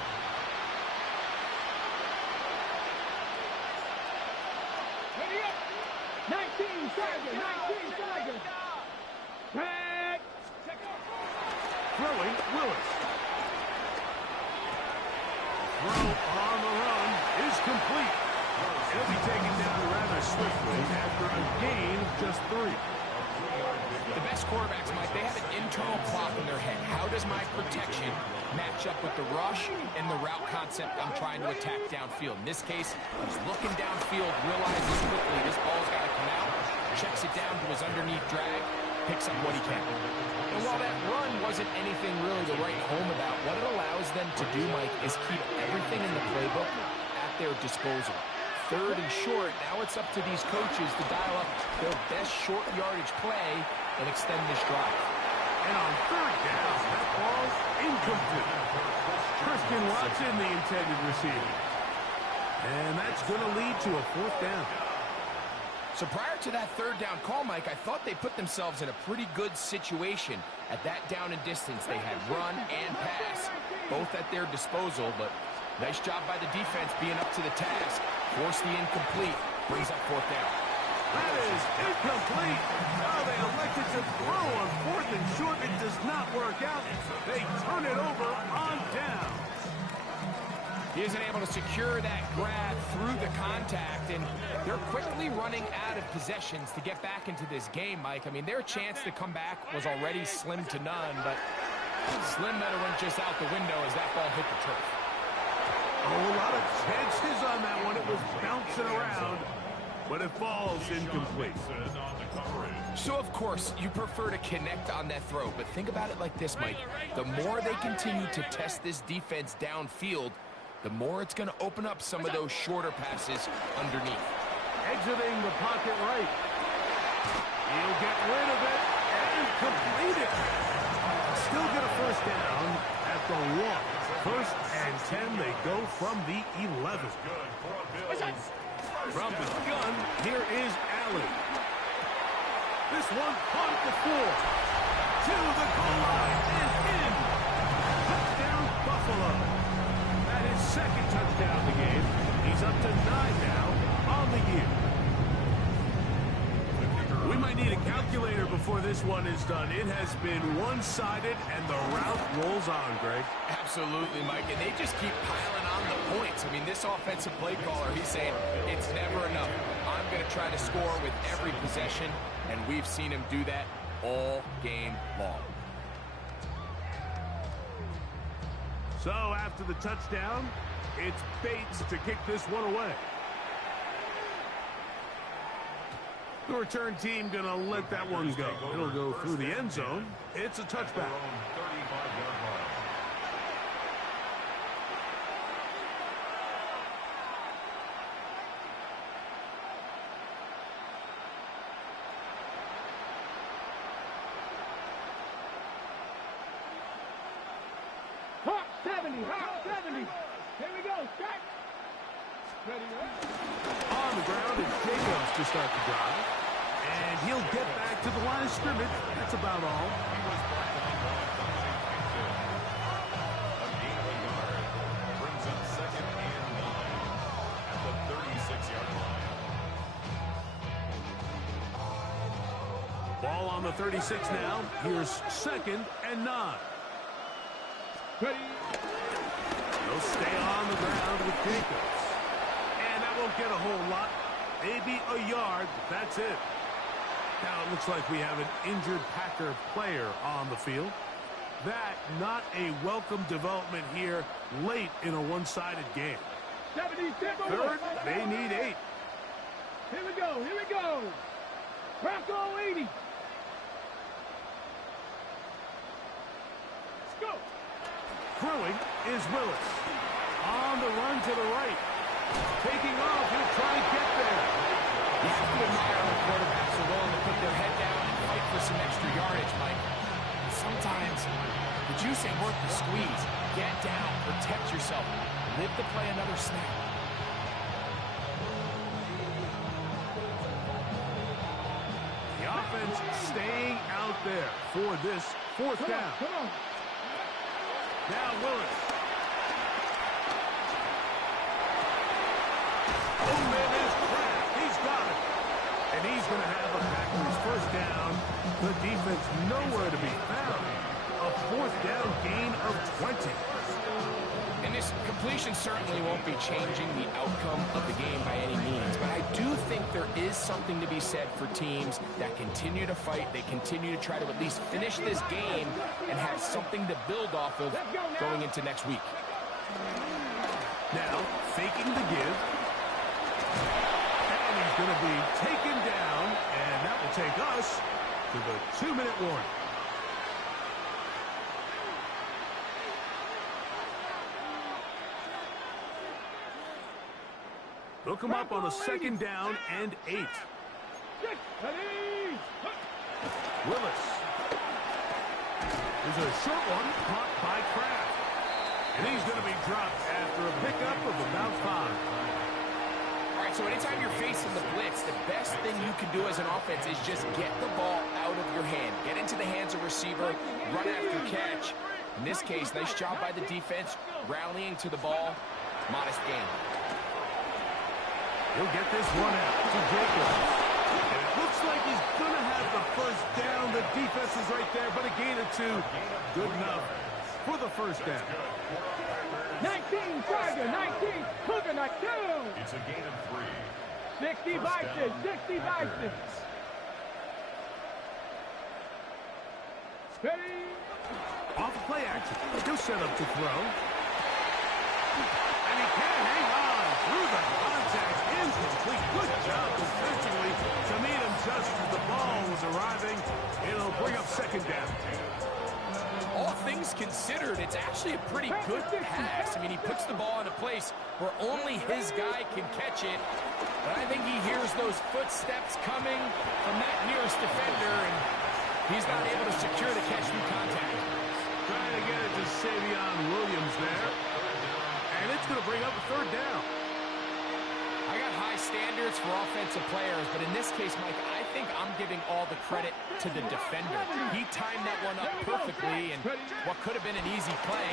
Ready up. 19 seconds. Back. Throwing, Willis. Throw on the run is complete. He'll be taken down rather swiftly after a gain of just 3. The best quarterbacks, Mike, they have an internal clock in their head. How does my protection match up with the rush and the route concept I'm trying to attack downfield? In this case, he's looking downfield, realizes quickly this ball's got to come out, checks it down to his underneath drag, picks up what he can. And while that run wasn't anything really to write home about, what it allows them to do, Mike, is keep everything in the playbook at their disposal. Third and short, now it's up to these coaches to dial up their best short yardage play and extend this drive. And on third down, that ball's incomplete. Christian Watson, the intended receiver. And that's going to lead to a 4th down. So prior to that 3rd down call, Mike, I thought they put themselves in a pretty good situation at that down and distance. They had run and pass, both at their disposal, but nice job by the defense being up to the task. Force the incomplete, brings up 4th down. That is incomplete. Oh, they elected to throw on 4th and short. It does not work out. They turn it over on down. He isn't able to secure that grab through the contact, and they're quickly running out of possessions to get back into this game, Mike. I mean, their chance to come back was already slim to none, but slim might have went just out the window as that ball hit the turf. Oh, a lot of chances on that one. It was bouncing around, but it falls incomplete. So, of course, you prefer to connect on that throw, but think about it like this, Mike. The more they continue to test this defense downfield, the more it's going to open up some of those shorter passes underneath. Exiting the pocket right. He'll get rid of it and complete it. Still get a 1st down at the 1. 1st and 10, they go from the 11. From the gun, here is Allen. This one caught at the 4. To the goal line is in. Touchdown, Buffalo. His 2nd touchdown of the game. He's up to 9 now on the year. We might need a calculator before this one is done. It has been one-sided, and the route rolls on, Greg. Absolutely, Mike, and they just keep piling on the points. I mean, this offensive play caller, he's saying it's never enough. I'm going to try to score with every possession, and we've seen him do that all game long. So after the touchdown, it's Bates to kick this one away. The return team going to let that one go. It'll go through the end zone. It's a touchback. Hawk 70, Hawk 70. Here we go, set. Ready, on the ground, it's Jacobs to start the drive. And he'll get back to the line of scrimmage. That's about all. Brings up 2nd and 9 at the 36-yard line. Ball on the 36 now. Here's 2nd and 9. Ready. They'll stay on the ground with Jacobs. And that won't get a whole lot. Maybe a yard, but that's it. Now it looks like we have an injured Packer player on the field. That not a welcome development here late in a one-sided game. 3rd, they need 8. Here we go, here we go. Bronco 80. Let's go. Throwing is Willis. On the run to the right. Taking off, he'll try and get there. You have to admire the quarterbacks are willing to put their head down and fight for some extra yardage, Mike. Sometimes the juice ain't worth the squeeze. Get down, protect yourself, live to play another snap. The offense staying out there for this 4th down. Come on. Now Willis. Bowman is cracked. He's got it. And he's going to have a Packers 1st down. The defense nowhere to be found. A 4th down gain of 20. And this completion certainly won't be changing the outcome of the game by any means, but I do think there is something to be said for teams that continue to fight, they continue to try to at least finish this game and have something to build off of going into next week. Now, faking the give. And he's going to be taken down, and that will take us to the 2-minute warning. They'll come up on a 2nd down and 8. Willis. There's a short one caught by Kraft. And he's going to be dropped after a pickup of about 5. All right, so anytime you're facing the blitz, the best thing you can do as an offense is just get the ball out of your hand. Get into the hands of receiver, run after catch. In this case, nice job by the defense, rallying to the ball. Modest gain. He'll get this one out to Jacobs. And it looks like he's going to have the first down. The defense is right there, but a gain of 2. Good enough for the first down. 19 Tiger, 19 Coconut 2. It's a gain of 3. 60 Bison, 60 Bison. Ready? Off play action. He'll set up to throw. And he can hang on through the contact. Incomplete. Good job defensively to meet him just as the ball was arriving. It'll bring up second down. All things considered, it's actually a pretty good pass. I mean, he puts the ball in a place where only his guy can catch it. But I think he hears those footsteps coming from that nearest defender, and he's not able to secure the catch through contact. Trying to get it to Savion Williams there. And it's going to bring up a third down. I got high standards for offensive players, but in this case, Mike, I think I'm giving all the credit to the defender. He timed that one up perfectly, and what could have been an easy play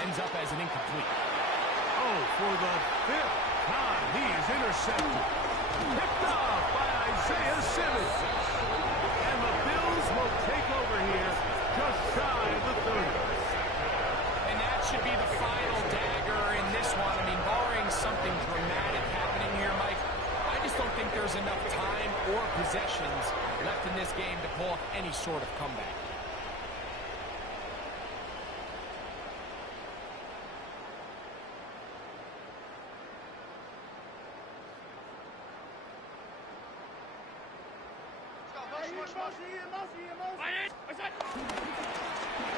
ends up as an incomplete. Oh, for the 5th time, he is intercepted. Picked off by Isaiah Simmons. And the Bills will take over here just shy of the 30. And that should be the final dagger in this one. I mean, barring something dramatic happening here, Mike, I just don't think there's enough time or possessions left in this game to pull off any sort of comeback.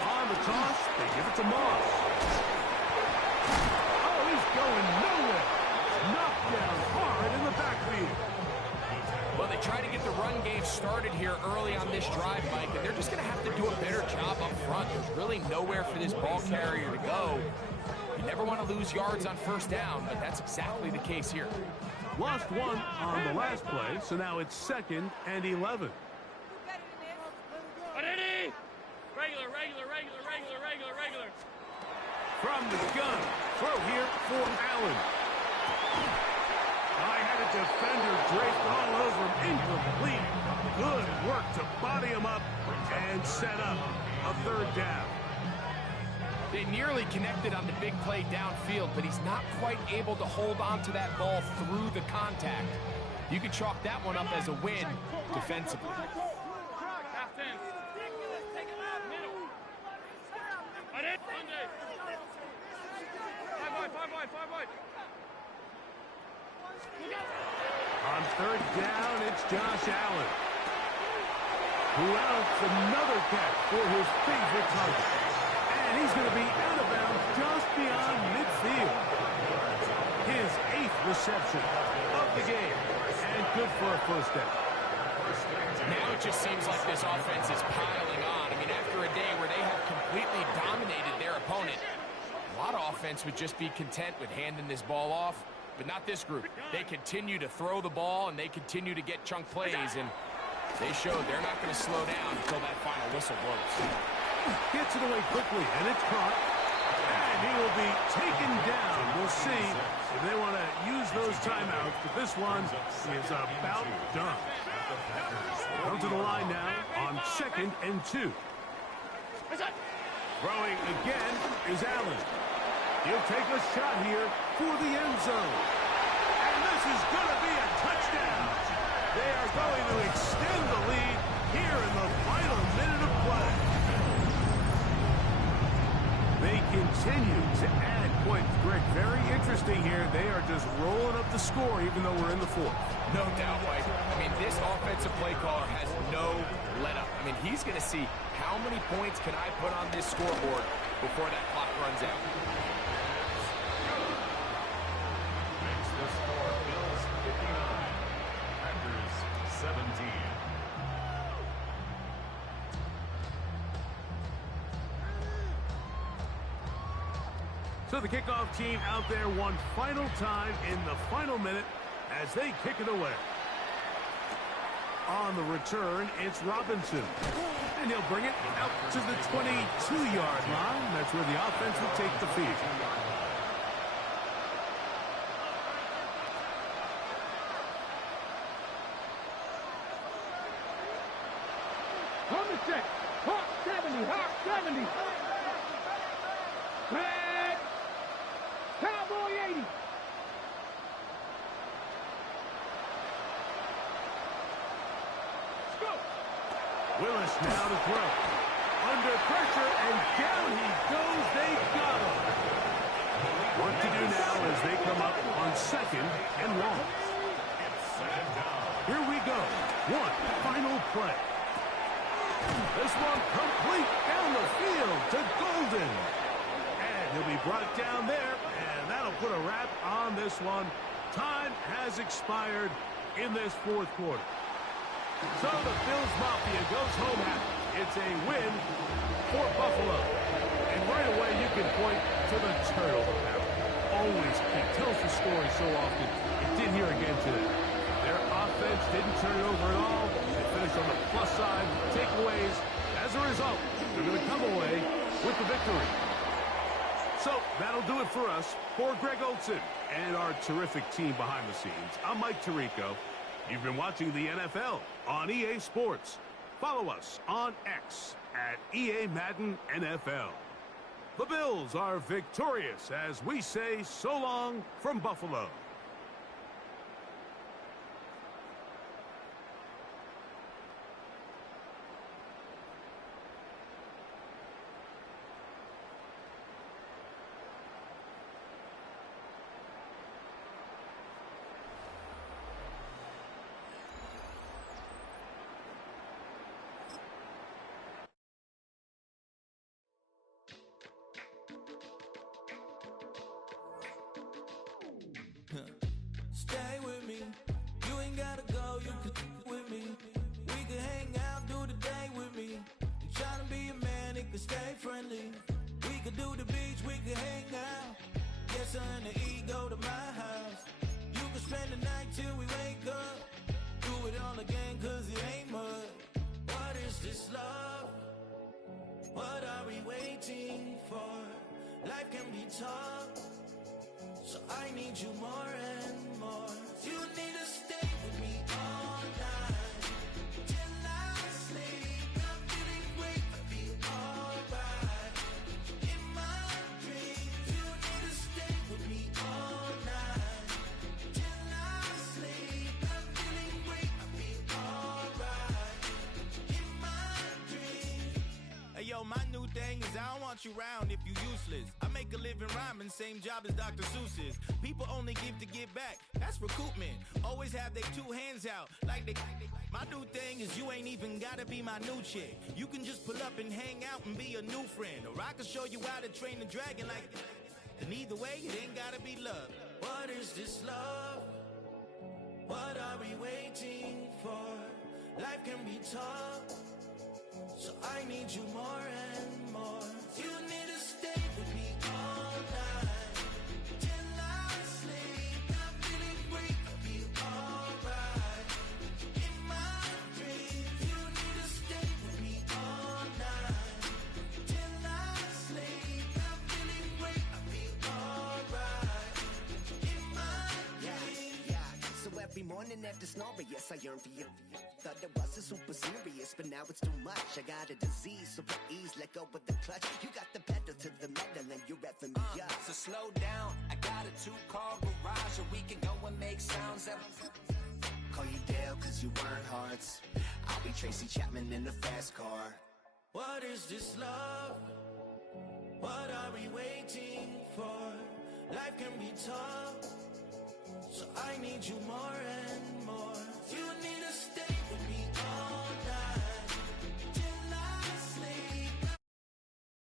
On the toss, they give it to Moss. Oh, he's going nowhere. Knocked down hard in the backfield. Well, they try to get the run game started here early on this drive, Mike, and they're just going to have to do a better job up front. There's really nowhere for this ball carrier to go. You never want to lose yards on first down, but that's exactly the case here. Lost 1 on the last play, so now it's 2nd and 11. Regular. From the gun, throw here for Allen. I had a defender draped all over him, incomplete. Good work to body him up and set up a third down. They nearly connected on the big play downfield, but he's not quite able to hold on to that ball through the contact. You can chalk that one up as a win defensively. On third down, it's Josh Allen, who outs another catch for his favorite target. And he's going to be out of bounds just beyond midfield. His 8th reception of the game, and good for a first down. Now it just seems like this offense is piling on. I mean, after a day where they have completely dominated their opponent, a lot of offense would just be content with handing this ball off, but not this group. They continue to throw the ball, and they continue to get chunk plays, and they showed they're not going to slow down until that final whistle blows. Gets it away quickly, and it's caught. And he will be taken down. We'll see if they want to use those timeouts, but this one is about done. Come to the line now on 2nd and 2. Throwing again is Allen. He'll take a shot here for the end zone. And this is going to be a touchdown. They are going to extend the lead here in the final minute of play. They continue to add points. Greg, very interesting here. They are just rolling up the score even though we're in the 4th. No doubt, Mike. I mean, this offensive play caller has no let-up. I mean, he's going to see how many points can I put on this scoreboard before that clock runs out. Makes the score Bills 59, Packers 17. So the kickoff team out there one final time in the final minute as they kick it away. On the return, it's Robinson. And he'll bring it out to the 22-yard line. That's where the offense will take the field. On the set. Hawk 70. Hawk 70. Flag. Cowboy 80. Let's go. Willis now to throw. Under pressure, and down he goes. They got him. What to do now as they come up on 2nd and long. Here we go. One final play. This one complete down the field to Golden. And he'll be brought down there, and that'll put a wrap on this one. Time has expired in this 4th quarter. So the Bills Mafia goes home happy. It's a win for Buffalo. And right away you can point to the turnover battle. Always it tells the story so often. It did here again today. Their offense didn't turn it over at all. They finished on the plus side, takeaways. As a result, they're going to come away with the victory. So that'll do it for us. For Greg Olson and our terrific team behind the scenes, I'm Mike Tirico. You've been watching the NFL on EA Sports. Follow us on X at EA Madden NFL. The Bills are victorious as we say so long from Buffalo. Stay with me. You ain't gotta go, you can with me. We can hang out, do the day with me. You tryna be a man, it can stay friendly. We could do the beach, we can hang out. Yes, her and the E go to my house. You can spend the night till we wake up. Do it all again, cause it ain't mud. What is this love? What are we waiting for? Life can be tough, so I need you more and more. You need to stay with me all night till I sleep. I'm feeling great, I'll be alright. In my dreams, you need to stay with me all night till I sleep. I'm feeling great, I'll be alright. In my dreams. Hey yo, my new thing is I don't want you round if you useless. I make a living rhyming, same job as Dr. Seuss's. People only give to give back, that's recoupment. Always have their 2 hands out, like they. My new thing is you ain't even gotta be my new chick. You can just pull up and hang out and be a new friend. Or I can show you how to train the dragon like. And either way, it ain't gotta be love. What is this love? What are we waiting for? Life can be tough, so I need you more and more. You need to stay with me all night till I sleep. I'm feeling great, I'll be alright. In my dreams, you need to stay with me all night till I sleep. I'm feeling great, I'll be alright. In my dreams. Yeah. So every morning after snoring, yes, I yearn for you. Thought it wasn't super serious, but now it's too much. I got a disease, so please let go with the clutch. You got the pedal to the metal and you're reffing me up. So slow down, I got a 2-car garage, or we can go and make sounds that. Call you Dale, cause you weren't hearts. I'll be Tracy Chapman in the fast car. What is this love? What are we waiting for? Life can be tough, so I need you more and more.